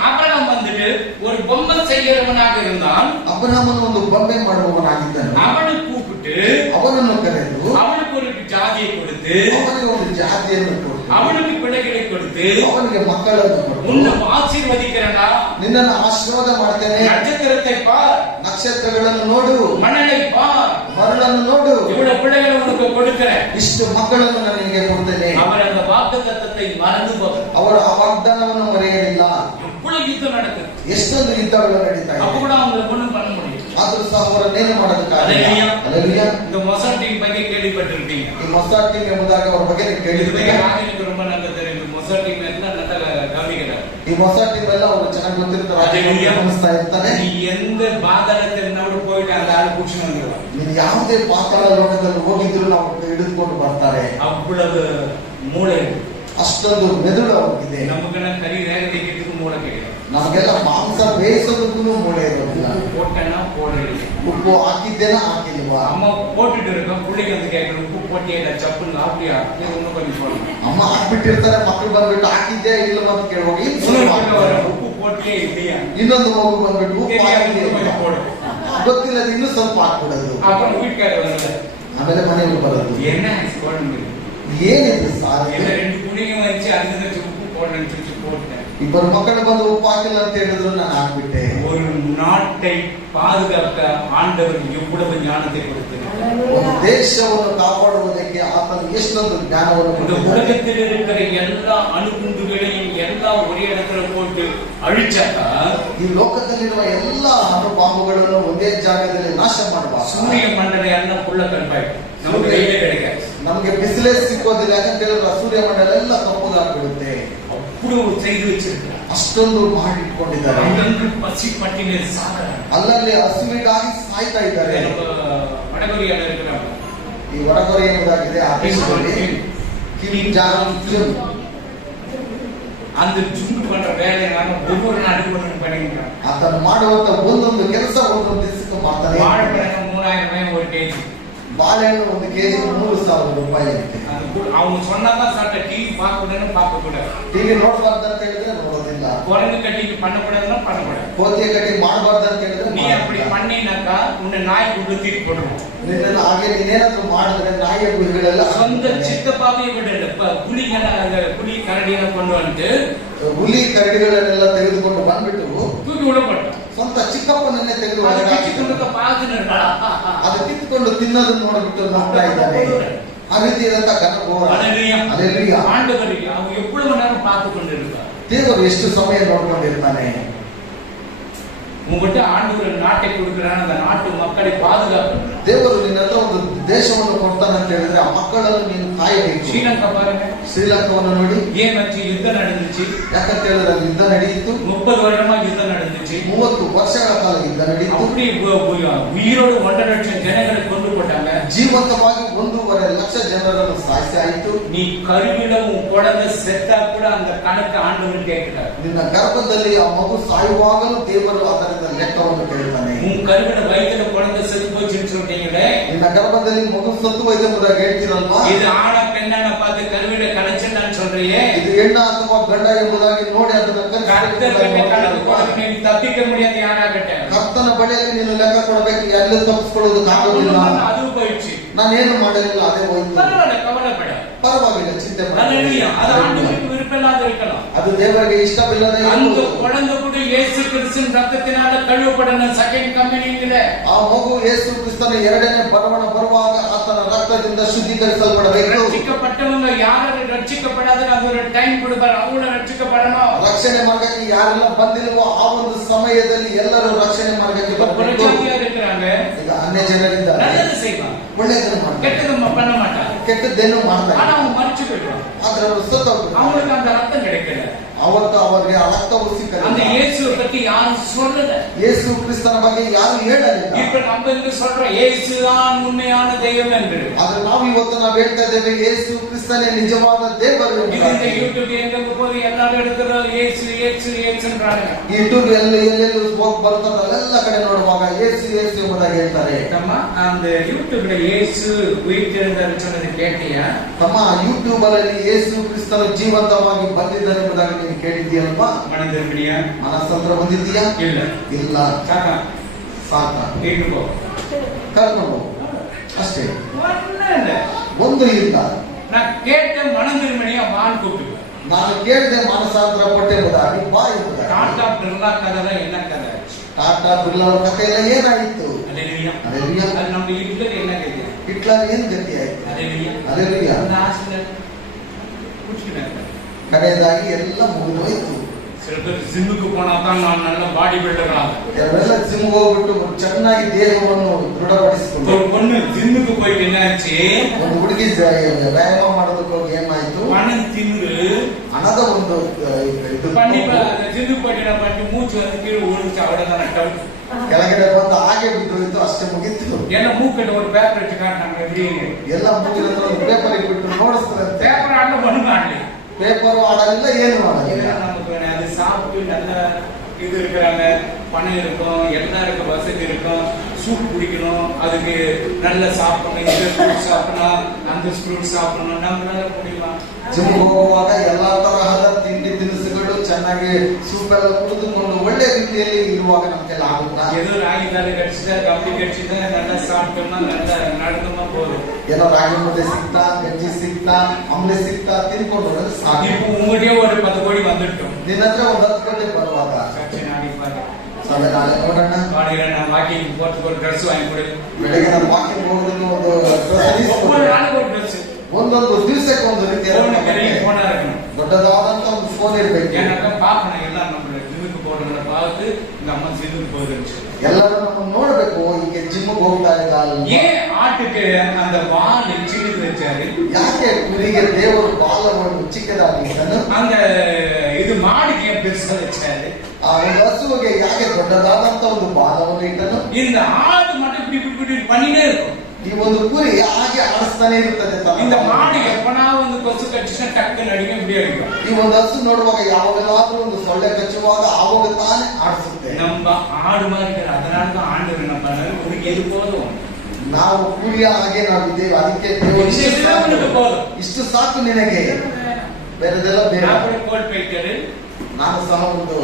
ஆபிரகாம் வந்துட்டு ஒரு பொம்மை செய்கிறவனாக இருந்தான். ಅಬ್ರಹಾಮನು ಒಂದು ಬೊಂಬೆ ಮಾಡುವವನಾಗಿದ್ದನು. அவனை கூப்பிட்டு ಅವನನ್ನು ಕರೆದು அவனுக்கு ஒரு ஜாதியை கொடுத்து ಅವನಿಗೆ ಒಂದು ಜಾತಿಯನ್ನು ಕೊಟ್ಟು அவனுக்கு பிள்ளைகளை கொடுத்து ಅವನಿಗೆ ಮಕ್ಕಳನ್ನು ಕೊಟ್ಟು உன்னை ஆசீர்வதிக்கிறேனா, ನಿನ್ನನ್ನು ಆಶೀರ್ವಾದ ಮಾಡ್ತೇನೆ, நட்சத்திரத்தை பார், ನಕ್ಷತ್ರಗಳನ್ನು ನೋಡು, மணலை பார், ಮರಳನ್ನು ನೋಡು, இவ்வளவு பிள்ளைகளை உனக்கு கொடுக்கிறேன், ಇಷ್ಟು ಮಕ್ಕಳನ್ನು ನನಗೆ ಕೊಡ್ತೇನೆ. அவர் அந்த வாக்குத்தத்தத்தை மறந்து போக ಅವರ ಆ ವಾಗ್ದಾನವನ್ನು ಮರೆಯಲಿಲ್ಲ. எவ்வளவு யுத்தம் நடக்குது, ಎಷ್ಟೊಂದು ಯುದ್ಧಗಳು ನಡೀತಾ அப்ப ಇದೆ. கூட அவங்க ஒண்ணும் பண்ண முடியும். ಆದ್ರೂ ಸಹ ಅವರನ್ನೇನು ಮಾಡೋದಕ್ಕಾಗಲಿಲ್ಲ. ಹಲ್ಲೆಲೂಯಾ. இந்த ಮೊಸಾಡ್ ಟೀಮ್ ಬಗ್ಗೆ ಕೇಳಿಪಟ್ಟಿರ್ತೀங்க. ಈ ಮೊಸಾಡ್ ಟೀಮ್ ಎಂಬುದಾಗಿ ಅವರ ಬಗ್ಗೆ இது ಕೇಳಿದ್ರೆ எனக்கு ரொம்ப நல்ல தெரியும். ಮೊಸಾಡ್ ಟೀಮ್ ಎಲ್ಲ நல்ல கவனிக்கிறார். ಈ ಮೊಸಾಡ್ ಟೀಮ್ ಎಲ್ಲ ಅವರು ಚೆನ್ನಾಗಿ ಗೊತ್ತಿರ್ತಾರೆ, ಗಮನಿಸ್ತಾ ಇರ್ತಾರೆ. நீ எந்த பாதாளத்தில் ನಾವು போயிட்டு அந்த ஆளு புடிச்சு வந்துருவா. ನೀನು ಯಾವುದೇ ಪಾತಾಳ ಲೋಕದಲ್ಲಿ ಹೋಗಿದ್ರು ನಾವು ಹಿಡಿದುಕೊಂಡು ಬರ್ತಾರೆ. அவ்வளவு மூளை, ಅಷ್ಟೊಂದು ಮೆದುಳು ಅವ್ರಿಗಿದೆ. நமக்கு கறி வேக வைக்கிறதுக்கு மூளை கிடையாது. ನಮಗೆಲ್ಲ ಮಾಂಸ ಬೇಯಿಸೋದಕ್ಕೂ ಮೂಳೆ ಇರೋದಿಲ್ಲ. போட்டேன்னா போடுறது, ಉಪ್ಪು ಹಾಕಿದ್ದೇನಾ ಹಾಕಿಲ್ವಾ? அம்மா போட்டுட்டு இருக்கோம், பிள்ளைங்க வந்து கேட்கணும் உப்பு போட்டியே ಇಲ್ಲ ಚಪ್ಪಲ್ அப்படியா இன்னும் கொஞ்சம் போடணும். ಅಮ್ಮ ಹಾಕ್ಬಿಟ್ಟಿರ್ತಾರೆ, ಮಕ್ಕಳು ಬಂದ್ಬಿಟ್ಟು ಹಾಕಿದ್ದೆ ಇಲ್ಲ ಅಂತ ಕೇಳುವಾಗ ಉಪ್ಪು போட்டியே இல்லையா, ಇನ್ನೊಂದು ಮಗು ಬಂದ್ಬಿಟ್ಟು ಉಪ್ಪು ಹಾಕಿದ್ದೆ கொஞ்சம் போடு, ಗೊತ್ತಿಲ್ಲ ಇನ್ನೂ ಸ್ವಲ್ಪ ಹಾಕ್ಬಿಡೋದು. அப்புறம் வீட்டுக்காரர் வரல, ಆಮೇಲೆ ಮನೆಗೆ ಬರೋದು. என்ன போடணும், ಏನಿದೆ ಸಾಧ್ಯ? ಎಲ್ಲ 2 ಕುಣಿಗೆ வச்சு அதுக்கு உப்பு போடணும்னு சொல்லி போட்டேன். ಇಬ್ಬರು ಮಕ್ಕಳು ಬಂದು ಉಪ್ಪು ಹಾಕಿಲ್ಲ ಅಂತ ಹೇಳಿದ್ರು ನಾನು ಹಾಕ್ಬಿಟ್ಟೆ. ஒரு நாட்டை பாதுகாக்க ஆண்டவர் எவ்வளவு ஞானத்தை கொடுத்திருக்கிறார். ಒಂದು ದೇಶವನ್ನು ಕಾಪಾಡುವುದಕ್ಕೆ ಆತನು ಎಷ್ಟೊಂದು ಜ್ಞಾನವನ್ನು இந்த ಕೊಟ್ಟಿದ್ದಾನೆ. உலகத்தில் இருக்கிற எல்லா அணுகுண்டுகளையும் எல்லா எல்லாம் ஒரே இடத்துல போட்டு அழிச்சாக்கா ಈ ಲೋಕದಲ್ಲಿರುವ ಎಲ್ಲ ಅಣುಬಾಂಬುಗಳನ್ನು ಒಂದೇ ಜಾಗದಲ್ಲಿ ನಾಶ ಮಾಡಬಾರದು. சூரிய மண்டல எல்லாம் புள்ள கருப்பாயிடும், நமக்கு கையில கிடைக்காது. ನಮಗೆ ಬಿಸಿಲೇ ಸಿಕ್ಕೋದಿಲ್ಲ, ಯಾಕಂತ ಹೇಳಿದ್ರೆ ಸೂರ್ಯ ಮಂಡಲ ಎಲ್ಲ ಕಪ್ಪುಗಾಗ್ಬಿಡುತ್ತೆ. அவ்வளவு செய்து வச்சிருக்கிறார். ಅಷ್ಟೊಂದು ಮಾಡಿಟ್ಕೊಂಡಿದ್ದಾರೆ. அங்கங்கு பசி பட்டினி சாகுறாங்க. ಅಲ್ಲಲ್ಲಿ ಹಸುವಿಗಾಗಿ ಸಾಯ್ತಾ ಇದ್ದಾರೆ. வடகொரியால இருக்கிறாங்க. ಈ ವಡಕೊರೆ ಎಂಬುದಾಗಿದೆ ಆ ದೇಶದಲ್ಲಿ ಕಿಮ್ ಜಾಂಗ್ ಉನ್ அந்த ஜுண்டு பண்ற வேலையான ஒவ்வொரு நாட்டுக்கு ஒன்று பண்ணிக்கிறான். ಆತನು ಮಾಡುವಂತ ಒಂದೊಂದು ಕೆಲಸ ಒಂದೊಂದು ದಿವಸಕ್ಕೆ ಮಾಡ್ತಾನೆ. வாழைப்பழம் 3000 ரூபாய் ஒரு கேஜி. ಬಾಳೆಹಣ್ಣು 1 ಕೆಜಿ 3,000 ರೂಪಾಯಿ ಇರುತ್ತೆ. அவங்க சொன்னாதான் சாப்பிட்ட டிவி பார்க்கக்கூடாதுன்னு பார்க்கக்கூடாது. ಟಿವಿ ನೋಡಬಾರ್ದು ಅಂತ ಹೇಳಿದ್ರೆ ನೋಡೋದಿಲ್ಲ. குரங்கு கட்டிக்கு பண்ணக்கூடாதுன்னா பண்ணக்கூடாது. ಕೋತಿಯ ಕಟ್ಟಿ ಮಾಡಬಾರ್ದು ಅಂತ ಹೇಳಿದ್ರೆ நீ அப்படி பண்ணினாக்கா உன்னை நாய் கொண்டு தூக்கி போடுவோம். ನಿನ್ನ ಹಾಗೆ ನೀನೇನಾದ್ರೂ ಮಾಡಿದ್ರೆ ನಾಯಿಯ ಗುರಿಗಳೆಲ್ಲ சொந்த சித்தப்பாவே விடல. புலி கரடிಯನ್ನು கொண்டு வந்து ಹುಲಿ ಕರಡಿಗಳನ್ನೆಲ್ಲ ತೆಗೆದುಕೊಂಡು ಬಂದ್ಬಿಟ್ಟು தூக்கி விட மாட்டோம். ಸ್ವಂತ ಚಿಕ್ಕಪ್ಪನನ್ನೇ ತೆಗೆದು அதை ಒಳಗೆ ಹಾಕಿ கிச்சிட்டு பார்த்துன்னு ಅದು ಕಿತ್ತುಕೊಂಡು ತಿನ್ನೋದನ್ನ ನೋಡ್ಬಿಟ್ಟು ನೋಡ್ತಾ ಇದ್ದಾನೆ. ಆ ರೀತಿಯಾದಂತ ಘನಘೋರ. ಹಲ್ಲೆಲೂಯಾ. ஆண்டவருக்கு அவங்க எவ்வளவு நேரம் பார்த்து கொண்டு இருக்கார். ದೇವರು ಎಷ್ಟು ಸಮಯ ನೋಡ್ಕೊಂಡಿರ್ತಾನೆ. உங்ககிட்ட ஆண்டவர் நாட்டை கொடுக்கிறான், அந்த நாட்டு மக்களை பாதுகாக்கணும். ದೇವರು ನಿನ್ನ ಹತ್ರ ಒಂದು ದೇಶವನ್ನು ಕೊಡ್ತಾನೆ ಅಂತ ಹೇಳಿದ್ರೆ ಆ ಮಕ್ಕಳನ್ನು ನೀನು ಕಾಯಬೇಕು. ஸ்ரீலங்கா பாருங்க, ಶ್ರೀಲಂಕಾವನ್ನು ನೋಡಿ. ஏன் வச்சு யுத்தம் நடந்துச்சு? ಯಾಕಂತ ಹೇಳಿದ್ರೆ ಅಲ್ಲಿ ಯುದ್ಧ ನಡೆಯಿತು. 30 வருடமா யுத்தம் நடந்துச்சு. 30 ವರ್ಷಗಳ ಕಾಲ ಯುದ್ಧ ನಡೆಯಿತು. அப்படி உயிரோடு 1.5 லட்சம் ஜனங்களை கொண்டு போட்டாங்க. ಜೀವಂತವಾಗಿ 1.5 ಲಕ್ಷ ಜನರನ್ನು ಸಾಯಿಸಿ ಆಯಿತು. நீ கருவில உன் குழந்தை செத்தா கூட அந்த கணக்கு ஆண்டவர் கேட்கிறார். ನಿನ್ನ ಗರ್ಭದಲ್ಲಿ ಆ ಮಗು ಸಾಯುವಾಗಲೂ ದೇವರು ಅದರಿಂದ ಲೆಕ್ಕವನ್ನು ಕೇಳ್ತಾನೆ. உன் கருவில வயித்துல குழந்தை செத்து போச்சுன்னு சொல்றீங்களே, ನಿನ್ನ ಗರ್ಭದಲ್ಲಿ ಮಗು ಸತ್ತು ಹೋಯ್ತು ಎಂಬುದಾಗಿ ಹೇಳ್ತೀರಲ್ವಾ? இது ஆனா பெண்ணான பார்த்து கருவில கலைச்சுன்னு சொல்றியே, ಇದು ಹೆಣ್ಣ ಅಥವಾ ಗಂಡ ಎಂಬುದಾಗಿ ನೋಡಿ ಅದನ್ನ கணக்கு போட நீ தப்பிக்க முடியாது யாராகட்ட. ಕರ್ತನ ಬಳಿಯಲ್ಲಿ ನೀನು ಲೆಕ್ಕ ಕೊಡಬೇಕು, ಎಲ್ಲೂ ತಪ್ಪಿಸ್ಕೊಳ್ಳೋದಕ್ಕೆ ಆಗೋದಿಲ್ಲ. அது போயிடுச்சு, ನಾನೇನು ಮಾಡಲಿಲ್ಲ, ಅದೇ ಹೋಯ್ತು. பரவாயில்ல, கவலைப்பட. ಪರವಾಗಿಲ್ಲ, ಚಿಂತೆ ಮಾಡಿ. அது ஆண்டவருக்கு விருப்பம் இல்லாத இருக்கலாம். ಅದು ದೇವರಿಗೆ ಇಷ್ಟವಿಲ್ಲದೆ அந்த ಇರಬಹುದು. குழந்தை கூட இயேசு கிறிஸ்துவின் ரத்தத்தினால கழுவப்படணும். செகண்ட் கம்யூனிங்ல ಆ ಮಗು ಯೇಸು ಕ್ರಿಸ್ತನ ಎರಡನೇ ಬರುವಾಗ ಆತನ ರಕ್ತದಿಂದ ಶುದ್ಧೀಕರಿಸಲ್ಪಡಬೇಕು. ரட்சிக்கப்பட்டவங்க யாரும் ரட்சிக்கப்படாத அது ஒரு டைம் கொடுப்பாரு, அவங்களும் ரட்சிக்கப்படணும். ರಕ್ಷಣೆ ಮಾರ್ಗಕ್ಕೆ ಯಾರೆಲ್ಲ ಬಂದಿಲ್ವೋ ಆ ಒಂದು ಸಮಯದಲ್ಲಿ ಎಲ್ಲರೂ ರಕ್ಷಣೆ ಮಾರ್ಗಕ್ಕೆ ಬರಬೇಕು. இருக்கிறாங்க, ಈಗ ಅನ್ಯ ಜನರಿದ್ದಾರೆ, நல்லது செய்வாங்க, ಒಳ್ಳೆಯದನ್ನು ಮಾಡ್ತಾರೆ, கெட்டது பண்ண மாட்டாங்க. ಕೆಟ್ಟದ್ದೇನು ಮಾಡ್ತಾರೆ, ஆனா அவங்க மறிச்சு போயிடுவாங்க. ಆದ್ರೆ ಅವರು ಸತ್ತೋಗ್ತಾರೆ. அவங்களுக்கு அந்த ரத்தம் கிடைக்கல. ಅವತ್ತು ಅವರಿಗೆ ಆ ರಕ್ತವು அந்த ಸಿಕ್ಕಲಿಲ್ಲ. இயேசுவை பத்தி யாரும் சொல்லல. ಯೇಸು ಕ್ರಿಸ್ತನ ಬಗ್ಗೆ ಯಾರು ಹೇಳಲಿಲ್ಲ. இப்ப நம்ம இங்க சொல்றோம் இயேசுதான் உண்மையான தெய்வம் என்று. ಆದ್ರೆ ನಾವು ಇವತ್ತು ಹೇಳ್ತಾ ಇದ್ದೇವೆ ಯೇಸು ಕ್ರಿಸ್ತನೇ ನಿಜವಾದ ದೇವರು இது இந்த யூடியூப் எங்க போது எல்லாரும் எடுத்துறோம் இயேசு இயேசு இயேசுன்றாங்க. ಯೂಟ್ಯೂಬ್ ಎಲ್ಲೆಲ್ಲೂ ಹೋಗಿ ಬರ್ತಾರೆ, ಎಲ್ಲ ಕಡೆ ನೋಡುವಾಗ ಯೇಸು ಯೇಸು ಎಂಬುದಾಗಿ ಹೇಳ್ತಾರೆ. ತಮ್ಮ அந்த யூடியூப்ல இயேசு உயிர்த்தெழுந்தார் சொன்னது கேட்டியா? ತಮ್ಮ ಯೂಟ್ಯೂಬ್ ಅಲ್ಲಿ ಯೇಸು ಕ್ರಿಸ್ತನು ಜೀವಂತವಾಗಿ ಬಂದಿದ್ದಾನೆ ಎಂಬುದಾಗಿ ನೀನು ಕೇಳಿದ್ದೀಯಲ್ವಾ? மனதிற்குடியா ಮನಸ್ಸಂತರ ಬಂದಿದ್ದೀಯಾ? இல்ல ಇಲ್ಲ. சாக்கா ಸಾಕ, கேட்டு போ. ಕರ್ಕೊಂಡು ಹೋಗು ಅಷ್ಟೇ. ஒண்ணும் இல்ல. ಒಂದು ಇಲ್ಲ. நான் கேட்ட மனதிற்குடியா வான் கூப்பிட்டு. ನಾನು ಕೇಳಿದೆ ಮಾನಸಾಂತರ ಕೊಟ್ಟೆ ಎಂಬುದಾಗಿ ಬಾ ಎಂಬುದಾಗಿ. டாடா பிர்லா கதை என்ன கதை? ಟಾಟಾ ಬಿರ್ಲಾ ಅವರ ಕಥೆ ಎಲ್ಲ ಏನಾಯಿತು? அல்லேலூயா. ಅಲೆಲೂಯಾ. அது நம்ம ஹிட்லர் என்ன கதை? ಹಿಟ್ಲರ್ ಏನು ಗತಿ ಆಯ್ತು? அல்லேலூயா. ಅಲೆಲೂಯಾ. அந்த ஆசிரியர் குடிச்சிட்டாங்க. ಕಡೆಯದಾಗಿ ಎಲ್ಲ ಮುಗಿದೋಯ್ತು. சில பேர் ஜிம்முக்கு போனா தான் நான் நல்ல பாடி பில்டர் ஆகும். ಎಲ್ಲ ಜಿಮ್ ಹೋಗ್ಬಿಟ್ಟು ಚೆನ್ನಾಗಿ ದೇಹವನ್ನು ದೃಢಪಡಿಸಿಕೊಂಡು ஒரு பொண்ணு ஜிம்முக்கு போயிட்டு என்னாச்சு, ಒಂದು ಹುಡುಗಿ ವ್ಯಾಯಾಮ ಮಾಡೋದಕ್ಕೆ ಹೋಗಿ ಏನಾಯ್ತು? பணம் தின்னு ಹಣದ ಒಂದು ಇದು பண்ணி ஜிம்முக்கு போயிட்டு பண்ணி மூச்சு வந்து கீழே விழுந்துச்சு. அவ்வளவுதான் டவுட். ಕೆಳಗಡೆ ಬಂದು ಹಾಗೆ ಬಿದ್ದೋಯ್ತು, ಅಷ್ಟೇ ಮುಗಿತು. என்ன மூக்கிட்ட ஒரு பேப்பர் வச்சு காட்டினாங்க. எப்படி ಎಲ್ಲ ಮುಗಿದ ಒಂದು ಪೇಪರ್ ಇಟ್ಬಿಟ್ಟು ನೋಡಿಸ್ತಾರೆ. பேப்பர் ஆட பண்ணுங்க ஆடಲಿ. ಪೇಪರ್ ಆಡಲಿಲ್ಲ, ಏನು ಮಾಡಲಿಲ್ಲ. நமக்கு வேணும். அது சாப்பிட்டு நல்ல இது இருக்கிறாங்க, பணம் இருக்கும், எல்லாருக்கும் வசதி இருக்கும், சூப் குடிக்கணும், அதுக்கு நல்ல சாப்பிடணும், இந்த ஃப்ரூட் சாப்பிடணும், அந்த ஃப்ரூட் சாப்பிடணும், நம்மளால முடியுமா? ಜಿಮ್ ಹೋಗುವಾಗ ಎಲ್ಲಾ ತರಹದ ತಿಂಡಿ ತಿನಿಸುಗಳು ಚೆನ್ನಾಗಿ ಸೂಪ್ ಎಲ್ಲ ಕುಡಿದುಕೊಂಡು ಒಳ್ಳೆ ರೀತಿಯಲ್ಲಿ ಇರುವಾಗ ನಮ್ಗೆಲ್ಲ ಆಗುತ್ತಾ? ஏதோ ராகி தாலி கடிச்சுட்டா, கம்பி கடிச்சுட்டா, நல்லா சாப்பிட்டோம்னா நல்லா நடந்தோமா போதும். ಏನೋ ರಾಗಿ ಮುದ್ದೆ ಸಿಗ್ತಾ, ಗಂಜಿ ಸಿಗ್ತಾ, ಆಮ್ಲೆ ಸಿಗ್ತಾ ತಿನ್ಕೊಂಡು ಹೋದ್ರೆ ಸಾಕು. இப்போ உங்கள்கிட்டயே ஒரு 10 கோடி வந்துட்டோம். ನಿನ್ನ ಹತ್ರ ಒಂದು 10 ಗಂಟೆ ಬರುವಾಗ சர்ச்சை நாடி பாரு. ಸಭೆ ನಾಳೆ ನೋಡೋಣ. காலையில நான் வாக்கிங் போறதுக்கு ஒரு ட்ரெஸ் வாங்கி கொடு. ಬೆಳಗ್ಗೆ ನಾನು ವಾಕಿಂಗ್ ಹೋಗೋದಕ್ಕೆ ಒಂದು ஒவ்வொரு நாளுக்கு ஒரு ட்ரெஸ். ಒಂದೊಂದು ದಿವಸಕ್ಕೆ ಒಂದು ರೀತಿಯ போனா இருக்கணும். ದೊಡ್ಡದಾದಂತ ಒಂದು ಫೋನ್ ಇರ್ಬೇಕು. ஏன்னாக்கா பார்க்கணும் எல்லாம் நம்ம ஜிம்முக்கு போடுறத பார்த்து இந்த அம்மா ஜிம்முக்கு போகுதுன்னு. ಎಲ್ಲರೂ ನಮ್ಮನ್ನು ನೋಡ್ಬೇಕು, ಈಗ ಜಿಮ್ ಹೋಗ್ತಾ ಇದ್ದಾರೆ. ஏன் ஆட்டுக்கு அந்த வால் சின்னது வச்சாரு? ಯಾಕೆ ಕುರಿಗೆ ದೇವರು ಬಾಲವನ್ನು ಚಿಕ್ಕದಾಗಿ ಇಟ್ಟನು? அந்த இது மாடுக்கு ஏன் பெருசா வச்சாரு? ಆ ಒಂದು ಹಸುವಿಗೆ ಯಾಕೆ ದೊಡ್ಡದಾದಂತ ಒಂದು ಬಾಲವನ್ನು ಇಟ್ಟನು? இந்த ஆடு மட்டும் இப்படி இப்படி இப்படி பண்ணினே இருக்கும். ಈ ಒಂದು ಕುರಿ ಹಾಗೆ ಆಡಿಸ್ತಾನೆ ಇರುತ್ತದೆ. இந்த மாடு எப்பனா ಒಂದು கொசು ಕಚ್ಚಿನ ಟಕ್ಕನ ಅಡಿಗೆ இப்படி ಅಡಿಗೆ. ಈ ಒಂದು ಹಸು ನೋಡುವಾಗ ಯಾವಾಗಲಾದ್ರೂ ಒಂದು ಸೊಳ್ಳೆ ಕಚ್ಚುವಾಗ ಆವಾಗ ತಾನೇ ಆಡಿಸುತ್ತೆ. நம்ம ஆடு மாதிரி அதனால தான் ஆண்டவர் என்ன பண்ணாரு, உனக்கு எது போதும், ನಾವು ಕುರಿಯ ಹಾಗೆ ನಾವಿದ್ದೇವೆ, ಅದಕ್ಕೆ ದೇವರು ಇಷ್ಟು ಸಾಕು ನಿನಗೆ, ಬೇರೆದೆಲ್ಲ ಬೇರೆ. ಕೋಲ್ಡ್ ಫೈಟರ್, ನಾನು ಸಹ ಒಂದು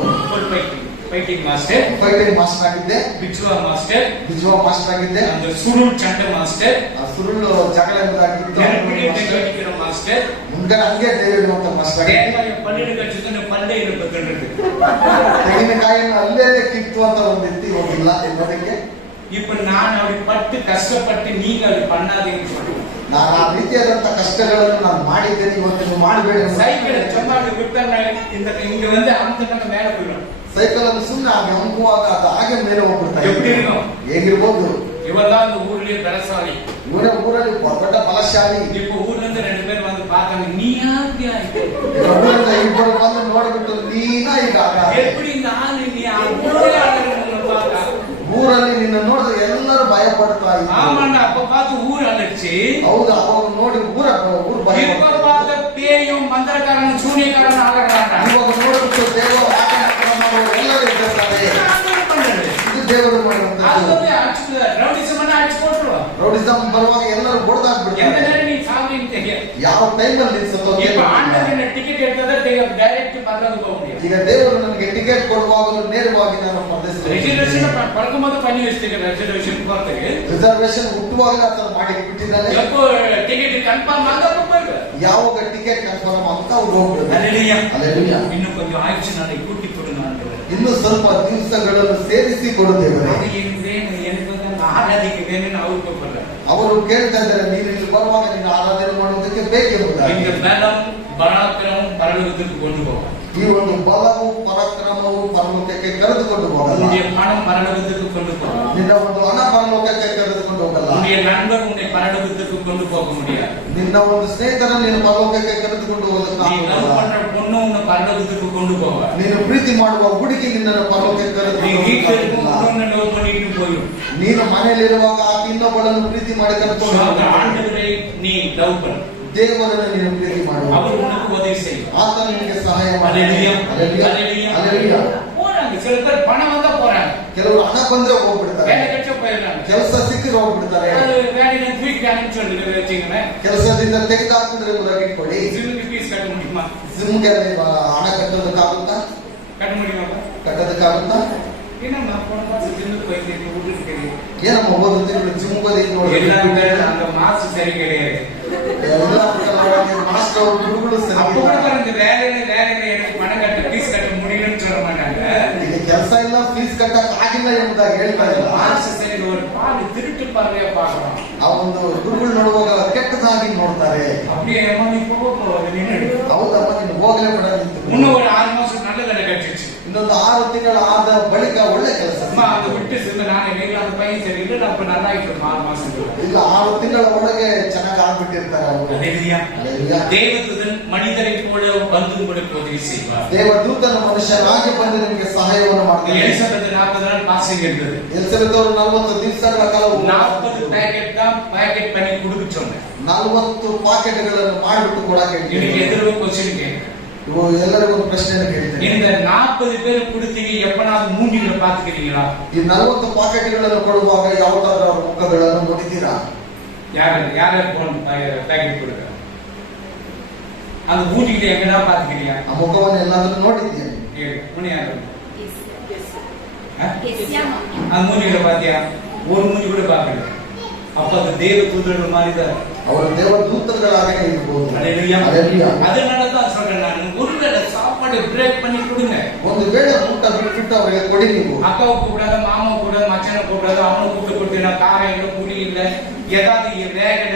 ಫೈಟಿಂಗ್ ಮಾಸ್ಟರ್, ಫೈಟಿಂಗ್ ಮಾಸ್ಟರ್ ಆಗಿದ್ದೆ, ಬಿಚ್ಚುವ ಮಾಸ್ಟರ್, ಬಿಜುವ ಮಾಸ್ಟರ್ ಆಗಿದ್ದೆ, ಸುರುಳು ಚಂಡ ಮಾಸ್ಟರ್, ಸುರುಳು ಜಗಳ ಎಂಬುದಾಗಿದ್ದು ಮಾಸ್ಟರ್, ಮುಂದೆ ಹಂಗೆ ದೇವಿರುವಂತ ಮಾಸ್ಟರ್ ಆಗಿದ್ದೆ. ಪನ್ನೀರು ಕಚ್ಚಿದ್ರೆ ಪಲ್ಲೆ ಇರಬೇಕು, ತೆಂಗಿನಕಾಯಿಯನ್ನು ಅಲ್ಲೇ ಕಿತ್ತುವಂತ ಒಂದು ಎತ್ತಿ ಹೋಗಿಲ್ಲ ಎಂಬುದಕ್ಕೆ. இப்ப நான் அப்படி பட்டு கஷ்டப்பட்டு நீங்க அப்படி பண்ணாதீங்கன்னு சொல்லுவேன். ನಾನು ಆ ರೀತಿಯಾದಂತ ಕಷ್ಟಗಳನ್ನು ನಾನು ಮಾಡಿದ್ದೇನೆ, ಇವತ್ತು ಮಾಡಬೇಡಿ. சைக்கிள் சும்மா விட்டா இந்த இங்க வந்து அந்த மேல போயிடும். ಸೈಕಲ್ ಅನ್ನು ಸುಮ್ಮನೆ ಹಾಗೆ ಅನುಭವಾಗ ಅದು ಹಾಗೆ ಮೇಲೆ ಹೋಗ್ಬಿಡ್ತಾರೆ. எப்படி இருக்கும்? ಹೇಗಿರ್ಬೋದು? இவெல்லாம் இந்த ஊர்லயே பலசாலி, ಇವರ ಊರಲ್ಲಿ ದೊಡ್ಡ ಬಲಶಾಲಿ. இப்ப ஊர்ல இருந்து 2 பேர் வந்து பார்த்தாங்க, நீ யாருயா இது? ಊರಿಂದ ಇಬ್ಬರು ಬಂದು ನೋಡ್ಬಿಟ್ಟು ನೀನ ಈಗ எப்படி இந்த ஆளு நீ ஊரே ஆளுன்னு பார்த்தா ಊರಲ್ಲಿ ನಿನ್ನ ನೋಡಿದ್ರೆ ಎಲ್ಲರೂ ಭಯ ಪಡ್ತಾ ಇದ್ರು. ஆமாண்ணா, அப்ப பார்த்து ஊர் அழைச்சி, ಹೌದು, ಅವಾಗ ನೋಡಿ ಊರ ಭಯ இப்ப பார்த்த பேயும் மந்திரக்காரன் சூனியக்காரன் ஆகிறாங்க. ಇವಾಗ ನೋಡ್ಬಿಟ್ಟು ದೇವರು ಮಾಡುವ ಎಲ್ಲರೂ ಇದ್ದಾರೆ. ಇದು ದೇವರು ಮಾಡುವಂತದ್ದು. ರೌಡಿಸಂ ಬರುವಾಗ ಎಲ್ಲರೂ ಬಡದಾಗ್ಬಿಡ್ತಾರೆ. ಯಾವ ಟೈಮಲ್ಲಿ ಟಿಕೆಟ್ ಡೈರೆಕ್ಟ್ ಈಗ ದೇವರು ನಮಗೆ ಟಿಕೆಟ್ ಕೊಡುವಾಗಲೂ ನೇರವಾಗಿ ನಾನು ರಿಸರ್ವೇಶನ್ ಹುಟ್ಟುವಾಗ ಆತರ ಮಾಡಿ ಬಿಟ್ಟಿದ್ದಾರೆ. ಟಿಕೆಟ್ ಕನ್ಫರ್ಮ್ ಯಾವಾಗ ಟಿಕೆಟ್ ಕನ್ಫರ್ಮ್ ಅಂತ ಅವ್ರು ಹೋಗ್ಬಿಡ್ತಾರೆ. ಇನ್ನು ಕೊಂಚ ಆಯ್ತು ನನಗೆ ಕೂಟಿ ಕೊಡು, ಇನ್ನು ಸ್ವಲ್ಪ ದಿವಸಗಳನ್ನು ಸೇರಿಸಿ ಕೊಡುತ್ತೇವೆ. ಅವರು ಕೇಳ್ತಾ ಇದ್ದಾರೆ, ನೀನು ಇಲ್ಲಿ ಬರುವಾಗ ನೀನು ಆರಾಧನೆ ಮಾಡುವುದಕ್ಕೆ ಬೇಕೆಂಬುದಾಗಿ. ಈ ಒಂದು ಬಲವು ಪರಾಕ್ರಮವು ಪರಲೋಕಕ್ಕೆ ಕರೆದುಕೊಂಡು ಹೋಗಲ್ಲ. ನಿನ್ನ ಒಂದು ಹಣ ಪರಲೋಕಕ್ಕೆ ಕರೆದುಕೊಂಡು ಹೋಗಲ್ಲ. ನಿನ್ನ ಒಂದು ಸ್ನೇಹಿತರ ನೀನು ಪರಲೋಕಕ್ಕೆ ಕರೆದುಕೊಂಡು ಹೋಗಲ್ಲ. ನೀನು ಪ್ರೀತಿ ಮಾಡುವ ಹುಡುಗಿ ನಿನ್ನನ್ನು ಪರಲೋಕಕ್ಕೆ ಕರೆದುಕೊಂಡು, ನೀನು ಮನೆಯಲ್ಲಿರುವಾಗ ಇನ್ನೊಬ್ಬಳನ್ನು ಪ್ರೀತಿ ಮಾಡಿ ಕರೆದುಕೊಂಡು ದೇವರನ್ನು ನೀನು ಪ್ರೀತಿ ಮಾಡುವ, ಆತ ನಿನಗೆ ಸಹಾಯ ಮಾಡಿ. சில பேர் பணம் வந்தா போறாங்க, ಕೆಲವರು ಹಣ ಬಂದ್ರೆ ಹೋಗ್ಬಿಡ್ತಾರೆ, வேலை கிடைச்சா போயிடுறாங்க, ಕೆಲಸ ಸಿಕ್ಕಿದ್ರೆ ಹೋಗ್ಬಿಡ್ತಾರೆ. வேலையில ட்வீட் ஆனு சொல்லிட்டு வச்சீங்களேன், ಕೆಲಸದಿಂದ ತೆಗೆದಾಕಿದ್ರೆ ಹೊರಗಿಟ್ಕೊಳ್ಳಿ. ಜಿಮ್ಗೆ ಫೀಸ್ ಕಟ್ಟ முடியுமா? ಜಿಮ್ಗೆ ಹಣ ಕಟ್ಟೋದಕ್ಕಾಗುತ್ತಾ? கட்ட முடியுமா? ಕಟ್ಟೋದಕ್ಕಾಗುತ್ತಾ? என்னம்மா போன மாசம் ಜಿಮ್ಗೆ போயிட்டு ஊருக்கு ಏನಮ್ಮ ಒಂದು ತಿಂಗಳು ಜಿಮ್ ಬದಿ ನೋಡಿ அந்த மாசு சரி கிடையாது. ಎಲ್ಲ ಮಾಸ್ಟರ್ ಹುಡುಗರು அப்ப கூட இந்த வேலையில எனக்கு பணம் கட்ட ஃபீஸ் கட்ட முடியலன்னு சொல்ல மாட்டாங்க. ಈಗ ಕೆಲಸ ಇಲ್ಲ, ಫೀಸ್ ಕಟ್ಟಕ್ ಆಗಿಲ್ಲ ಎಂಬುದಾಗಿ ಹೇಳ್ತಾ ಇಲ್ಲ. மாசு சரி ஒரு பால் திருட்டு பார்வையா பார்க்கணும். ಆ ಒಂದು ಗುರುಗಳು ನೋಡುವಾಗ ಕೆಟ್ಟದಾಗಿ ನೋಡ್ತಾರೆ. அப்படியே ஏமா நீ போக நின்னு, ಹೌದಮ್ಮ ನೀನು ಹೋಗಲೇ ಬೇಡ. இன்னும் ஒரு 6 மாசம் நல்ல வேலை கிடைச்சிச்சு, ಇನ್ನೊಂದು 6 ತಿಂಗಳ ಆದ ಬಳಿಕ ಒಳ್ಳೆ ಕೆಲಸ. ಅದು ಬಿಟ್ಟು ಸಿಂದ ನಾನು வீட்டுல அந்த பையன் சரி இல்லை, அப்ப நல்லா ஆயிட்டு 6 மாசத்துக்கு ಇಲ್ಲ 6 ತಿಂಗಳ ಒಳಗೆ ಚೆನ್ನಾಗಿ ಆಗ್ಬಿಟ್ಟಿರ್ತಾರೆ ಅವರು. தேவதூதன் மனிதரை போல வந்து உங்களுக்கு உதவி செய்வார். ದೇವದೂತನ ಮನುಷ್ಯನಾಗಿ ಬಂದು ನಿಮಗೆ ಸಹಾಯವನ್ನು ಮಾಡ್ತಾರೆ. எலிசபெத் 40 நாள் பாசிங் இருந்தது. ಎಲಿಸಬೆತ್ ಅವರು 40 ದಿವಸಗಳ ಕಾಲ 40 ಪ್ಯಾಕೆಟ್ தான் ಪ್ಯಾಕೆಟ್ பண்ணி கொடுக்க சொன்னேன். 40 ಪಾಕೆಟ್ಗಳನ್ನು ಮಾಡಿಬಿಟ್ಟು ಕೊಡಕ್ಕೆ எனக்கு எதிர்வு क्वेश्चन கேட்டேன். ಇವು ಎಲ್ಲರಿಗೂ ಒಂದು ಪ್ರಶ್ನೆಯನ್ನು ಕೇಳ್ತೇನೆ. இந்த 40 பேர் கொடுத்தீங்க, எப்பனாவது மூஞ்சில பாத்துக்கிறீங்களா? ಈ 40 ಪಾಕೆಟ್ಗಳನ್ನು ಕೊಡುವಾಗ ಯಾವತ್ತಾದ್ರೂ ಅವರ ಮುಖಗಳನ್ನು ನೋಡಿದ್ದೀರಾ? யார போன் ಪ್ಯಾಕೆಟ್ கொடுக்குறாங்க, அந்த மூஞ்சில எங்கடா பாத்துக்கிறீங்க? ಆ ಮುಖವನ್ನು ಎಲ್ಲಾದ್ರೂ ನೋಡಿದ್ದೇನೆ. முனியாரு அந்த மூஞ்சில பாத்தியா? ஒரு மூஞ்சி கூட பாக்கல. அப்ப அது தேவ தூதர்கள் மாதிரி தான், ಅವರು ದೇವದೂತர்களாக ಇರಬಹುದು. அதனாலதான் சொல்றேன் நான், ஒருவேளை சாப்பாடு பிரேக் பண்ணி கொடுங்க. ಒಂದು ವೇಳೆ ಊಟ ಬಿಟ್ಟು ಅವರಿಗೆ ಕೊಡಿ. ನೀವು அக்காவை கூப்பிடாத, மாமா கூடாது, மச்சனை கூப்பிடாது, அவனை கூப்பிட்டு கொடுத்தீங்கன்னா காரம் இல்லை, புளி இல்லை, ஏதாவது வேகல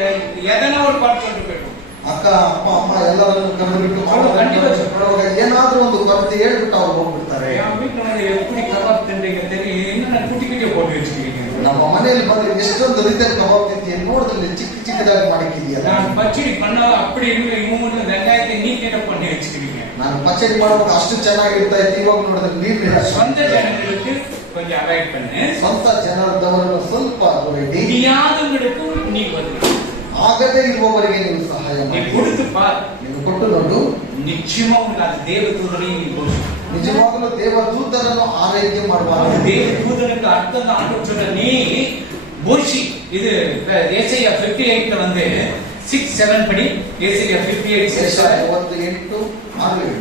எதனா ஒரு பாட்டு சொல்லிட்டு போயிடும். ಅಕ್ಕ ಅಪ್ಪ ಅಮ್ಮ ಎಲ್ಲರನ್ನು ಕರೆದುಬಿಟ್ಟು ಖಂಡಿತ. ಮಾಡುವಾಗ ಏನಾದ್ರೂ ಒಂದು ಕೊರತೆ ಹೇಳ್ಬಿಟ್ಟು ಅವ್ರು ಹೋಗ್ಬಿಡ್ತಾರೆ. என் வீட்டுல வந்து எப்படி கபாப் தின்றீங்க தெரியும், என்ன குட்டி குட்டியா போட்டு வச்சிருக்கீங்க. ನಮ್ಮ ಮನೆಯಲ್ಲಿ ಬಂದ್ರೆ ಎಷ್ಟೊಂದು ರೀತಿಯಲ್ಲಿ ಕಬಾಬ್ ತಿಂತೀಯ, ನೋಡಿದ್ರೆ ಚಿಕ್ಕ ಚಿಕ್ಕದಾಗಿ ಮಾಡಿದ್ದೀಯಲ್ಲ. நான் பச்சடி பண்ணா அப்படி இருக்கு, இவங்க மட்டும் வெங்காயத்தை நீக்கிட்ட பண்ணி வச்சிருக்கீங்க. ನಾನು ಪಚಡಿ ಮಾಡುವಾಗ ಅಷ್ಟು ಚೆನ್ನಾಗಿರ್ತಾ ಇತ್ತು, ಇವಾಗ ನೋಡಿದ್ರೆ ನೀರು சொந்த ஜனங்களுக்கு கொஞ்சம் அவாய்ட் பண்ணு, ಸ್ವಂತ ಜನರದವರನ್ನು ಸ್ವಲ್ಪ ದೂರಡಿ, முடியாதவங்களுக்கு நீ வந்து ಆಗದೇ ಇರುವವರಿಗೆ ನೀವು ಸಹಾಯ நீ ಮಾಡಿ. கொடுத்து பார், ನೀವು ಕೊಟ್ಟು ನೋಡು, நிச்சயமா உனக்கு தேவதூதனையும் நீ போஷிக்கும். ನಿಜವಾಗಲೂ ದೇವದೂತರನ್ನು ಆರೈಕೆ ಮಾಡುವಾಗ தேவதூதனுக்கு அர்த்தம் தான் ஆண்டவர் சொல்ற, நீ போஷி. இது ஏசாயா 58 வந்து 6-7 படி. ஏசாயா 58 58:6-7.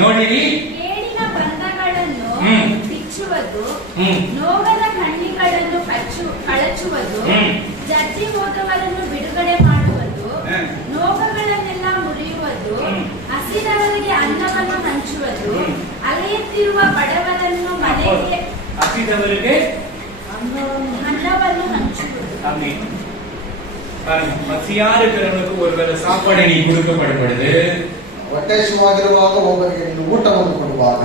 ನೋಡಿರಿ ಕೇಡಿನ ಬಂಧಗಳನ್ನು ಹ್ಮ್. ಬಿಚ್ಚುವುದು, ಹ್ಮ್. ನೋಗದ ಕಣ್ಣಿಗಳನ್ನು ಕಳಚುವುದು, ಹ್ಮ್. ಜಜ್ಜಿ ಹೋದವರನ್ನು ಬಿಡುಗಡೆ ಮಾಡುವುದು, ಹ್ಮ್. ನೋವುಗಳನ್ನೆಲ್ಲ ಮುರಿಯುವುದು, ಹ್ಮ್. ಹಸಿದವರಿಗೆ ಅನ್ನವನ್ನು ಹಂಚುವುದು, ಹ್ಮ್. ಅಲೆಯುತ್ತಿರುವ ಬಡವರನ್ನು ಮನೆಗೆ ಹಸಿದವರಿಗೆ ಅನ್ನವನ್ನು ಹಂಚುವುದು. ஆமென். பாருங்க, பசியா இருக்கிறவனுக்கு ஒருவேளை சாப்பாடு நீ கொடுக்கப்படுது. ಹೊಟ್ಟೆ ಹಸಿವಾಗಿರುವಾಗ ಒಬ್ಬರಿಗೆ ನೀನು ಊಟವನ್ನು ಕೊಡುವಾಗ,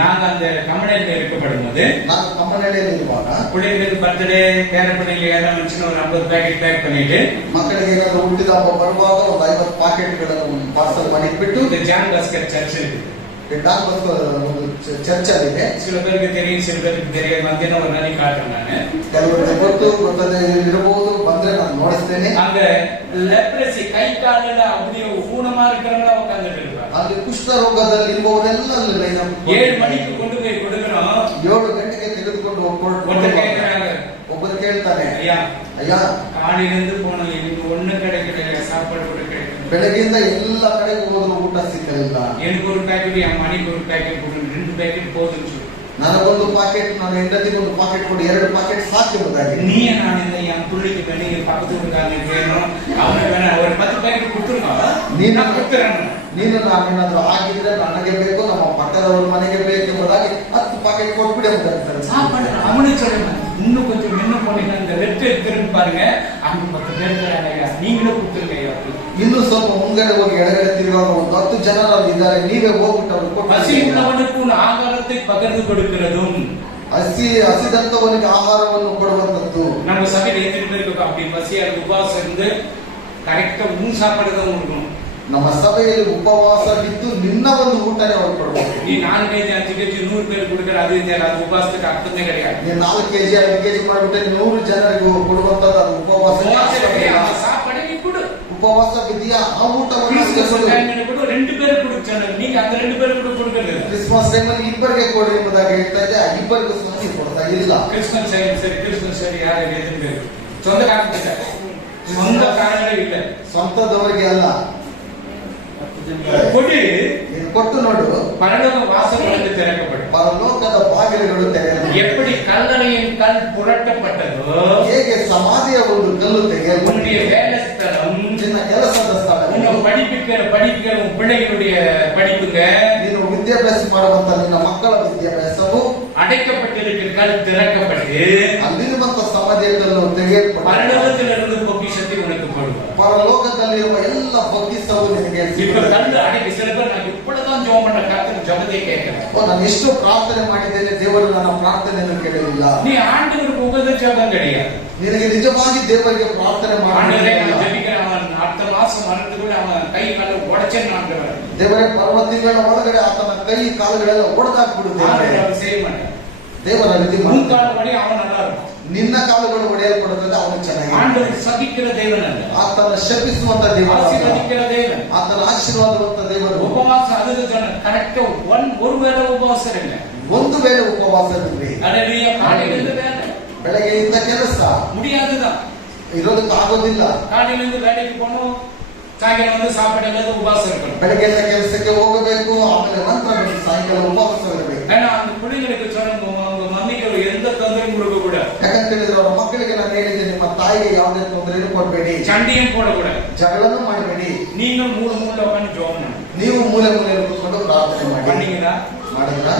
நாங்க அந்த கமலையில இருக்கப்படும் போது, ನಾನು ಕಮ್ಮನಹಳ್ಳಿಯಲ್ಲಿ ಇರುವಾಗ பிள்ளைங்களுக்கு பர்த்டே பேர பிள்ளைங்க யாரும் வந்துச்சுன்னா ஒரு 50 ಪ್ಯಾಕೆಟ್ ಪ್ಯಾಕ್ பண்ணிட்டு, ಮಕ್ಕಳಿಗೆ ಏನಾದ್ರು ಹುಟ್ಟಿದ ಹಬ್ಬ ಬರುವಾಗ ಒಂದು 50 ಪಾಕೆಟ್ಗಳನ್ನು ಪಾರ್ಸಲ್ ಮಾಡಿಟ್ಬಿಟ್ಟು, இந்த ஜான் பாஸ்கர் சர்ச் இருக்கு. ಡಾಕ್ ಬಸ್ ಒಂದು ಚರ್ಚಲ್ಲಿದೆ. சில பேருக்கு தெரியும், சில பேருக்கு தெரியாது. மத்தியானம் ஒரு நாளைக்கு காட்டுறேன் நானு. ಕೆಲವರಿಗೆ ಗೊತ್ತದೆ ಇರಬಹುದು, ಬಂದ್ರೆ ನಾನು ನೋಡಿಸ್ತೇನೆ. அங்க லெப்ரசி கை காலில் அப்படியே ஊனமா இருக்கிறவங்க உட்கார்ந்துட்டு இருப்பாங்க. ಅಲ್ಲಿ ಕುಷ್ಠರೋಗದಲ್ಲಿ ಇರುವವರೆಲ್ಲ ಅಲ್ಲಿ ಲೈನ್ ಅಪ್ 7 மணிக்கு கொண்டு போய் கொடுக்கணும். 7 ಗಂಟೆಗೆ ತೆಗೆದುಕೊಂಡು ஒருத்தர் கேட்கிறாங்க, ಒಬ್ಬರು ಕೇಳ್ತಾನೆ, ஐயா ಅಯ್ಯ காலையிலிருந்து போனோம், எனக்கு ஒண்ணு கிடைக்கல, சாப்பாடு கூட கிடைக்கல, ಬೆಳಗ್ಗೆಯಿಂದ ಎಲ್ಲ ಕಡೆಗೂ ಹೋದ್ರು ಊಟ ಸಿಕ್ಕಲಿಲ್ಲ, எனக்கு ஒரு பேக்கெட், என் மணிக்கு ஒரு பேக்கெட் கொடுங்க, 2 பேக்கெட் போதுன்னு சொல்லு. ನನಗೊಂದು ಪಾಕೆಟ್, ನನ್ನ ಹೆಂಡತಿಗೆ ಒಂದು ಪಾಕೆಟ್ ಕೊಡಿ, 2 ಪಾಕೆಟ್ ಸಾಕು ಎಂಬುದಾಗಿ. நீ நான் இந்த என் பிள்ளைக்கு வேணும், என் பக்கத்து வீட்டுக்காரங்க வேணும், அவங்க வேணும், ஒரு 10 பேக்கெட் கொடுத்துருங்க, நான் கொடுத்துறேன். ನೀನು ನಾನೇನಾದ್ರೂ ಆಗಿದ್ರೆ ನನಗೆ ಬೇಕು, ನಮ್ಮ ಪಕ್ಕದವ್ರ ಮನೆಗೆ ಬೇಕು ಎಂಬುದಾಗಿ 10 ಪಾಕೆಟ್ ಕೊಟ್ಬಿಡಿ ಎಂಬುದಾಗಿ சாப்பாடு அவனே சொல்லுங்க, இன்னும் கொஞ்சம் என்ன பண்ணுங்க, இந்த வெற்றி எடுத்துருந்து பாருங்க, அங்க 10 பேர் தராங்க, நீங்களும் கொடுத்துருங்க ஐயா. ಇನ್ನು ಸ್ವಲ್ಪ ಮುಂಗಡೆ ಹೋಗಿ ಎಡಗಡೆ ತಿರುವಾಗ ಒಂದು 10 ಜನರು ಇದ್ದಾರೆ, ನೀವೇ ಹೋಗ್ಬಿಟ್ಟು ಅವ್ರು பசி ಕೊಟ್ಟು. உள்ளவனுக்கு ஆகாரத்தை பகிர்ந்து கொடுக்கிறதும், ಹಸಿದಂತವನಿಗೆ ಆಹಾರವನ್ನು ಕೊಡುವಂತದ್ದು. நம்ம சபையில எத்தனை பேருக்கு அப்படி பசியா இருக்கு, உபவாசம் இருந்து கரெக்டா உன் சாப்பாடு தான் கொடுக்கணும். ನಮ್ಮ ಸಭೆಯಲ್ಲಿ ಉಪವಾಸ ಬಿದ್ದು ನಿನ್ನ ಒಂದು ಊಟನೇ ಅವ್ರು ಕೊಡಬೇಕು. நீ 4 kg 5 kg 100 பேர் கொடுக்கற அது ಇಲ್ಲ, ಅದು ಉಪವಾಸಕ್ಕೆ ಅರ್ಥನೇ கிடையாது. ನೀನು 4 kg 5 kg ಮಾಡಿಬಿಟ್ಟೆ 100 ಜನರಿಗೆ ಕೊಡುವಂತದ್ದು ಅದು ಉಪವಾಸ. சாப்பாடு நீ கொடு, ಉಪವಾಸ ಬಿದ್ದಿಯಾ ಆ ಊಟವನ್ನು கொடு, 2 பேர் கொடுச்சாங்க, நீங்க அந்த 2 பேர் கூட கொடுக்கறது. ಕ್ರಿಸ್ಮಸ್ ಟೈಮಲ್ಲಿ ಇಬ್ಬರಿಗೆ ಕೊಡಿ ಎಂಬುದಾಗಿ ಹೇಳ್ತಾ ಇದ್ದೆ, ಆ ಇಬ್ಬರಿಗೂ ಸಹ ಕೊಡ್ತಾ ಇಲ್ಲ. கிறிஸ்மஸ் சரி யாரு எதுவும் பேரு சொந்த காரணத்தை, சொந்த காரணமே இல்ல, ಸ್ವಂತದವರಿಗೆ ಅಲ್ಲ. கொடு, ನೀನು ಕೊಟ್ಟು ನೋಡು, பரலோக வாசல்கள் திறக்கப்படும். ಪರಲೋಕದ ಬಾಗಿಲುಗಳು ತೆರೆಯಲು. எப்படி கல்லறையின் கல் புரட்டப்பட்டதோ, ಹೇಗೆ ಸಮಾಧಿಯ ಒಂದು ಕಲ್ಲು ತೆಗೆಯಲು, உன்னுடைய வேலை ஸ்தலம், ನಿನ್ನ ಕೆಲಸದ ಸ್ಥಳ, உன்னை படிப்புகிற உன் பிள்ளைகளுடைய படிப்புங்க, ನೀನು ವಿದ್ಯಾಭ್ಯಾಸ ಮಾಡುವಂತ ನಿನ್ನ ಮಕ್ಕಳ ವಿದ್ಯಾಭ್ಯಾಸವು அடைக்கப்பட்டிருக்கிற கல் திறக்கப்பட்டு ಅಲ್ಲಿರುವಂತ ಸಮಾಧಿಯ ಕಲ್ಲು ತೆಗೆಯಲ್ಪಟ್ಟು பரலோகத்திலிருந்து பொக்கிஷத்தை உனக்கு போடுவார். ಪರಲೋಕದಲ್ಲಿರುವ ಎಲ್ಲ ಬಗ್ಗಿಸವು ನಿನಗೆ இப்ப கல் அடைக்க சில பேர் நான் இப்படிதான் ஜெபம் பண்ண கர்த்தர் ஜெபத்தை கேட்கிறேன். ನಾನು ಎಷ್ಟು ಪ್ರಾರ್ಥನೆ ಮಾಡಿದ್ದೇನೆ, ದೇವರು ನನ್ನ ಪ್ರಾರ್ಥನೆಯನ್ನು ಕೇಳಲಿಲ್ಲ. நீ ஆண்டவருக்கு உகந்த ஜெபம் கிடையாது. ನಿನಗೆ ನಿಜವಾಗಿ ದೇವರಿಗೆ ಪ್ರಾರ್ಥನೆ ஆண்டவரே நான் ಮಾಡಿ ஜெபிக்கிறேன், அவன் அடுத்த மாசம் வரதுக்குள்ள அவன் கை கால உடைச்சேன்னு ஆண்டவர். ದೇವರೇ 40 ತಿಂಗಳ ಒಳಗಡೆ ಆತನ ಕೈ ಕಾಲುಗಳೆಲ್ಲ ಒಡೆದಾಕ್ಬಿಡುತ್ತೇವೆ. ஆண்டவர் அவர் செய்ய மாட்டார். ದೇವರ ರೀತಿ உன் கால வழி அவன் நல்லா இருக்கும். ನಿನ್ನ ಕಾಲುಗಳು ಒಡೆಯಲ್ಪಡುತ್ತದೆ, ಅವನು ಚೆನ್ನಾಗಿ. ஆண்டவர் சபிக்கிற தேவன் அல்ல, ಆತನ ಶಪಿಸುವಂತ ದೇವರು, ஆசீர்வதிக்கிற தேவன். ಆತನ ಆಶೀರ್ವಾದವಂತ ದೇವರು. உபவாசம் அதுக்கு சொன்ன கரெக்டா ஒரு வேளை உபவாசம் இருங்க. ಒಂದು ವೇಳೆ ಉಪವಾಸವಿರಲಿ, அல்லேலூயா. காலையிலிருந்து வேலை ಬೆಳಗ್ಗೆಯಿಂದ ಕೆಲಸ முடியாதுதான். ಇರೋದಕ್ಕೆ ಆಗೋದಿಲ್ಲ. காலையிலிருந்து வேலைக்கு போகணும், சாயங்காலம் வந்து சாப்பிட உபவாசம் இருக்கணும். ಬೆಳಗ್ಗೆಯಿಂದ ಕೆಲಸಕ್ಕೆ ಹೋಗಬೇಕು, ಆಮೇಲೆ ನಂತರ ಸಾಯಂಕಾಲ ಉಪವಾಸವಿರಬೇಕು. ஏன்னா அந்த பிள்ளைங்களுக்கு சொன்ன உங்க மம்மிக்கு எந்த தொந்தரவும் கொடுக்க கூடாது. ಯಾಕಂತ ಹೇಳಿದ್ರೆ ಅವರ ಮಕ್ಕಳಿಗೆ ನಾನು ಹೇಳಿದ್ದೆ, ನಿಮ್ಮ ತಾಯಿಗೆ ಯಾವುದೇ ತೊಂದರೆಯನ್ನು ಕೊಡಬೇಡಿ, சண்டையும் போடக்கூடாது, ಜಗಳನೂ ಮಾಡಬೇಡಿ. நீங்க மூணு உட்காந்து ஜோம் பண்ணணும். ನೀವು ಮೂಲೆ ಮೂಲೆಯಲ್ಲಿ ಕೂತ್ಕೊಂಡು ಪ್ರಾರ್ಥನೆ ಮಾಡಿ. பண்ணீங்களா? ಮಾಡಿದ್ರ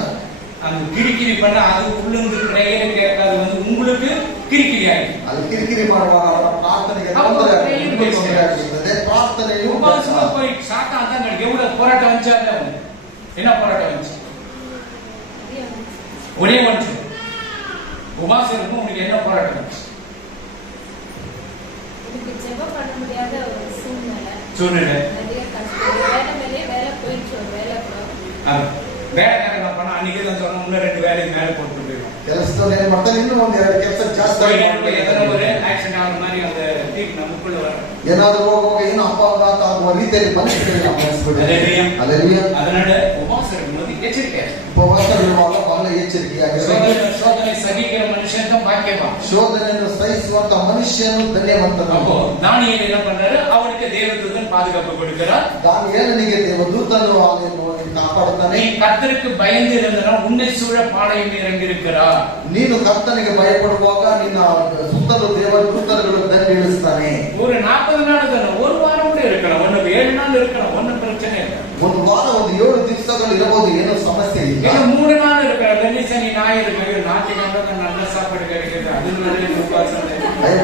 அந்த கிரிக்கிரி பண்ண அது உள்ளிருந்து பிரேயர் கேட்காது, வந்து உங்களுக்கு ಕಿರಿಕಿರಿ ಆಯ್ತು. ಅಲ್ಲಿ ಕಿರಿಕಿರಿ ಮಾಡುವಾಗ ಅವರ ಪ್ರಾರ್ಥನೆಗೆ ತೊಂದರೆ ಆಗ್ತದೆ. ಪ್ರಾರ್ಥನೆಯು உபவாசமா போய் சாத்தான் தான் எவ்வளவு போராட்டம் வந்துச்சாரு அவன். என்ன போராட்டம் வந்துச்சு? ஒரே வந்துச்சு. உபவாசம் இருக்கும் உனக்கு என்ன போராட்டம் வந்துச்சு? இதுக்கு ஜெபம் பண்ண முடியாத ஒரு சூழ்நிலை. நிறைய கஷ்டம். வேலை மேலே வேலை போயிடுச்சு, ஒரு வேலை கூட. வேலைக்காரங்க பண்ணா அன்னைக்கு தான் சொன்னா இன்னும் 2 வேலைக்கு மேல போட்டு போயிடும். ಕೆಲಸದಲ್ಲಿ ಏನು ಮಾಡ್ತಾರೆ, ಇನ್ನೂ ಒಂದು 2 ಕೆಲಸ ಜಾಸ್ತಿ ஏதோ ஒரு ஆக்சிடென்ட் ஆகுற மாதிரி அந்த தீப் நமக்குள்ள வரும். ಏನಾದರೂ ಹೋಗುವಾಗ ಏನು ಅಪಘಾತ ಆಗುವ ರೀತಿಯಲ್ಲಿ ಮನಸ್ಸಿನಲ್ಲಿ ನಾವು ಮನಸ್ಬಿಡುತ್ತೇವೆ. ಅಲ್ಲೆಲೂಯಾ. அதனால உபவாசம் இருக்கும்போது எச்சரிக்கை. ಉಪವಾಸವಿರುವಾಗ ಬಹಳ ಎಚ್ಚರಿಕೆಯಾಗಿರಬೇಕು. ಶೋಧನೆ ಸಹಿக்கிற ಮನುಷ್ಯன் தான் பாக்கியவான். ಶೋಧನೆಯನ್ನು ಸಹಿಸುವಂತ ಮನುಷ್ಯನು ಧನ್ಯವಂತನು. அப்போ தானியேல் என்ன பண்றாரு? அவனுக்கு தேவதூதன் பாதுகாப்பு கொடுக்கிறார். ದಾನಿಯೇಲನಿಗೆ ದೇವದೂತನು ಅವನನ್ನು ಕಾಪಾಡುತ್ತಾನೆ. நீ கர்த்தருக்கு பயந்து இருந்தனா உன்னை சூழ பாளையம் இறங்கி இருக்கிறார். ನೀನು ಕರ್ತನಿಗೆ ಭಯಪಡುವಾಗ ನಿನ್ನ ಸುತ್ತಲೂ ದೇವದೂತರುಗಳು ದಂಡಿ ಇಳಿಸ್ತಾನೆ. ஒரு 40 நாள் தான, ஒரு வாரம் கூட இருக்கலாம், ஒன்னு 7 நாள் இருக்கலாம், ஒன்னும் பிரச்சனை ಇಲ್ಲ. ಒಂದು ವಾರ, ಒಂದು 7 ದಿವಸಗಳು ಇರಬಹುದು, ಏನೋ ಸಮಸ್ಯೆ ಇಲ್ಲ. ಇಲ್ಲ 3 நாள் இருக்கலாம், வெள்ளி சனி ஞாயிறு ஞாயிற்றுக்கிழமை நல்ல சாப்பாடு கிடைக்கிறது, ಅದನ್ನೇ ಉಪವಾಸ.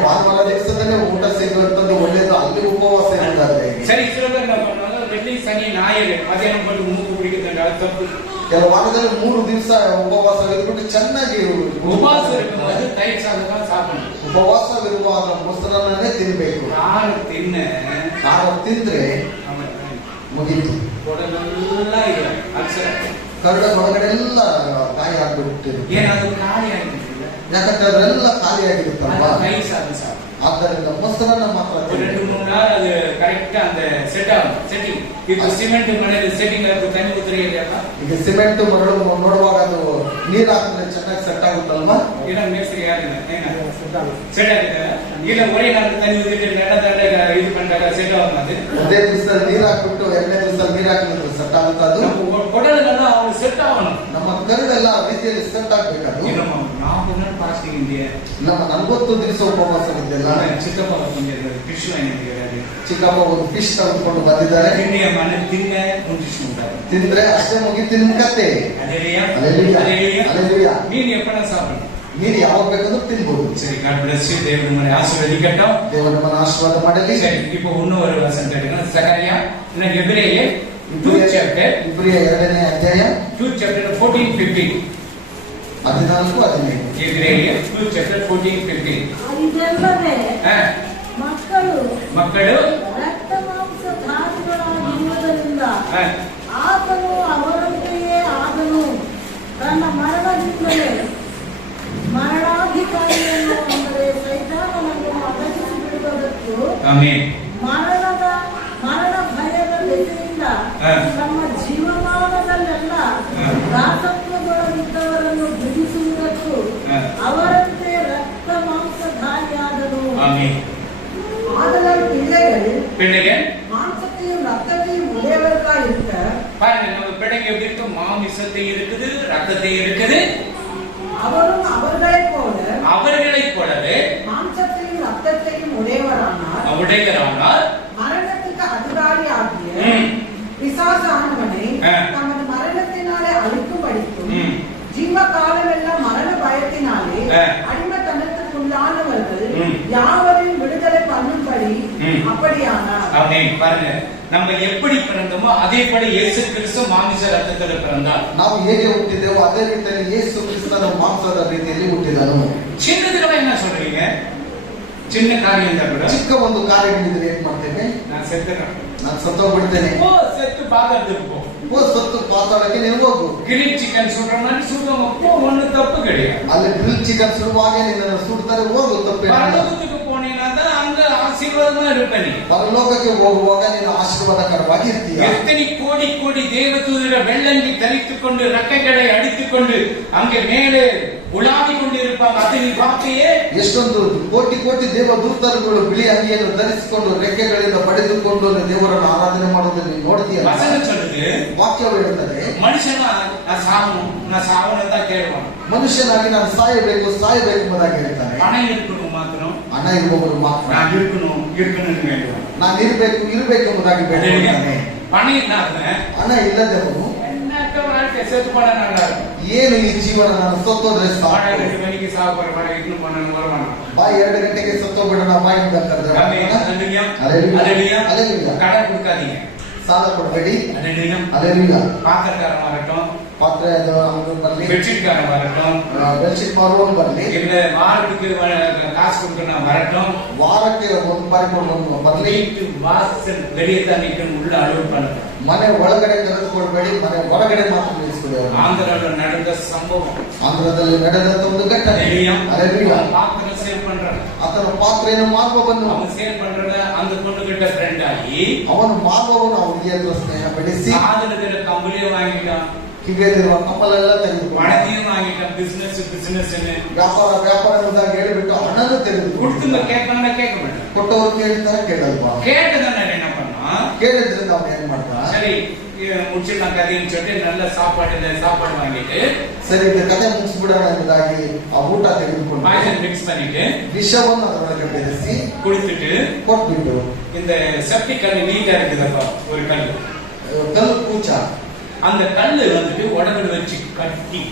ಭಾನುವಾರ ದಿವಸದಲ್ಲೇ ಊಟ ಸಿಗುವಂತದ್ದು ಒಳ್ಳೇದು, ಅಲ್ಲಿ ಉಪವಾಸ ಇರೋದಾದ್ರೆ. சரி, சில பேர் என்ன பண்ணுவாங்க, வெள்ளி சனி ஞாயிறு மதியானம் போட்டு ಮೂಗು ಕುಡಿக்குதுங்க, ಅದು ತಪ್ಪು. ಕೆಲವು ವಾರದಲ್ಲಿ 3 ದಿವಸ ಉಪವಾಸವಿರ್ಬಿಟ್ಟು ಚೆನ್ನಾಗಿ ಉಪವಾಸ ಇರುವಾಗ ತೈರು ಸಾಧನ ಸಾಧನ. ಉಪವಾಸವಿರುವಾಗ ಮೊಸರನ್ನೇ ತಿನ್ಬೇಕು. ನಾನು ತಿಂದ್ರೆ ಮುಗೀತು. ಕೊಡಲೆಲ್ಲ ಇದೆ ಅಕ್ಷರ ಕರಡ ಒಳಗಡೆ ಎಲ್ಲ ಕಾಯಿ ಆಗ್ಬಿಟ್ಟಿರು. ಏನಾದ್ರು ಖಾಲಿ ಆಗಿರ್ತಿಲ್ಲ, ಯಾಕಂದ್ರೆ ಅದರೆಲ್ಲ ಖಾಲಿಯಾಗಿರುತ್ತಲ್ವಾ. ತೈರು ಸಾಧನ ಸಾಧನ. ಆದ್ದರಿಂದ ಮೊಸರನ್ನ ಮಾತ್ರ 2-3 நாள் அது கரெக்டா அந்த செட் ஆகும், செட்டிங். இப்போ ಸಿಮೆಂಟ್ ಮನೆಯಲ್ಲಿ ಸೆಟ್ಟಿಂಗ್ ಆಗುತ್ತೆ, ತಣ್ಣಿ ಉತ್ತರಿ ಇದೆಯಲ್ಲ. ಈಗ ಸಿಮೆಂಟ್ ಮರಳು ನೋಡುವಾಗ ಅದು ನೀರು ಹಾಕಿದ್ರೆ ಚೆನ್ನಾಗಿ ಸೆಟ್ ಆಗುತ್ತಲ್ವಾ. ಇಲ್ಲ ಮೇಸ್ತ್ರಿ ಯಾರಿಲ್ಲ ಸೆಟ್ ಆಗಿದೆ. ಇಲ್ಲ ಒಳ್ಳೆ ನಾನು ತಣ್ಣಿ ಉತ್ತರಿ ನೆಡದಂಡ ಇದು ಬಂದಾಗ ಸೆಟ್ ಆಗುತ್ತೆ. ಅದು ಒಂದೇ ದಿವಸದಲ್ಲಿ ನೀರು ಹಾಕ್ಬಿಟ್ಟು 2ನೇ ದಿವಸದಲ್ಲಿ ನೀರು ಹಾಕಿದ್ರೆ ಸೆಟ್ ಆಗುತ್ತೆ. ಅದು ಕೊಡಲೆಲ್ಲ ಅವನು ಸೆಟ್ ಆಗೋಣ. ನಮ್ಮ ಕರಡೆಲ್ಲ ರೀತಿಯಲ್ಲಿ ಸೆಟ್ ಆಗ್ಬೇಕದು. ನಾವು ಫಾಸ್ಟಿಂಗ್ ಇದೆಯಾ, ನಮ್ಮ 40 ದಿವಸ ಉಪವಾಸವಿದ್ದೆಲ್ಲ. ಚಿಕ್ಕಪ್ಪ ಫಿಶ್ ಚಿಕ್ಕಪ್ಪ ಒಂದು ಫಿಶ್ ತೆಗೆದುಕೊಂಡು ಬಂದಿದ್ದಾರೆ. ಇಂಡಿಯಾ ಮನೆ ತಿನ್ನೆ ಮುಂಚಿಸ್ಕೊಂತಾರೆ, ತಿಂದ್ರೆ ಅಷ್ಟೇ ಮುಗಿತು ನಿಮ್ ಕತೆ. மீன் எப்ப சாப்பிடணும், ನೀರು ಯಾವಾಗ ಬೇಕಂದ್ರೂ ತಿನ್ಬಹುದು. சரி, God bless you. தேவன் உங்களை ஆசீர்வதிக்கட்டும். ದೇವರು ನಮ್ಮನ್ನು ಆಶೀರ್ವಾದ ಮಾಡಲಿ. சரி, இப்போ இன்னும் ஒரு வசனம் கேட்டுங்க. சகரியா எபிரேயர் 2 chapter, ಇಬ್ರಿಯ 2ನೇ ಅಧ್ಯಾಯ 2 chapter 14-15. 14-15. எபிரேயர் 2 chapter 14-15. ಇದಲ್ಲದೆ ಮಕ್ಕಳು ರಕ್ತ ಮಾಂಸಧಾರಿಗಳಾಗಿರುವುದರಿಂದ ಆತನು ಅವರಂತೆಯೇ ಆದನು. ತನ್ನ ಮರಣದಿಂದಲೇ ಮರಣಾಧಿಕಾರಿಯನ್ನು, ಅಂದರೆ ಸೈತಾನನನ್ನು ಅಡಗಿಸಿ ಬಿಡುವುದಕ್ಕೂ ಮರಣ ಭಯದ ಬೆದರಿಂದ ನಮ್ಮ ಜೀವಮಾನದಲ್ಲೆಲ್ಲ ದಾಸತ್ವಗೊಳಗಿದ್ದವರನ್ನು ಬಿಡಿಸುವುದಕ್ಕೂ ಅವರಂತೆ ರಕ್ತ ಮಾಂಸಧಾರಿಯಾದನು. ஆதலால் பிள்ளைகள் மாம்சத்தையும் ரத்தத்தையும் உடையவர்களாய் இருக்க. பாருங்க, நம்ம பிள்ளைங்க எப்படி இருக்கு, மாமிசத்தை இருக்குது, ரத்தத்தை இருக்குது. அவரும் அவர்களைப் போலவே மாம்சத்தையும் ரத்தத்தையும் உடையவரானார். மரணத்துக்கு அதிகாரி ஆகிய பிசாசானவனை தமது மரணத்தினாலே அழிக்கும்படிக்கும் ஜீவ காலமெல்லாம் மரண பயத்தினாலே அடிமைத்தனத்துக்குள்ளானவர்கள் யாவரையும் விடுதலை பண்ணும்படி அப்படியானார். பாருங்க, நம்ம எப்படி பிறந்தோமோ அதேபடி இயேசு கிறிஸ்து மாமிச ரத்தத்துல பிறந்தார். ನಾವು ಹೇಗೆ ಹುಟ್ಟಿದೆವೋ ಅದೇ ರೀತಿಯಲ್ಲಿ ಯೇಸು ಕ್ರಿಸ್ತನ ಮಾಂಸದ ರೀತಿಯಲ್ಲಿ ಹುಟ್ಟಿದನು. ಚಿನ್ನದ என்ன சொல்றீங்க? ಚಿನ್ನ ಕಾರ್ಯ ಕೂಡ ಚಿಕ್ಕ ಒಂದು ಕಾರ್ಯಗಳಿದ್ರೆ ಏನ್ ಮಾಡ್ತೇವೆ? ನಾನು ಸತ್ತೋಗ್ಬಿಡ್ತೇನೆ. செத்து பாதத்துக்கு போ. ಸತ್ತು ಪಾತಾಳಕ್ಕೆ ನೀವು ಹೋಗು. ಗ್ರಿಲ್ ಚಿಕನ್ ಸುಡ್ರಮani ಸುಡುವ ಒಂದು ತಪ್ಪು கிடையாது. ಅಲ್ಲಿ ಗ್ರಿಲ್ ಚಿಕನ್ ಸುಡುವಾಗ ನಿನ್ನನ್ನು ಸುಡ್ತಾರೆ, ಹೋಗು, ತಪ್ಪೇನಿಲ್ಲ. ಪರಲೋಕಕ್ಕೆ போனீங்கன்னா அங்க ஆசீர்வாதமா இருப்ப நீ. ಪರಲೋಕಕ್ಕೆ ಹೋಗುವಾಗ ನೀನು ಆಶೀರ್ವಾದಕರವಾಗಿ ಇರ್ತೀಯ. எத்தனை கோடி கோடி தேவதூதர்கள் வெள்ளங்கி தரித்துக் கொண்டு ரெக்கைகளை அடித்துக் கொண்டு அங்கே மேலே ಉಲಾವಿಕೊಂಡು கொண்டிருப்பாங்க. அது நீ பார்த்தையே? ಎಷ್ಟೊಂದು ಕೋಟಿ ಕೋಟಿ ದೇವದೂತರುಗಳು ಬಿಳಿ ಅಂಗಿಯನ್ನು ಧರಿಸಿಕೊಂಡು ರೆಕ್ಕೆಗಳಿಂದ ಪಡೆದುಕೊಂಡು ದೇವರನ್ನು ಆರಾಧನೆ ಮಾಡೋದನ್ನು ನೀನು ನೋಡ್ತೀಯ. ವಚನ சொல்லுது, ವಾಕ್ಯವು ಹೇಳುತ್ತದೆ, ಮನುಷ್ಯನ ನಾ ಸಾವನು ಅಂತ ಕೇಳುವಾನು. ಮನುಷ್ಯನಾಗಿ ನಾನು ಸಾಯಬೇಕು ಎಂಬುದಾಗಿ ಹೇಳ್ತಾನೆ. ಹಣ ಇರ್ಕணும் ಮಾತ್ರ, ಹಣ ಇರುವವರು ಮಾತ್ರ ನಾನು ಇರ್ಕணும் ಹೇಳುವ, ನಾನು ಇರಬೇಕು ಎಂಬುದಾಗಿ ಬೇಡಿಕೊಳ್ಳುತ್ತಾನೆ. பணம் இல்லாத ಹಣ ಇಲ್ಲದವನು என்னக்க வாழ்க்கை செத்து போனா நல்லா இருக்கும். ಏನು ಈ ಜೀವನ ನಾನು ಸತ್ತೋದ್ರೆ வாடா ಸಾಕು. 2 மணிக்கு சாக போற வாடா இன்னும் பண்ணணும் வருவானா. ಬಾ 2 ಗಂಟೆಗೆ ಸತ್ತೋಗ್ಬಿಡೋಣ ಬಾ ಅಂತ ಕರೆದ್ರೆ ஆமென். அல்லேலூயா. அல்லேலூயா. அல்லேலூயா. அல்லேலூயா. கடன் கொடுக்காதீங்க. ಸಾಲ ಕೊಡಬೇಡಿ. அல்லேலூயா. அல்லேலூயா. பாத்திரக்காரன் வரட்டும், ಪಾತ್ರೆ ಅವನು ಬರ್ಲಿ, பெட்ஷீட்காரன் வரட்டும், ಬೆಡ್ಶೀಟ್ ಮಾರುವವನು ಬರ್ಲಿ, இல்ல வாரத்துக்கு காசு கொடுக்கணும் வரட்டும், ವಾರಕ್ಕೆ ಒಂದು ಬಾರಿ ಕೊಡುವವನು ಬರ್ಲಿ. வீட்டு வாசல் வெளியே தான் நிக்கணும், உள்ள அலுவல் பண்ணணும். ಮನೆ ಒಳಗಡೆ ಕರೆದುಕೊಳ್ಬೇಡಿ, ಮನೆ ಹೊರಗಡೆ ಮಾತ್ರ ನಿಲ್ಲಿಸ್ಬಿಡಿ. ஆந்திரால நடந்த சம்பவம். ಆಂಧ್ರದಲ್ಲಿ ನಡೆದಂತ ಒಂದು ಘಟನೆ. அல்லேலூயா. பாத்திரம் சேல் பண்றாங்க. ಆತನ ಪಾತ್ರೆಯನ್ನು ಮಾರುವವನು, அவன் சேல் பண்றத அந்த பொண்ணு கிட்ட ஃப்ரெண்ட் ஆகி ಅವನು ಮಾರುವವನು ಅವನಿಗೆ ಹತ್ರ ಸ್ನೇಹ ಬೆಳೆಸಿ காதுல இருக்கிற கம்பளியும் வாங்கிட்டான், ಕಿವಿಯಲ್ಲಿರುವ ಕಪ್ಪಲೆಲ್ಲ ತೆಗೆದುಕೊಂಡು பணத்தையும் வாங்கிட்டான். பிசினஸ் ವ್ಯಾಪಾರ ಎಂಬುದಾಗಿ ಹೇಳಿಬಿಟ್ಟು ಹಣನು ತೆಗೆದುಕೊಂಡು கொடுத்துங்க கேட்கணும்னா கேட்க மாட்டான். ಕೊಟ್ಟವರು ಕೇಳ್ತಾರೆ, ಕೇಳಲ್ವಾ? கேட்டதான் என்ன பண்ணான், ಕೇಳಿದ್ರಿಂದ ಅವನು ಏನ್ ಮಾಡ್ತಾನ? சரி முடிச்சிடலாம் கதைன்னு சொல்லிட்டு நல்ல சாப்பாடு வாங்கிட்டு ಸರಿ ಇದು ಕಥೆ ಮುಗಿಸ್ಬಿಡೋಣ ಎಂಬುದಾಗಿ ಆ ಊಟ ತೆಗೆದುಕೊಂಡು பாய்சன் மிக்ஸ் பண்ணிட்டு ವಿಷವನ್ನು ಅದರೊಳಗೆ ಬೆರೆಸಿ கொடுத்துட்டு ಕೊಟ್ಬಿಟ್ಟು இந்த செப்டிக் கல் நீட்டா இருக்குதப்பா ஒரு கல், ಕಲ್ಲು ಕೂಚ, அந்த கல்லு வந்துட்டு உடம்புல வச்சு கட்டி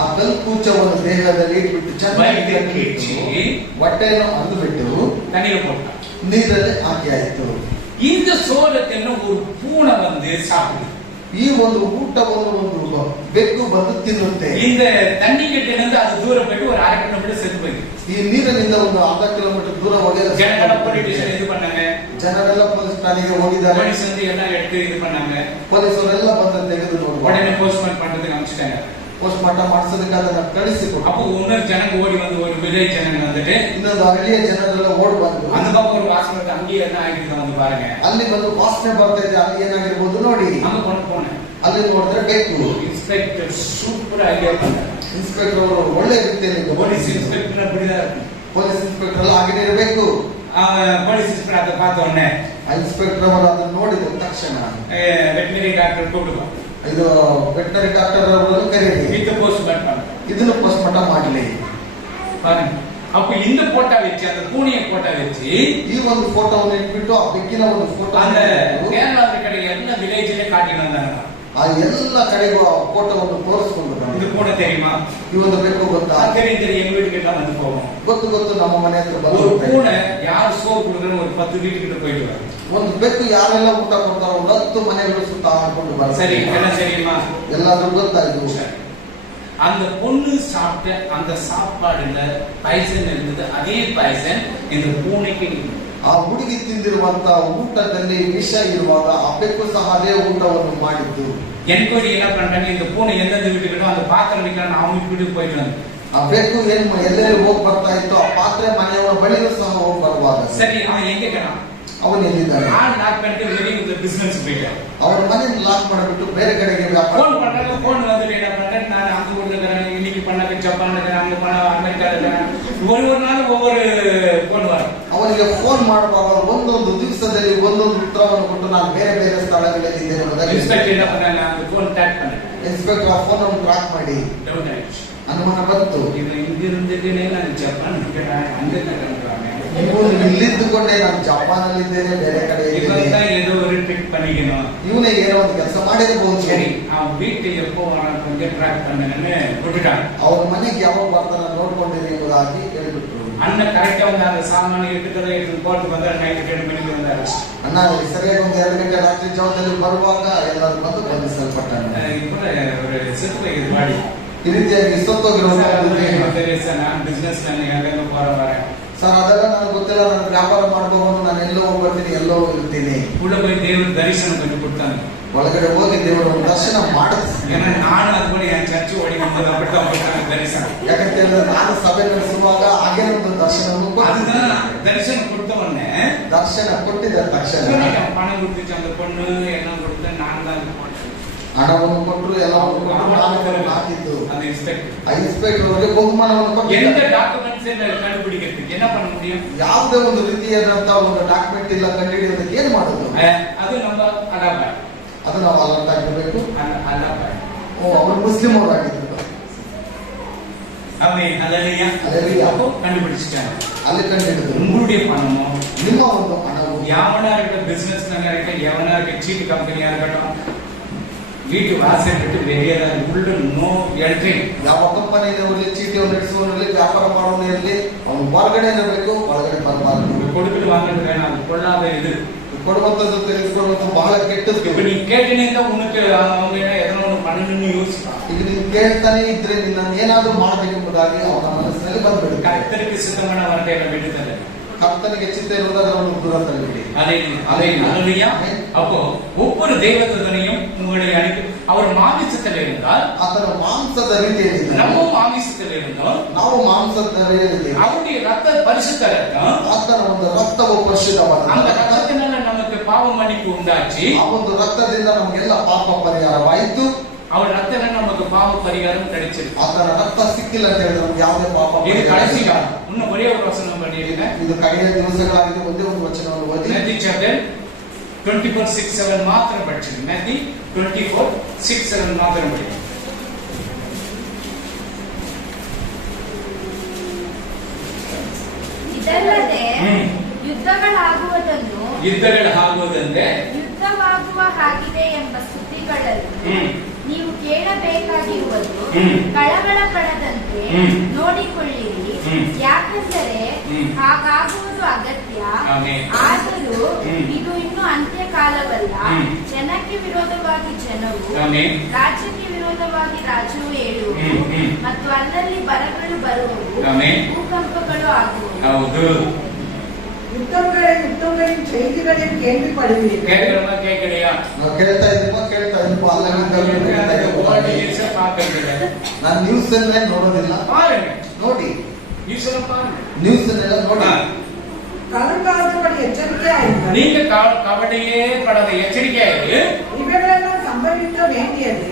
ಆ ಕಲ್ಲು ಕೂಚವನ್ನು ದೇಹದಲ್ಲಿ ಇಟ್ಬಿಟ್ಟು ಚೆನ್ನಾಗಿ ಕಿಚ್ಚಿ ಹೊಟ್ಟೆಯನ್ನು ಅಂದುಬಿಟ್ಟು தண்ணியில போட்டான். ನೀರಲ್ಲಿ ಹಾಕಿ ಆಯ್ತು. இந்த சோளத்தின்னு ஒரு பூனை வந்து சாப்பிடுது. ಈ ಒಂದು ಊಟವನ್ನು ಒಂದು ಬೆಕ್ಕು ಬಂದು ತಿನ್ನುತ್ತೆ. இந்த தண்ணி கிட்ட அது தூரம் போயிட்டு ஒரு 1/2 கிலோமீಟರ್ செத்து போயிடுது. ಈ ನೀರಿನಿಂದ ಒಂದು 1/2 ಕಿಲೋಮೀಟರ್ ದೂರ ಹೋಗಿ ಜನರೆಲ್ಲ ಪೊಲಿಟಿಷಿಯನ್ ಇದು பண்ணாங்க, ಜನರೆಲ್ಲ ಪೊಲೀಸ್ ಠಾಣೆಗೆ ಹೋಗಿದ್ದಾರೆ. போலீஸ் வந்து எல்லாம் எடுத்து இது பண்ணாங்க. ಪೊಲೀಸರೆಲ್ಲ ಬಂದು ತೆಗೆದು ನೋಡಿ உடனே போஸ்ட்மார்ட்டம் பண்றதுக்கு அனுப்பிச்சிட்டாங்க. ಪೋಸ್ಟ್ ಮಾರ್ಟಮ್ ಮಾಡಿಸೋದಕ್ಕೆ ಅದನ್ನ ಕಳಿಸಿಕೊಟ್ಟು அப்போ இன்னொரு ஜனங்க ஓடி வந்து ஒரு வில்லேஜ் ஜனங்க வந்துட்டு ಇನ್ನೊಂದು ಹಳ್ಳಿಯ ಜನರೆಲ್ಲ ಓಡಿ ಬಂದು அந்த பக்கம் ஒரு வாசல் அங்கேயே என்ன ஆகிட்டு வந்து பாருங்க. ಅಲ್ಲಿ ಬಂದು ವಾಸನೆ ಬರ್ತಾ ಇದೆ, ಅಲ್ಲಿ ಏನಾಗಿರ್ಬೋದು ನೋಡಿ. அங்க போனேன், ಅಲ್ಲಿ ನೋಡಿದ್ರೆ ಬೇಕು. இன்ஸ்பெக்டர் சூப்பர் ஐடியா பண்ணாரு. ಇನ್ಸ್ಪೆಕ್ಟರ್ ಅವರು ಒಳ್ಳೆ ವ್ಯಕ್ತಿ, போலீஸ் இன்ஸ்பெக்டர் அப்படிதான் இருக்கும். ಪೊಲೀಸ್ ಇನ್ಸ್ಪೆಕ್ಟರ್ ಎಲ್ಲ ಹಾಗೆ ಇರಬೇಕು. போலீஸ் இன்ஸ்பெக்டர் அதை பார்த்த உடனೆ ಆ ಇನ್ಸ್ಪೆಕ್ಟರ್ ಅವರು ಅದನ್ನ ನೋಡಿದ ತಕ್ಷಣ வெட்டினரி டாக்டர் கூப்பிடுவோம், ಇದು ವೆಟನರಿ ಡಾಕ್ಟರ್ ಅವರನ್ನು ಕರೀರಿ, வித் போஸ்ட்மார்ட்டம் ಇದನ್ನು ಪೋಸ್ಟ್ ಮಾರ್ಟಮ್ ಮಾಡಲಿ. பாருங்க. அப்ப இந்த போட்டோ வச்சு அந்த பூனையை போட்டோ வச்சு ಈ ಒಂದು ಫೋಟೋವನ್ನು ಇಟ್ಬಿಟ್ಟು ಆ ಬೆಕ್ಕಿನ ಒಂದು ಫೋಟೋ அந்த கேரளாದ ಕಡೆ ಎಲ್ಲ ವಿಲೇಜ್ಲೇ காட்டிட்டு வந்தாங்க. ಆ ಎಲ್ಲ ಕಡೆಗೂ ಆ ಫೋಟೋವನ್ನು ತೋರಿಸ್ಕೊಂಡು இந்த பூனை தெரியுமா, ಈ ಒಂದು ಬೆಕ್ಕು ಗೊತ್ತಾ? தெரியும் தெரியும், எங்க வீட்டுக்கு எல்லாம் வந்து போவோம். ಗೊತ್ತು ನಮ್ಮ ಮನೆ ಹತ್ರ ஒரு ಬರುತ್ತೆ. பூனை யார் சோறு கொடுக்குறன்னு ஒரு 10 வீட்டுக்கிட்ட போயிட்டு வரும். ಒಂದು ಬೆಕ್ಕು ಯಾರೆಲ್ಲ ಊಟ ಕೊಡ್ತಾರೋ ಒಂದು 10 ಮನೆಗಳು ಸುತ್ತ ಹಾಕೊಂಡು ಬರುತ್ತೆ. சரி என்ன தெரியுமா, ಎಲ್ಲಾದ್ರೂ ಗೊತ್ತಾಯ್ತು. அந்த பொண்ணு சாப்பிட்ட அந்த சாப்பாடுல பாய்சன் இருந்தது, அதே பாய்சன் இந்த பூனைக்கு இருந்தது. ಆ ಹುಡುಗಿ ತಿಂದಿರುವಂತ ಊಟದಲ್ಲಿ ವಿಷ ಇರುವಾಗ ಆ ಬೆಕ್ಕು ಸಹ ಅದೇ ಊಟವನ್ನು ಮಾಡಿದ್ದು. என்கொயரி என்ன பண்றாங்க, இந்த பூனை எந்தெந்த வீட்டுக்கிட்டோ அந்த பாத்திரம் வைக்கிறான்னு அவங்க வீட்டுக்கு போயிட்டு வந்து ಆ ಬೆಕ್ಕು ಎಲ್ಲೆಲ್ಲಿ ಹೋಗಿ ಬರ್ತಾ ಇತ್ತು, ಆ ಪಾತ್ರೆ ಮನೆಯವರ ಬಳಿಯೂ ಸಹ ಹೋಗಿ ಬರುವಾಗ சரி அவன் எங்க கிடான், ಅವನು ಎಲ್ಲಿದ್ದಾನೆ? ஆள் லாக் பண்ணிட்டு வெளியே பிசினஸ் போயிட்டான். ಅವರ ಮನೆಯನ್ನು ಲಾಕ್ ಮಾಡಿಬಿಟ್ಟು ಬೇರೆ ಕಡೆಗೆ ವ್ಯಾಪಾರ. போன் பண்றாங்க, போன் வந்துட்டு என்ன பண்றேன், நான் அந்த ஊர்ல இருக்கிறேன், இன்னைக்கு பண்ணாக்க ஜப்பான்ல இருக்கிறேன், அங்க பண்ண அமெரிக்கால இருக்கிறேன், ஒரு நாள் ஒவ்வொரு போன் வரும். ಅವನಿಗೆ ಫೋನ್ ಮಾಡುವಾಗ ಒಂದೊಂದು ದಿವಸದಲ್ಲಿ ಒಂದೊಂದು ಉತ್ತರವನ್ನು ಕೊಟ್ಟು ನಾನು ಬೇರೆ ಬೇರೆ ಸ್ಥಳಗಳಲ್ಲಿ ಇದ್ದೇನೆ ಎಂಬುದಾಗಿ இன்ஸ்பெக்டர் என்ன பண்ணாங்க, அந்த போன் டாக் பண்ணாங்க. ಇನ್ಸ್ಪೆಕ್ಟರ್ ಆ ಫೋನ್ ಅನ್ನು ಟ್ರ್ಯಾಕ್ ಮಾಡಿ டவுட் ஆயிடுச்சு. ಅನುಮಾನ ಬಂತು. இது இங்க இருந்துட்டுனே நான் ஜப்பான் இருக்கிறேன், அங்க இருக்கிறேன். ಇವನು ಇಲ್ಲಿದ್ದುಕೊಂಡೇ ನಾನು ಜಪಾನ್ ಅಲ್ಲಿ ಇದ್ದೇನೆ, ಬೇರೆ ಕಡೆ ಇದ್ದೇನೆ. இவன் ஏதோ ஒரு ட்ரிக் பண்ணிக்கணும். ಇವನೇ ಏನೋ ಒಂದು ಕೆಲಸ ಮಾಡಿರಬಹುದು. சரி அவன் வீட்டு எப்போ வரான்னு கொஞ்சம் ட்ராக் பண்ணுன்னு விட்டுட்டான். ಅವ್ರ ಮನೆಗೆ ಯಾವಾಗ ಬರ್ತಾನ ನೋಡ್ಕೊಂಡಿರಿ ಎಂಬುದಾಗಿ ಹೇಳಿಬಿಟ್ರು. அண்ணன் கரெக்டா வந்து அந்த சாமான் எடுத்துக்கிறத எடுத்து போறதுக்கு வந்தா நைಟ್ 7 மணிக்கு வந்தாரு. ಅಣ್ಣ ಸರಿಯಾಗಿ ಒಂದು 2 ಗಂಟೆ ರಾತ್ರಿ ಜಾವದಲ್ಲಿ ಬರುವಾಗ ಎಲ್ಲರೂ ಬಂದು ಬಂಧಿಸಲ್ಪಟ್ಟಾನೆ. இப்போ ஒரு செத்து போயிடுது பாடி. ಈ ರೀತಿಯಾಗಿ ಸತ್ತೋಗಿರುವ நான் பிசினஸ் எங்க போற வரேன் ಸರ್, ಅದೆಲ್ಲ ನನಗೆ ಗೊತ್ತಿಲ್ಲ, ನಾನು ವ್ಯಾಪಾರ ಮಾಡಬಹುದು, ನಾನು ಎಲ್ಲೋ ಹೋಗ್ಬರ್ತೀನಿ, ಎಲ್ಲೋ ಇರ್ತೀನಿ. உள்ள போய் தேவன் தரிசனம் பண்ணி கொடுத்தாங்க. ಒಳಗಡೆ ಹೋಗಿ ದೇವರ ದರ್ಶನ ಮಾಡಿಸ್ತೀನಿ. ஏன்னா நானும் அது கூட என் சர்ச்சு ஓடி வந்தது அப்படித்தான் கொடுத்தாங்க தரிசனம். ಯಾಕಂತ ಹೇಳಿದ್ರೆ ನಾನು ಸಭೆ ನಡೆಸುವಾಗ ಹಾಗೆ ಒಂದು ದರ್ಶನವನ್ನು ಕೊಟ್ಟಿದ್ದೀನಿ. அதுதான் தரிசனம் கொடுத்த உடனே ದರ್ಶನ ಕೊಟ್ಟಿದ್ದ ತಕ್ಷಣ பணம் கொடுத்துச்சு அந்த பொண்ணு எல்லாம் கொடுத்து நான் தான் போட்டேன். ಹಣವನ್ನು ಕೊಟ್ಟರು, ಎಲ್ಲವನ್ನು ಕೊಟ್ಟರು, ನಾನು ಹಾಕಿದ್ದು. அந்த இன்ஸ்பெக்டர் ಆ ಇನ್ಸ್ಪೆಕ್ಟರ್ ಅವರಿಗೆ ಬಹುಮಾನವನ್ನು எந்த ಕೊಟ್ಟಿದ್ದಾರೆ. டாக்குமெண்ட்ஸ் கண்டுபிடிக்கிறதுக்கு என்ன பண்ண முடியும்? ಯಾವುದೇ ಒಂದು ರೀತಿಯಾದಂತಹ ಒಂದು ಡಾಕ್ಯುಮೆಂಟ್ ಇಲ್ಲ ಕಂಡುಹಿಡಿಯೋದಕ್ಕೆ ಏನ್ ಮಾಡೋದು? ಅದು ನಮ್ಮ ಅಲಾಬ, ಅದು ನಾವು ಅಲರ್ಟ್ ಆಗಿರ್ಬೇಕು. ಅಲಾಬ ಅವರು ಮುಸ್ಲಿಂ ಅವರಾಗಿದ್ರು. அவன் அல்லேலூயா அப்போ கண்டுபிடிச்சிட்டாங்க. ಅಲ್ಲಿ ಕಂಡುಹಿಡಿದ್ರು. உங்களுடைய பணமோ ನಿಮ್ಮ ಒಂದು ಹಣವು யாவனா இருக்க பிசினஸ் இருக்க எவனா இருக்க சீட் கம்பெனியா இருக்கட்டும், வீட்டு வாசல் விட்டு வெளியே உள்ள நோ என்ட்ரி. ಯಾವ ಕಂಪನಿಯಲ್ಲಿ ಚೀಟಿಯನ್ನು ನಡೆಸುವವರಲ್ಲಿ ವ್ಯಾಪಾರ ಮಾಡುವವರಲ್ಲಿ ಅವನು ಹೊರಗಡೆ ಇರಬೇಕು, ಒಳಗಡೆ ಬರಬಾರದು. கொடுத்துட்டு வாங்கிட்டு வேணாம், அது கொள்ளாத இது. ಕೊಡುವಂತದ್ದು ತೆಗೆದುಕೊಳ್ಳುವುದು ಬಹಳ ಕೆಟ್ಟದ್ದು. இப்ப நீ கேட்டீங்கன்னா உனக்கு அவங்க எதனா ஒண்ணு பண்ணணும்னு யோசிப்பான். ಈಗ ನೀನು ಕೇಳ್ತಾನೆ ಇದ್ರೆ ನಿನ್ನ ಏನಾದ್ರೂ ಮಾಡಬೇಕೆಂಬುದಾಗಿ ಅವನ ಮನಸ್ಸಿನಲ್ಲಿ ಬಂದ್ಬಿಡುತ್ತೆ. கர்த்தருக்கு சித்தமான வார்த்தைகளை விட்டு தர. ಕರ್ತನಿಗೆ ಚಿತ್ತ ಇರುವುದಾದ್ರೆ ಅವನು ದೂರ ತಳ್ಳಿಬಿಡಿ. அல்லேலூயா. அப்போ ஒவ்வொரு தேவதூதனையும் உங்களுடைய அனுப்பி அவர் மாமிசத்தில் இருந்தால், ಆತನ ಮಾಂಸದ ರೀತಿಯಲ್ಲಿ நம்ம மாமிசத்தில் இருந்தோம், ನಾವು ಮಾಂಸದ ರೀತಿಯಲ್ಲಿ அவருடைய ரத்த பரிசுத்த ரத்தம், ಆತನ ಒಂದು ರಕ್ತವು ಪರಿಶುದ್ಧವಾದ அந்த ரத்தத்தினால நமக்கு பாவ மன்னிப்பு உண்டாச்சு. ಆ ಒಂದು ರಕ್ತದಿಂದ ನಮಗೆಲ್ಲ ಪಾಪ ಪರಿಹಾರವಾಯಿತು. அவர் ரத்தம் நமக்கு பாவ பரிகாரம் கிடைச்சிருக்கு. ಆತನ ರಕ್ತ ಸಿಕ್ಕಿಲ್ಲ ಅಂತ ಹೇಳಿದ್ರೆ ನಮ್ಗೆ ಯಾವುದೇ ಪಾಪ இது கடைசி காலம். இன்னும் ஒரே ஒரு வசனம் பண்ணிருக்கேன். ಇದು ಕಡೆಯ ದಿವಸಗಳಾಗಿದೆ. ಒಂದೇ ಒಂದು ವಚನವನ್ನು ಓದಿ. Matthew chapter 24:6-7 ಮಾತ್ರ படிச்சிருங்க. Matthew 24:6-7 ಮಾತ್ರ படிங்க. ಇದಲ್ಲದೆ ಯುದ್ಧಗಳಾಗುವುದಂತೆ ಯುದ್ಧವಾಗುವ ಹಾಗಿದೆ ಎಂಬ ಸುದ್ದಿಗಳಲ್ಲಿ ನೀವು ಕೇಳಬೇಕಾಗಿರುವುದು ಕಳವಳ ಪಡದಂತೆ ನೋಡಿಕೊಳ್ಳಿರಿ. ಯಾಕೆಂದರೆ ಹಾಗಾಗುವುದು ಅಗತ್ಯ. ಆದರೂ ಇದು ಇನ್ನೂ ಅಂತ್ಯಕಾಲವಲ್ಲ. ಜನಕ್ಕೆ ವಿರೋಧವಾಗಿ ಜನವು, ರಾಜ್ಯಕ್ಕೆ ವಿರೋಧವಾಗಿ ರಾಜ್ಯವು ಏಳುವುದು, ಮತ್ತು ಅಲ್ಲಲ್ಲಿ ಬರಗಳು ಬರುವವು, ಭೂಕಂಪಗಳು ಆಗುವವು. யுத்தங்களின் செய்திகளையும் கேள்விப்படுவீர்கள். கேட்கலையா? ಕೇಳ್ತಾ ಇದ್ದೀವಿ, ಕೇಳ್ತಾ ಇದ್ದೀವಿ. ನಾನು ನ್ಯೂಸ್ ಅಲ್ಲೇ ನೋಡೋದಿಲ್ಲ. ನೋಡಿ, ನ್ಯೂಸ್ ಅನ್ನೆಲ್ಲ ನೋಡಿ. கலங்காதபடி எச்சரிக்கையாயிருங்கள். நீங்க கவலையே படாத, எச்சரிக்கையாயிரு. இவைகளெல்லாம் சம்பவிக்க வேண்டியது.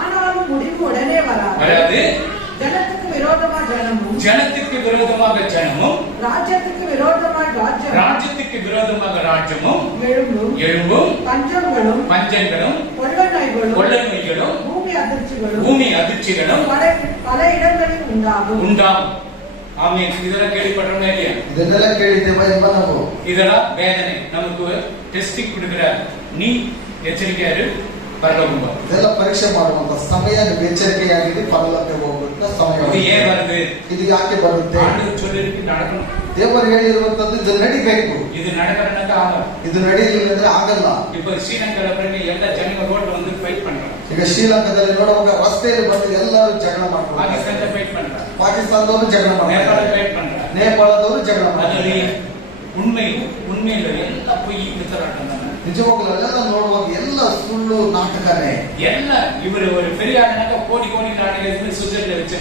ஆனாலும் முடிவு உடனே வராது. ஜனத்துக்கு விரோதமாக ஜனமும், ஜனத்துக்கு விரோதமாக ஜனமும், ராஜ்யத்துக்கு விரோதமாக ராஜ்யம், ராஜ்யத்துக்கு விரோதமாக ராஜ்யமும் எழும்பும். பஞ்சங்களும் கொள்ள நோய்களும் பூமி அதிர்ச்சிகளும் பல இடங்களில் உண்டாகும். ஆமென். இதெல்லாம் கேள்விப்படுறோம் இல்லையா? ಇದನ್ನೆಲ್ಲ ಕೇಳಿದ್ದೇವೆ ಎಂಬ ನಾವು. இதெல்லாம் வேதனை நமக்கு டெஸ்டிங் கொடுக்கிற. நீ எச்சரிக்கையாரு, பரலோகம் போ. ಇದೆಲ್ಲ ಪರೀಕ್ಷೆ ಮಾಡುವಂತ ಸಮಯ. ನೀವು ಎಚ್ಚರಿಕೆಯಾಗಿದೆ, ಪರಲೋಕಕ್ಕೆ ಹೋಗುವಂತ ಸಮಯ. இது ஏன் வருது? ಇದು ಯಾಕೆ ಬರುತ್ತೆ? ஆண்டவர் சொல்லிருக்கு நடக்கணும். ದೇವರು ಹೇಳಿರುವಂತದ್ದು ಇದು ನಡಿಬೇಕು. இது நடக்கறதுனால ஆகும். ಇದು ನಡೀಲಿಲ್ಲ ಅಂದ್ರೆ ಆಗಲ್ಲ. இப்ப ஸ்ரீலங்கால பாருங்க, எல்லா ஜனங்க ரோட்ல வந்து ஃபைட் பண்றாங்க. ಈಗ ಶ್ರೀಲಂಕಾದಲ್ಲಿ ನೋಡುವಾಗ ರಸ್ತೆಯಲ್ಲಿ ಬಂದು ಎಲ್ಲರೂ ಜಗಳ ಮಾಡ್ತಾರೆ. பாகிஸ்தான்ல ஃபைட் பண்றாங்க. ಪಾಕಿಸ್ತಾನದವರು ಜಗಳ ಮಾಡ್ತಾರೆ. நேபாள ஃபைட் பண்றாங்க. ನೇಪಾಳದವರು ಜಗಳ ಮಾಡ್ತಾರೆ. அதுல உண்மையில ಎಲ್ಲ பொய் பித்தராட்டம் தானே. ನಿಜವಾಗ್ಲೂ ಅಲ್ಲೆಲ್ಲ ನೋಡುವಾಗ ಎಲ್ಲ ಸುಳ್ಳು ನಾಟಕನೇ. ಎಲ್ಲ ಇವರು ஒரு பெரிய ஆளுனாக்க கோடி நாடுகள் சுவிட்சர்லாந்து வச்சு,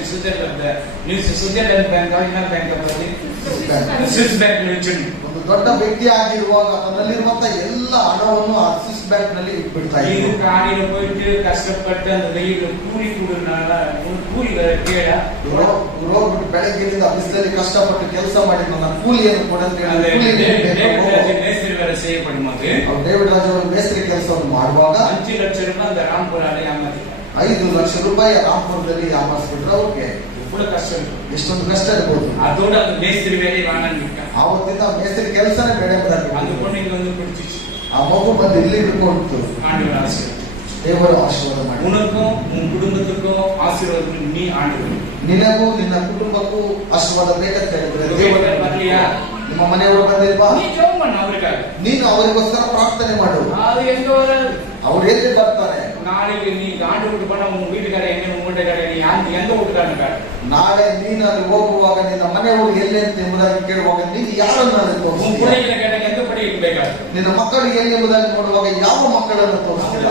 சுவிட்சர்லாந்து ಬ್ಯಾಂಕ್ என்ன ಬ್ಯಾಂಕ್ பத்தி ಸ್ವಿಸ್ ಬ್ಯಾಂಕ್ வச்சு ಒಂದು ದೊಡ್ಡ ವ್ಯಕ್ತಿ ಆಗಿರುವಾಗ ಅದರಲ್ಲಿರುವಂತ ಎಲ್ಲ ಹಣವನ್ನು ಆ ಸ್ವಿಸ್ ಬ್ಯಾಂಕ್ ನಲ್ಲಿ ಇಟ್ಬಿಡ್ತಾ ಇದ್ರು. ಇದು ಕಾಡಿನ போயிட்டு ಕಷ್ಟಪಟ್ಟು அந்த வெயில ಕೂಲಿ ಕೂಡನಾல ಕೂಲಿ ಕೇಳ ಹೋಗ್ಬಿಟ್ಟು ಬೆಳಗ್ಗೆಯಿಂದ ಬಿಸಿಲಲ್ಲಿ ಕಷ್ಟಪಟ್ಟು ಕೆಲಸ ಮಾಡಿ ನನ್ನ ಕೂಲಿಯನ್ನು ಕೊಡಂತ ಮೇಸ್ತ್ರಿ வேலை செய்யப்படும்போது ಡೇವಿಡ್ ರಾಜ್ ಅವರು ಮೇಸ್ತ್ರಿ ಕೆಲಸವನ್ನು ಮಾಡುವಾಗ 5 ಲಕ್ಷ ರೂಪಾಯಿ அந்த ರಾಂಪುರಲ್ಲಿ ಏಮಾರಿದ್ದಾರೆ. 5 ಲಕ್ಷ ರೂಪಾಯಿ ರಾಂಪುರದಲ್ಲಿ ಯಾಮಾರಿಸಿಬಿಟ್ರು. ಅವ್ರಿಗೆ ಕಷ್ಟ, ಎಷ್ಟೊಂದು ಕಷ್ಟ ಇರ್ಬೋದು. அதோட அந்த மேஸ்திரி வேலையை வாங்கன்னு ಆವತ್ತಿಂದ ಮೇಸ್ತ್ರಿ ಕೆಲಸನೇ ಬೇಡ அந்த பொண்ணு இங்க வந்து பிடிச்சிச்சு. ಆ ಮಗು ಬಂದು ಇಲ್ಲಿ ಹಿಡ್ಕೊಂಡು ஆண்டவர் ஆசீர்வாதம், ದೇವರು ಆಶೀರ್ವಾದ ಮಾಡಿ. உனக்கும் உன் குடும்பத்துக்கும் ஆசீர்வாதம். நீ ஆண்டவர், ನಿನಗೂ ನಿನ್ನ ಕುಟುಂಬಕ್ಕೂ ಆಶೀರ್ವಾದ ಬೇಕಂತ ಹೇಳಿದ್ರೆ ದೇವರು ಬರ್ಲಿಯಾ? ನಿಮ್ಮ ಮನೆಯವರು ಬಂದಿಲ್ವಾ? ನೀ ಜೋಮ್ ಮಾಡು ಅವರಿಗಾಗಿ. ನೀನು ಅವರಿಗೋಸ್ಕರ ಪ್ರಾರ್ಥನೆ ಮಾಡು. ಅದು ಎಂತ ವರಾது? ಅವ್ರು ಎಲ್ಲಿ ಬರ್ತಾರೆ? நாளைக்கு நீ ஆண்டு விட்டு போனா உன் வீட்டுக்கார எங்க, உன் வீட்டுக்கார நீ எந்த வீட்டுக்காரನ ಕಾಡು. ನಾಳೆ ನೀನು ಅಲ್ಲಿ ಹೋಗುವಾಗ ನಿನ್ನ ಮನೆಯವರು ಎಲ್ಲಿ ಅಂತ ಎಂಬುದಾಗಿ ಕೇಳುವಾಗ ನೀನು ಯಾರನ್ನು உன் பிள்ளைகளை கேட்டாಗ எந்த ಪಡಿ ಇರಬೇಕಾದ್ರೆ, ನಿನ್ನ ಮಕ್ಕಳಿಗೆ ಎಲ್ಲಿ ಎಂಬುದಾಗಿ ನೋಡುವಾಗ ಯಾವ ಮಕ್ಕಳನ್ನು ತೋರಿಸ್ತೀರ?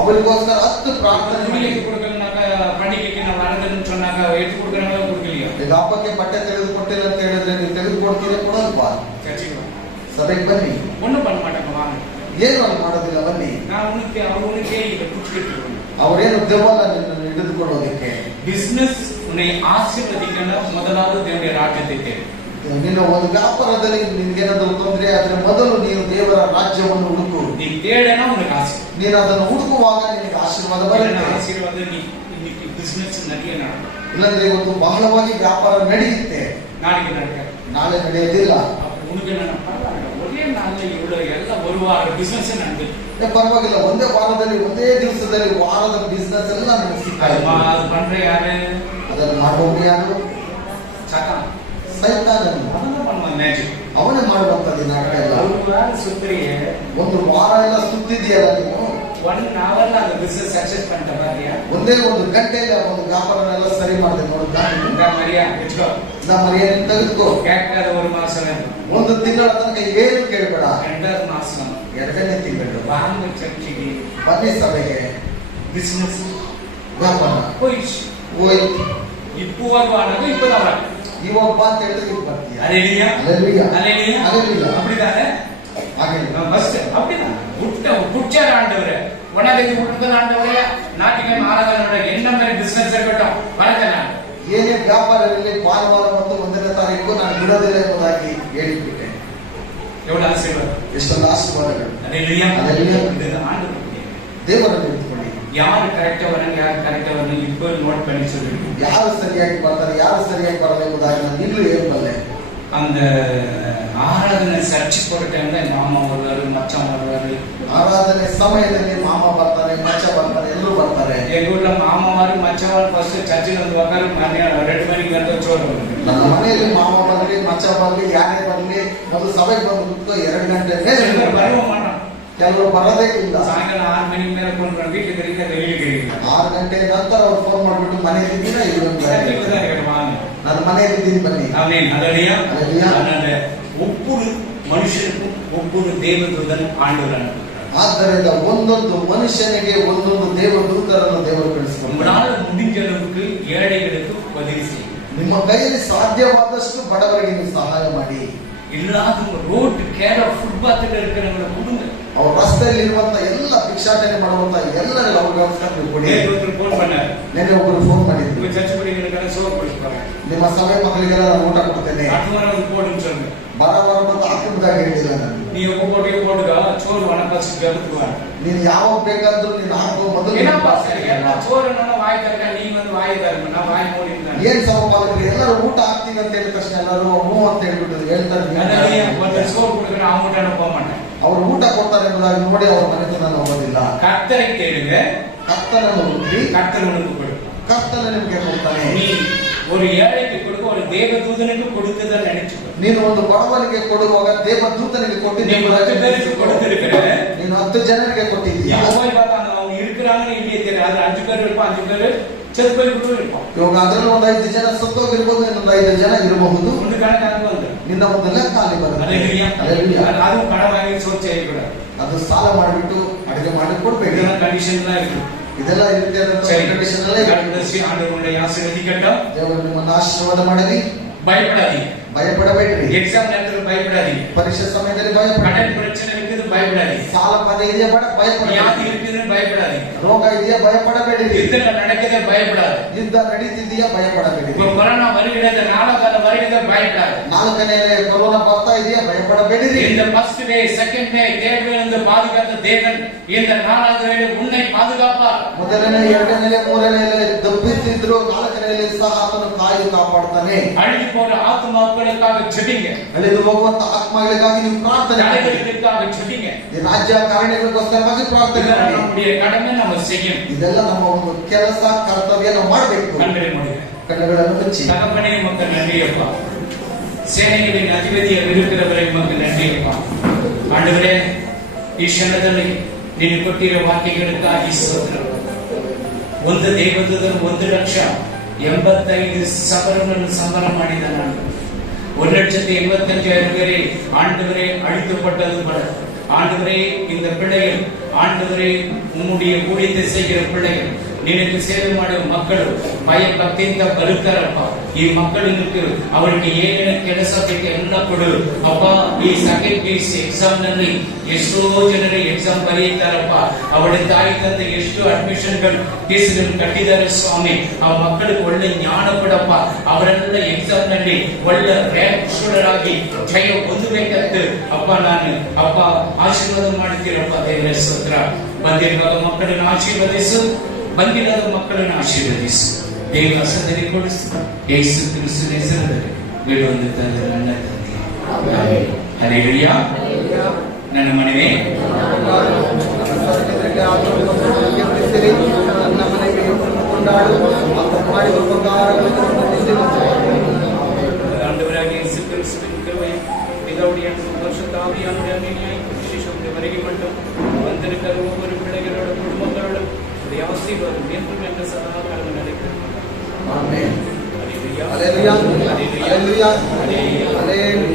ಅವರಿಗೋಸ್ಕರ 10 ಪ್ರಾರ್ಥನೆ ಮಾಡಿ. கொடுக்கலனாக்க பண்டிகைக்கு நான் வரதுன்னு சொன்னாக்க எடுத்து கொடுக்கறனால கொடுக்கலையா? ಈಗ ಹಬ್ಬಕ್ಕೆ ಬಟ್ಟೆ ತೆಗೆದುಕೊಟ್ಟಿಲ್ಲ ಅಂತ ಹೇಳಿದ್ರೆ ನೀವು ತೆಗೆದುಕೊಡ್ತೀರಾ? ಕೊಡಲ್ವಾ? ಸಭೆಗೆ ಬನ್ನಿ. ஒண்ணும் பண்ண மாட்டாங்க, வாங்க. ಏನು ಅಲ್ಲಿ ಮಾಡೋದಿಲ್ಲ, ಬನ್ನಿ. நான் அவனுக்கே இதை குடிச்சிட்டு ಅವರೇನು ದೇವಲ್ಲ ನಿನ್ನನ್ನು ಹಿಡಿದುಕೊಳ್ಳೋದಕ್ಕೆ. பிசினஸ் உன்னை ஆசீர்வதிக்கணும். முதலாவது தேவனுடைய ராஜ்யத்தை தேடு. ನಿನ್ನ ಒಂದು ವ್ಯಾಪಾರದಲ್ಲಿ ನಿನ್ಗೇನಾದ್ರೂ ತೊಂದರೆ ಆದ್ರೆ ಮೊದಲು ನೀನು ದೇವರ ರಾಜ್ಯವನ್ನು ಹುಡುಕು. ನೀ ತೇಡனா உனக்கு ஆசீர்வாதம். ನೀನು ಅದನ್ನು ಹುಡುಕುವಾಗ ನಿನಗೆ ಆಶೀರ್ವಾದ ಬರುತ್ತೆ. ಆಶೀರ್ವಾದ ನೀ இன்னைக்கு பிசினஸ் நிறைய நடக்கும். ಇಲ್ಲಂದ್ರೆ ಇವತ್ತು ಬಹಳವಾಗಿ ವ್ಯಾಪಾರ ನಡೆಯುತ್ತೆ, ನಾಳೆಗೆ ನಡೆಯಲ್ಲ, ನಾಳೆ ನಡೆಯೋದಿಲ್ಲ. உனக்கு என்ன ஒரே ஒரே நாள்ல இவ்வளவு எல்லாம் ஒரு வார பிசினஸ் நடந்துட்டு ಪರವಾಗಿಲ್ಲ, ಒಂದೇ ವಾರದಲ್ಲಿ ಒಂದೇ ದಿವಸದಲ್ಲಿ ವಾರದ ಬಿಸ್ನೆಸ್ ಎಲ್ಲ ನಮಗೆ ಸಿಕ್ಕಾಯ್ತು. அது பண்ற யாரு? ಅದನ್ನು ಮಾಡುವವರು ಯಾರು? சட்டம் ಸೈತಾನನು. அவன் பண்ணுவான் மேஜிக். ಅವನೇ ಮಾಡುವಂತದ್ದು ನಾಟಕ ಎಲ್ಲ. ஒரு வாரம் சுத்திரியே, ಒಂದು ವಾರ ಎಲ್ಲ ಸುತ್ತಿದೆಯಲ್ಲ ನೀನು. 1 hourல அந்த பிசினஸ் சக்சஸ் பண்ணிட்ட பாரியா? ಒಂದೇ ಒಂದು ಗಂಟೆಯಲ್ಲಿ ಒಂದು ವ್ಯಾಪಾರನೆಲ್ಲ ಸರಿ ಮಾಡಿದೆ ನೋಡಿದ್ದ. இந்த மாதிரியா வெச்சுக்கோ. ನಮ್ಮ ಮನೆಯನ್ನು ತೆಗೆದುಕೋ. கேட்காத ஒரு மாசம் ಒಂದು ತಿಂಗಳ ತನಕ ಏನು ಕೇಳಬೇಡ. 2வது மாசம் 2ನೇ ತಿಂಗಳು வாங்க சர்ச்சுக்கு ಬನ್ನಿ ಸಭೆಗೆ. பிசினஸ் ವ್ಯಾಪಾರ போயிடுச்சு. ಹೋಯ್ತು. இப்போ வருவானது இப்பதான் வரும். ಇವಾಗ ಬಾ ಅಂತ ಹೇಳಿದ್ರೆ ಈಗ ಬರ್ತೀಯ. அல்லேலூயா அல்லேலூயா. அல்லேலூயா அல்லேலூயா. அப்படிதானே? ಹಾಗೆ பஸ் அப்படிதான் குட்சார் ஆண்டவரே, ஒன்னாதேதி விட்டுதான் ஆண்டவரே, ஞாயிற்றுக்கிழமை ஆராதனை என்ன மாதிரி பிசினஸ் இருக்கட்டும் வரதேன். ಏನೇ ವ್ಯಾಪಾರ ಇರಲಿ, ಭಾನುವಾರ ಮತ್ತು 1ನೇ ತಾರೀಕು ನಾನು ಬಿಡೋದಿಲ್ಲ ಎಂಬುದಾಗಿ ಹೇಳಿಬಿಟ್ಟೆ. எவ்வளவு ஆசீர்வாதம், ಎಷ್ಟೊಂದು ಆಶೀರ್ವಾದಗಳು. அல்லேலூயா. அல்லேலூயா. இது ஆண்டவருடைய ದೇವರನ್ನು ನಿಂತ್ಕೊಳ್ಳಿ. யாரு கரெக்டா வராங்க, யாரு கரெக்டா வரணும் இப்போ நோட் பண்ணி சொல்லிட்டு ಯಾರು ಸರಿಯಾಗಿ ಬರ್ತಾರೆ, ಯಾರು ಸರಿಯಾಗಿ ಬರಲ್ಲ ಎಂಬುದಾಗಿ ನಾನು ಈಗಲೂ ಹೇಳಬಲ್ಲೆ. அந்த ஆராதனை சர்ச் போற டைம்ல மாமா வருவாரு, மச்சான் வருவாரு. ಆರಾಧನೆ ಸಮಯದಲ್ಲಿ ಮಾಮ ಬರ್ತಾರೆ, ಮಚ್ಚ ಬರ್ತಾರೆ, ಎಲ್ಲರೂ ಬರ್ತಾರೆ. எங்க ஊர்ல மாமாவாரு மச்சவாரு ஃபர்ஸ்ட் சர்ச்சுக்கு வந்து உட்காரு, 2 மணிக்கு வந்து சோறு வருது. ನಮ್ಮ ಮನೆಯಲ್ಲಿ ಮಾಮ ಬರ್ಲಿ, ಮಚ್ಚ ಬರ್ಲಿ, ಯಾರೇ ಬರ್ಲಿ, ಮೊದಲು ಸಭೆಗೆ ಬಂದು ಕೂತ್ಕೊ 2 ಗಂಟೆ வருவ மாட்டான். ಕೆಲವರು ಬರೋದೇ ಇಲ್ಲ. சாயங்காலம் 6 மணிக்கு மேல ஃபோன் பண்ணி வீட்டுக்கு தெரியுங்க, வெளியே தெரியுங்க. 6 ಗಂಟೆ ನಂತರ ಅವ್ರು ಫೋನ್ ಮಾಡ್ಬಿಟ್ಟು ಮನೆಯಲ್ಲಿ ಇದ್ದೀರಾ ನಾನು ಮನೆಯಲ್ಲಿ ಇದ್ದೀನಿ ಬನ್ನಿ. ஆமென். அல்லேலூயா. அல்லேலூயா. அதனால ஒவ்வொரு மனுஷனுக்கும் ஒவ்வொரு தேவதூதன் ஆண்டவர் அனுப்புகிறார். ಆದ್ದರಿಂದ ಒಂದೊಂದು ಮನುಷ್ಯನಿಗೆ ಒಂದೊಂದು ದೇವದೂತರನ್ನು ದೇವರು ಕಳಿಸಿಕೊಂಡು உங்களால முடிஞ்ச அளவுக்கு ஏழைகளுக்கு உதவி செய்யுங்க. ನಿಮ್ಮ ಕೈಯಲ್ಲಿ ಸಾಧ್ಯವಾದಷ್ಟು ಬಡವರಿಗೆ ನೀವು ಸಹಾಯ ಮಾಡಿ. இல்லாதவங்க ரோட்டு கேர ஃபுட்பாத்ல இருக்கிறவங்க கொடுங்க. ಅವ್ರ ರಸ್ತೆಯಲ್ಲಿ ಇರುವಂತ ಎಲ್ಲ ಭಿಕ್ಷಾಟನೆ ಮಾಡುವಂತ ಎಲ್ಲರಿಗೂ ಅವಕಾಶ ನೀವು ಕೊಡಿ. ஒருத்தர் ஃபோன் பண்ணாரு, ನೆನ್ನೆ ಒಬ್ಬರು ಫೋನ್ ಮಾಡಿದ್ರು, உங்க சர்ச் படிக்கிறதுக்கான சோறு கொடுப்பாங்க, ನಿಮ್ಮ ಸಭೆ ಮಕ್ಕಳಿಗೆಲ್ಲ ನಾನು ಊಟ ಕೊಡ್ತೇನೆ, அடுத்த வாரம் வந்து போடுன்னு சொல்லுங்க. ಬರವರ ಬಂದು ಹಾಕಿದಾಗ ಹೇಳಿಲ್ಲ ನಾನು. நீ எப்ப போட்டுக்க சோறு வனப்பாசி எடுத்துக்குவாங்க. ನೀನು ಯಾವಾಗ ಬೇಕಾದ್ರೂ ನೀನು ಹಾಕೋ ಮೊದಲು என்னப்பா சரி எல்லாம் சோறு என்னன்னா வாய் தரங்க, நீ வந்து வாய் தரங்க, நான் வாய் மூடி இருந்தேன். ಏನ್ ಸಭಾಪಾಲಕರು ಎಲ್ಲರೂ ಊಟ ಹಾಕ್ತೀವಿ ಅಂತ ಹೇಳಿದ ತಕ್ಷಣ ಎಲ್ಲರೂ ಹ್ಞೂ ಅಂತ ಹೇಳ್ಬಿಟ್ಟು ಹೇಳ್ತಾರೆ. ஒருத்தர் சோறு கொடுக்குற அவங்ககிட்ட போக மாட்டேன். ಅವರು ಊಟ ಕೊಡ್ತಾರೆ ಎಂಬುದಾಗಿ ನೋಡಿ ಅವ್ರ ಮನೆತನ ಹೋಗೋದಿಲ್ಲ. கர்த்தரை தேடுங்க, ಕರ್ತನನ್ನು ಹುಡುಕಿ கர்த்தர் உனக்கு கொடுப்பார். ಕರ್ತನ ನಿಮ್ಗೆ ಕೊಡ್ತಾನೆ. நீ ஒரு ஏழைக்கு கொடுக்க ஒரு தேவதூதனுக்கு கொடுத்ததான் நினைச்சுக்கோ. ನೀನು ಒಂದು ಬಡವನಿಗೆ ಕೊಡುವಾಗ ದೇವದೂತನಿಗೆ நீ ಕೊಟ್ಟಿದ್ದೀಯ. 10 பேருக்கு கொடுத்திருக்கிற, ನೀನು 10 ಜನರಿಗೆ ಕೊಟ್ಟಿದ್ದೀಯ. போய் பார்த்தாங்க அவங்க இருக்கிறாங்கன்னு இல்லையே தெரியாது. அது 5 பேர் இருப்பான், 5 பேர் செத்து போய் கூட இருப்பான். ಇವಾಗ ಅದರಲ್ಲಿ ಒಂದು 5 ಜನ ಸತ್ತೋಗಿರ್ಬೋದು, ಇನ್ನೊಂದು 5 ಜನ ಇರಬಹುದು. ಒಂದು ಕಣಕ್ಕಾಗ வந்து ನಿನ್ನ ಒಂದು ಲೆಕ್ಕ ಅಲ್ಲಿ ಬರುತ್ತೆ. அல்லேலூயா. அல்லேலூயா. அதுவும் கடன் வாங்கி சோறு செய்யக்கூடாது. ಅದು ಸಾಲ ಮಾಡಿಬಿಟ್ಟು ಅಡಿಗೆ ಮಾಡಿ ಕೊಡ್ಬೇಡಿ. இதெல்லாம் கண்டிஷன்லாம் இருக்கு. ಇದೆಲ್ಲ ಇರುತ್ತೆ சரி, ಕಂಡೀಷನ್ ಅಲ್ಲೇ ஆண்டவருடைய ஆசீர்வதிக்கட்டும். ದೇವರು ನಿಮ್ಮನ್ನು ಆಶೀರ್ವಾದ ಮಾಡಲಿ. பயப்படாதீங்க. ಭಯಪಡಬೇಡ್ರಿ. எக்ஸாம் நேரத்துல பயப்படாதீங்க. ಪರೀಕ್ಷೆ ಸಮಯದಲ್ಲಿ ಭಯಪಡ. கடன் பிரச்சனை இருக்குது பயப்படாதீங்க. ಸಾಲ ಬಾಧೆ ಇದೆಯಾ ಭಯಪಡ. வியாதி இருக்குதுன்னு பயப்படாதீங்க. ರೋಗ ಇದೆಯಾ ಭಯಪಡಬೇಡಿ. யுத்தங்கள் நடக்குது பயப்படாது. ಯುದ್ಧ ನಡೀತಿದೆಯಾ ಭಯಪಡಬೇಡಿ. இப்ப கொரோனா வருகிறது, 4வது வருகிறது பயப்படாது. 4ನೇ ಕೊರೋನಾ ಬರ್ತಾ ಇದೆಯಾ ಭಯಪಡಬೇಡಿ. இந்த first day, second day, third day வந்து பாதுகாத்த தேவன் இந்த 4வது வேளை உன்னை பாதுகாப்பார். 1ನೇ 2ನೇ 3ನೇ ದಬ್ಬಿಸಿದ್ರು 4ನೇ ಸಹ ಆತನು ಕಾಯ್ದು ಕಾಪಾಡ್ತಾನೆ. அழிந்து போற ஆத்மாக்களுக்காக ஜெபிங்க. ಅಲ್ಲಿದು ಹೋಗುವಂತ ಆತ್ಮಗಳಿಗಾಗಿ ನೀವು ಪ್ರಾರ್ಥನೆ ಮಾಡಿ. தலைவர்களுக்காக ஜெபிங்க. ಈ ರಾಜ್ಯ ಕಾರಣಗಳಿಗೋಸ್ಕರವಾಗಿ ಪ್ರಾರ್ಥನೆ இதெல்லாம் ಮಾಡಿ. நம்முடைய கடமை நம்ம செய்யணும். ಇದೆಲ್ಲ ನಮ್ಮ ಒಂದು ಕೆಲಸ ಕರ್ತವ್ಯ ನಾವು ಮಾಡಬೇಕು. கண்களை மூடுங்க. ಕಣ್ಣುಗಳನ್ನು ಮುಚ್ಚಿ. தகப்பனே உமக்கு நன்றி அப்பா. சேனைகளின் அதிபதியாக இருக்கிறவரை உமக்கு நன்றி அப்பா. ஆண்டவரே, ಈ ಕ್ಷಣದಲ್ಲಿ ನೀನು ಕೊಟ್ಟಿರೋ ವಾಕ್ಯಗಳಿಗಾಗಿ ಸ್ತೋತ್ರ. ಒಂದು ದೇವದೂತನು 1,85,000 ಸಂಬರ ಮಾಡಿದ ನಾನು 1,85,000 பேரை ஆண்டவரே அழிக்கப்பட்டது பல. ஆண்டவரே, இந்த பிள்ளைகள் ஆண்டவரே உம்முடைய ஊழியத்தை செய்கிற பிள்ளைகள் ನಿನಗೆ ಸೇವೆ ಮಾಡುವ ಮಕ್ಕಳು ಭಯ ಭಕ್ತಿಯಿಂದ ಬರುತ್ತಾರಪ್ಪ. ಈ ಮಕ್ಕಳಿಗೆ ಅವರಿಗೆ ಏನೇನು ಕೆಲಸ ಬೇಕು ಎಲ್ಲ ಕೊಡು ಅಪ್ಪ. ಈ ಸೆಕೆಂಡ್ PUC ಎಕ್ಸಾಮ್ ನಲ್ಲಿ ಎಷ್ಟೋ ಜನರು ಎಕ್ಸಾಮ್ ಬರೆಯುತ್ತಾರಪ್ಪ. ಅವಳ ತಾಯಿ ತಂದೆ ಎಷ್ಟು ಅಡ್ಮಿಷನ್ಗಳು ಫೀಸ್ಗಳು ಕಟ್ಟಿದ್ದಾರೆ ಸ್ವಾಮಿ. ಆ ಮಕ್ಕಳಿಗೆ ಒಳ್ಳೆ ಜ್ಞಾನ ಕೊಡಪ್ಪ. ಅವರೆಲ್ಲ ಎಕ್ಸಾಮ್ ನಲ್ಲಿ ಒಳ್ಳೆ ರ್ಯಾಂಕ್ ಸ್ಟೂಡೆಂಟ್ ಜಯ ಹೊಂದಬೇಕಂತ ಅಪ್ಪ ನಾನು ಅಪ್ಪ ಆಶೀರ್ವಾದ ಮಾಡ್ತೀರಪ್ಪ. ದೇವರ ಸ್ತೋತ್ರ. ಬಂದಿರುವ ಮಕ್ಕಳನ್ನು ಆಶೀರ್ವದಿಸು, ಬಂದಿರದ ಮಕ್ಕಳನ್ನು ಆಶೀರ್ವದಿಸು. ದೇವ ಅಸದರಿ ಕೊಡಿಸು. ಯೇಸು ಕ್ರಿಸ್ತನ ಹೆಸರಿನಲ್ಲಿ ಬೇಡುವಂತ ನನ್ನ ತಂದೆ. ಹಲ್ಲೆಲೂಯಾ. ನನ್ನ ಮನವಿ ನನ್ನ ಮನೆಗೆ ಕೊಂಡಾಡು ಮಾಡಿದ ಉಪಕಾರಗಳನ್ನು ஆண்டவராகிய இயேசு கிறிஸ்துவின் கிருபையும் பிதாவுடைய அன்பும் பரிசுத்த ஆவியானவருடைய அன்பினையும் விசேஷம் வரைக்கும் மட்டும் வந்திருக்கிற ஒவ்வொரு பிள்ளைகளோட குடும்பங்களோடும் உடைய ஆசீர்வாதம் என்றும் என்ற சதா காலம் நடைபெறும். ஆமென். அல்லேலூயா. அல்லேலூயா. அல்லேலூயா. அல்லேலூயா. அல்லேலூயா.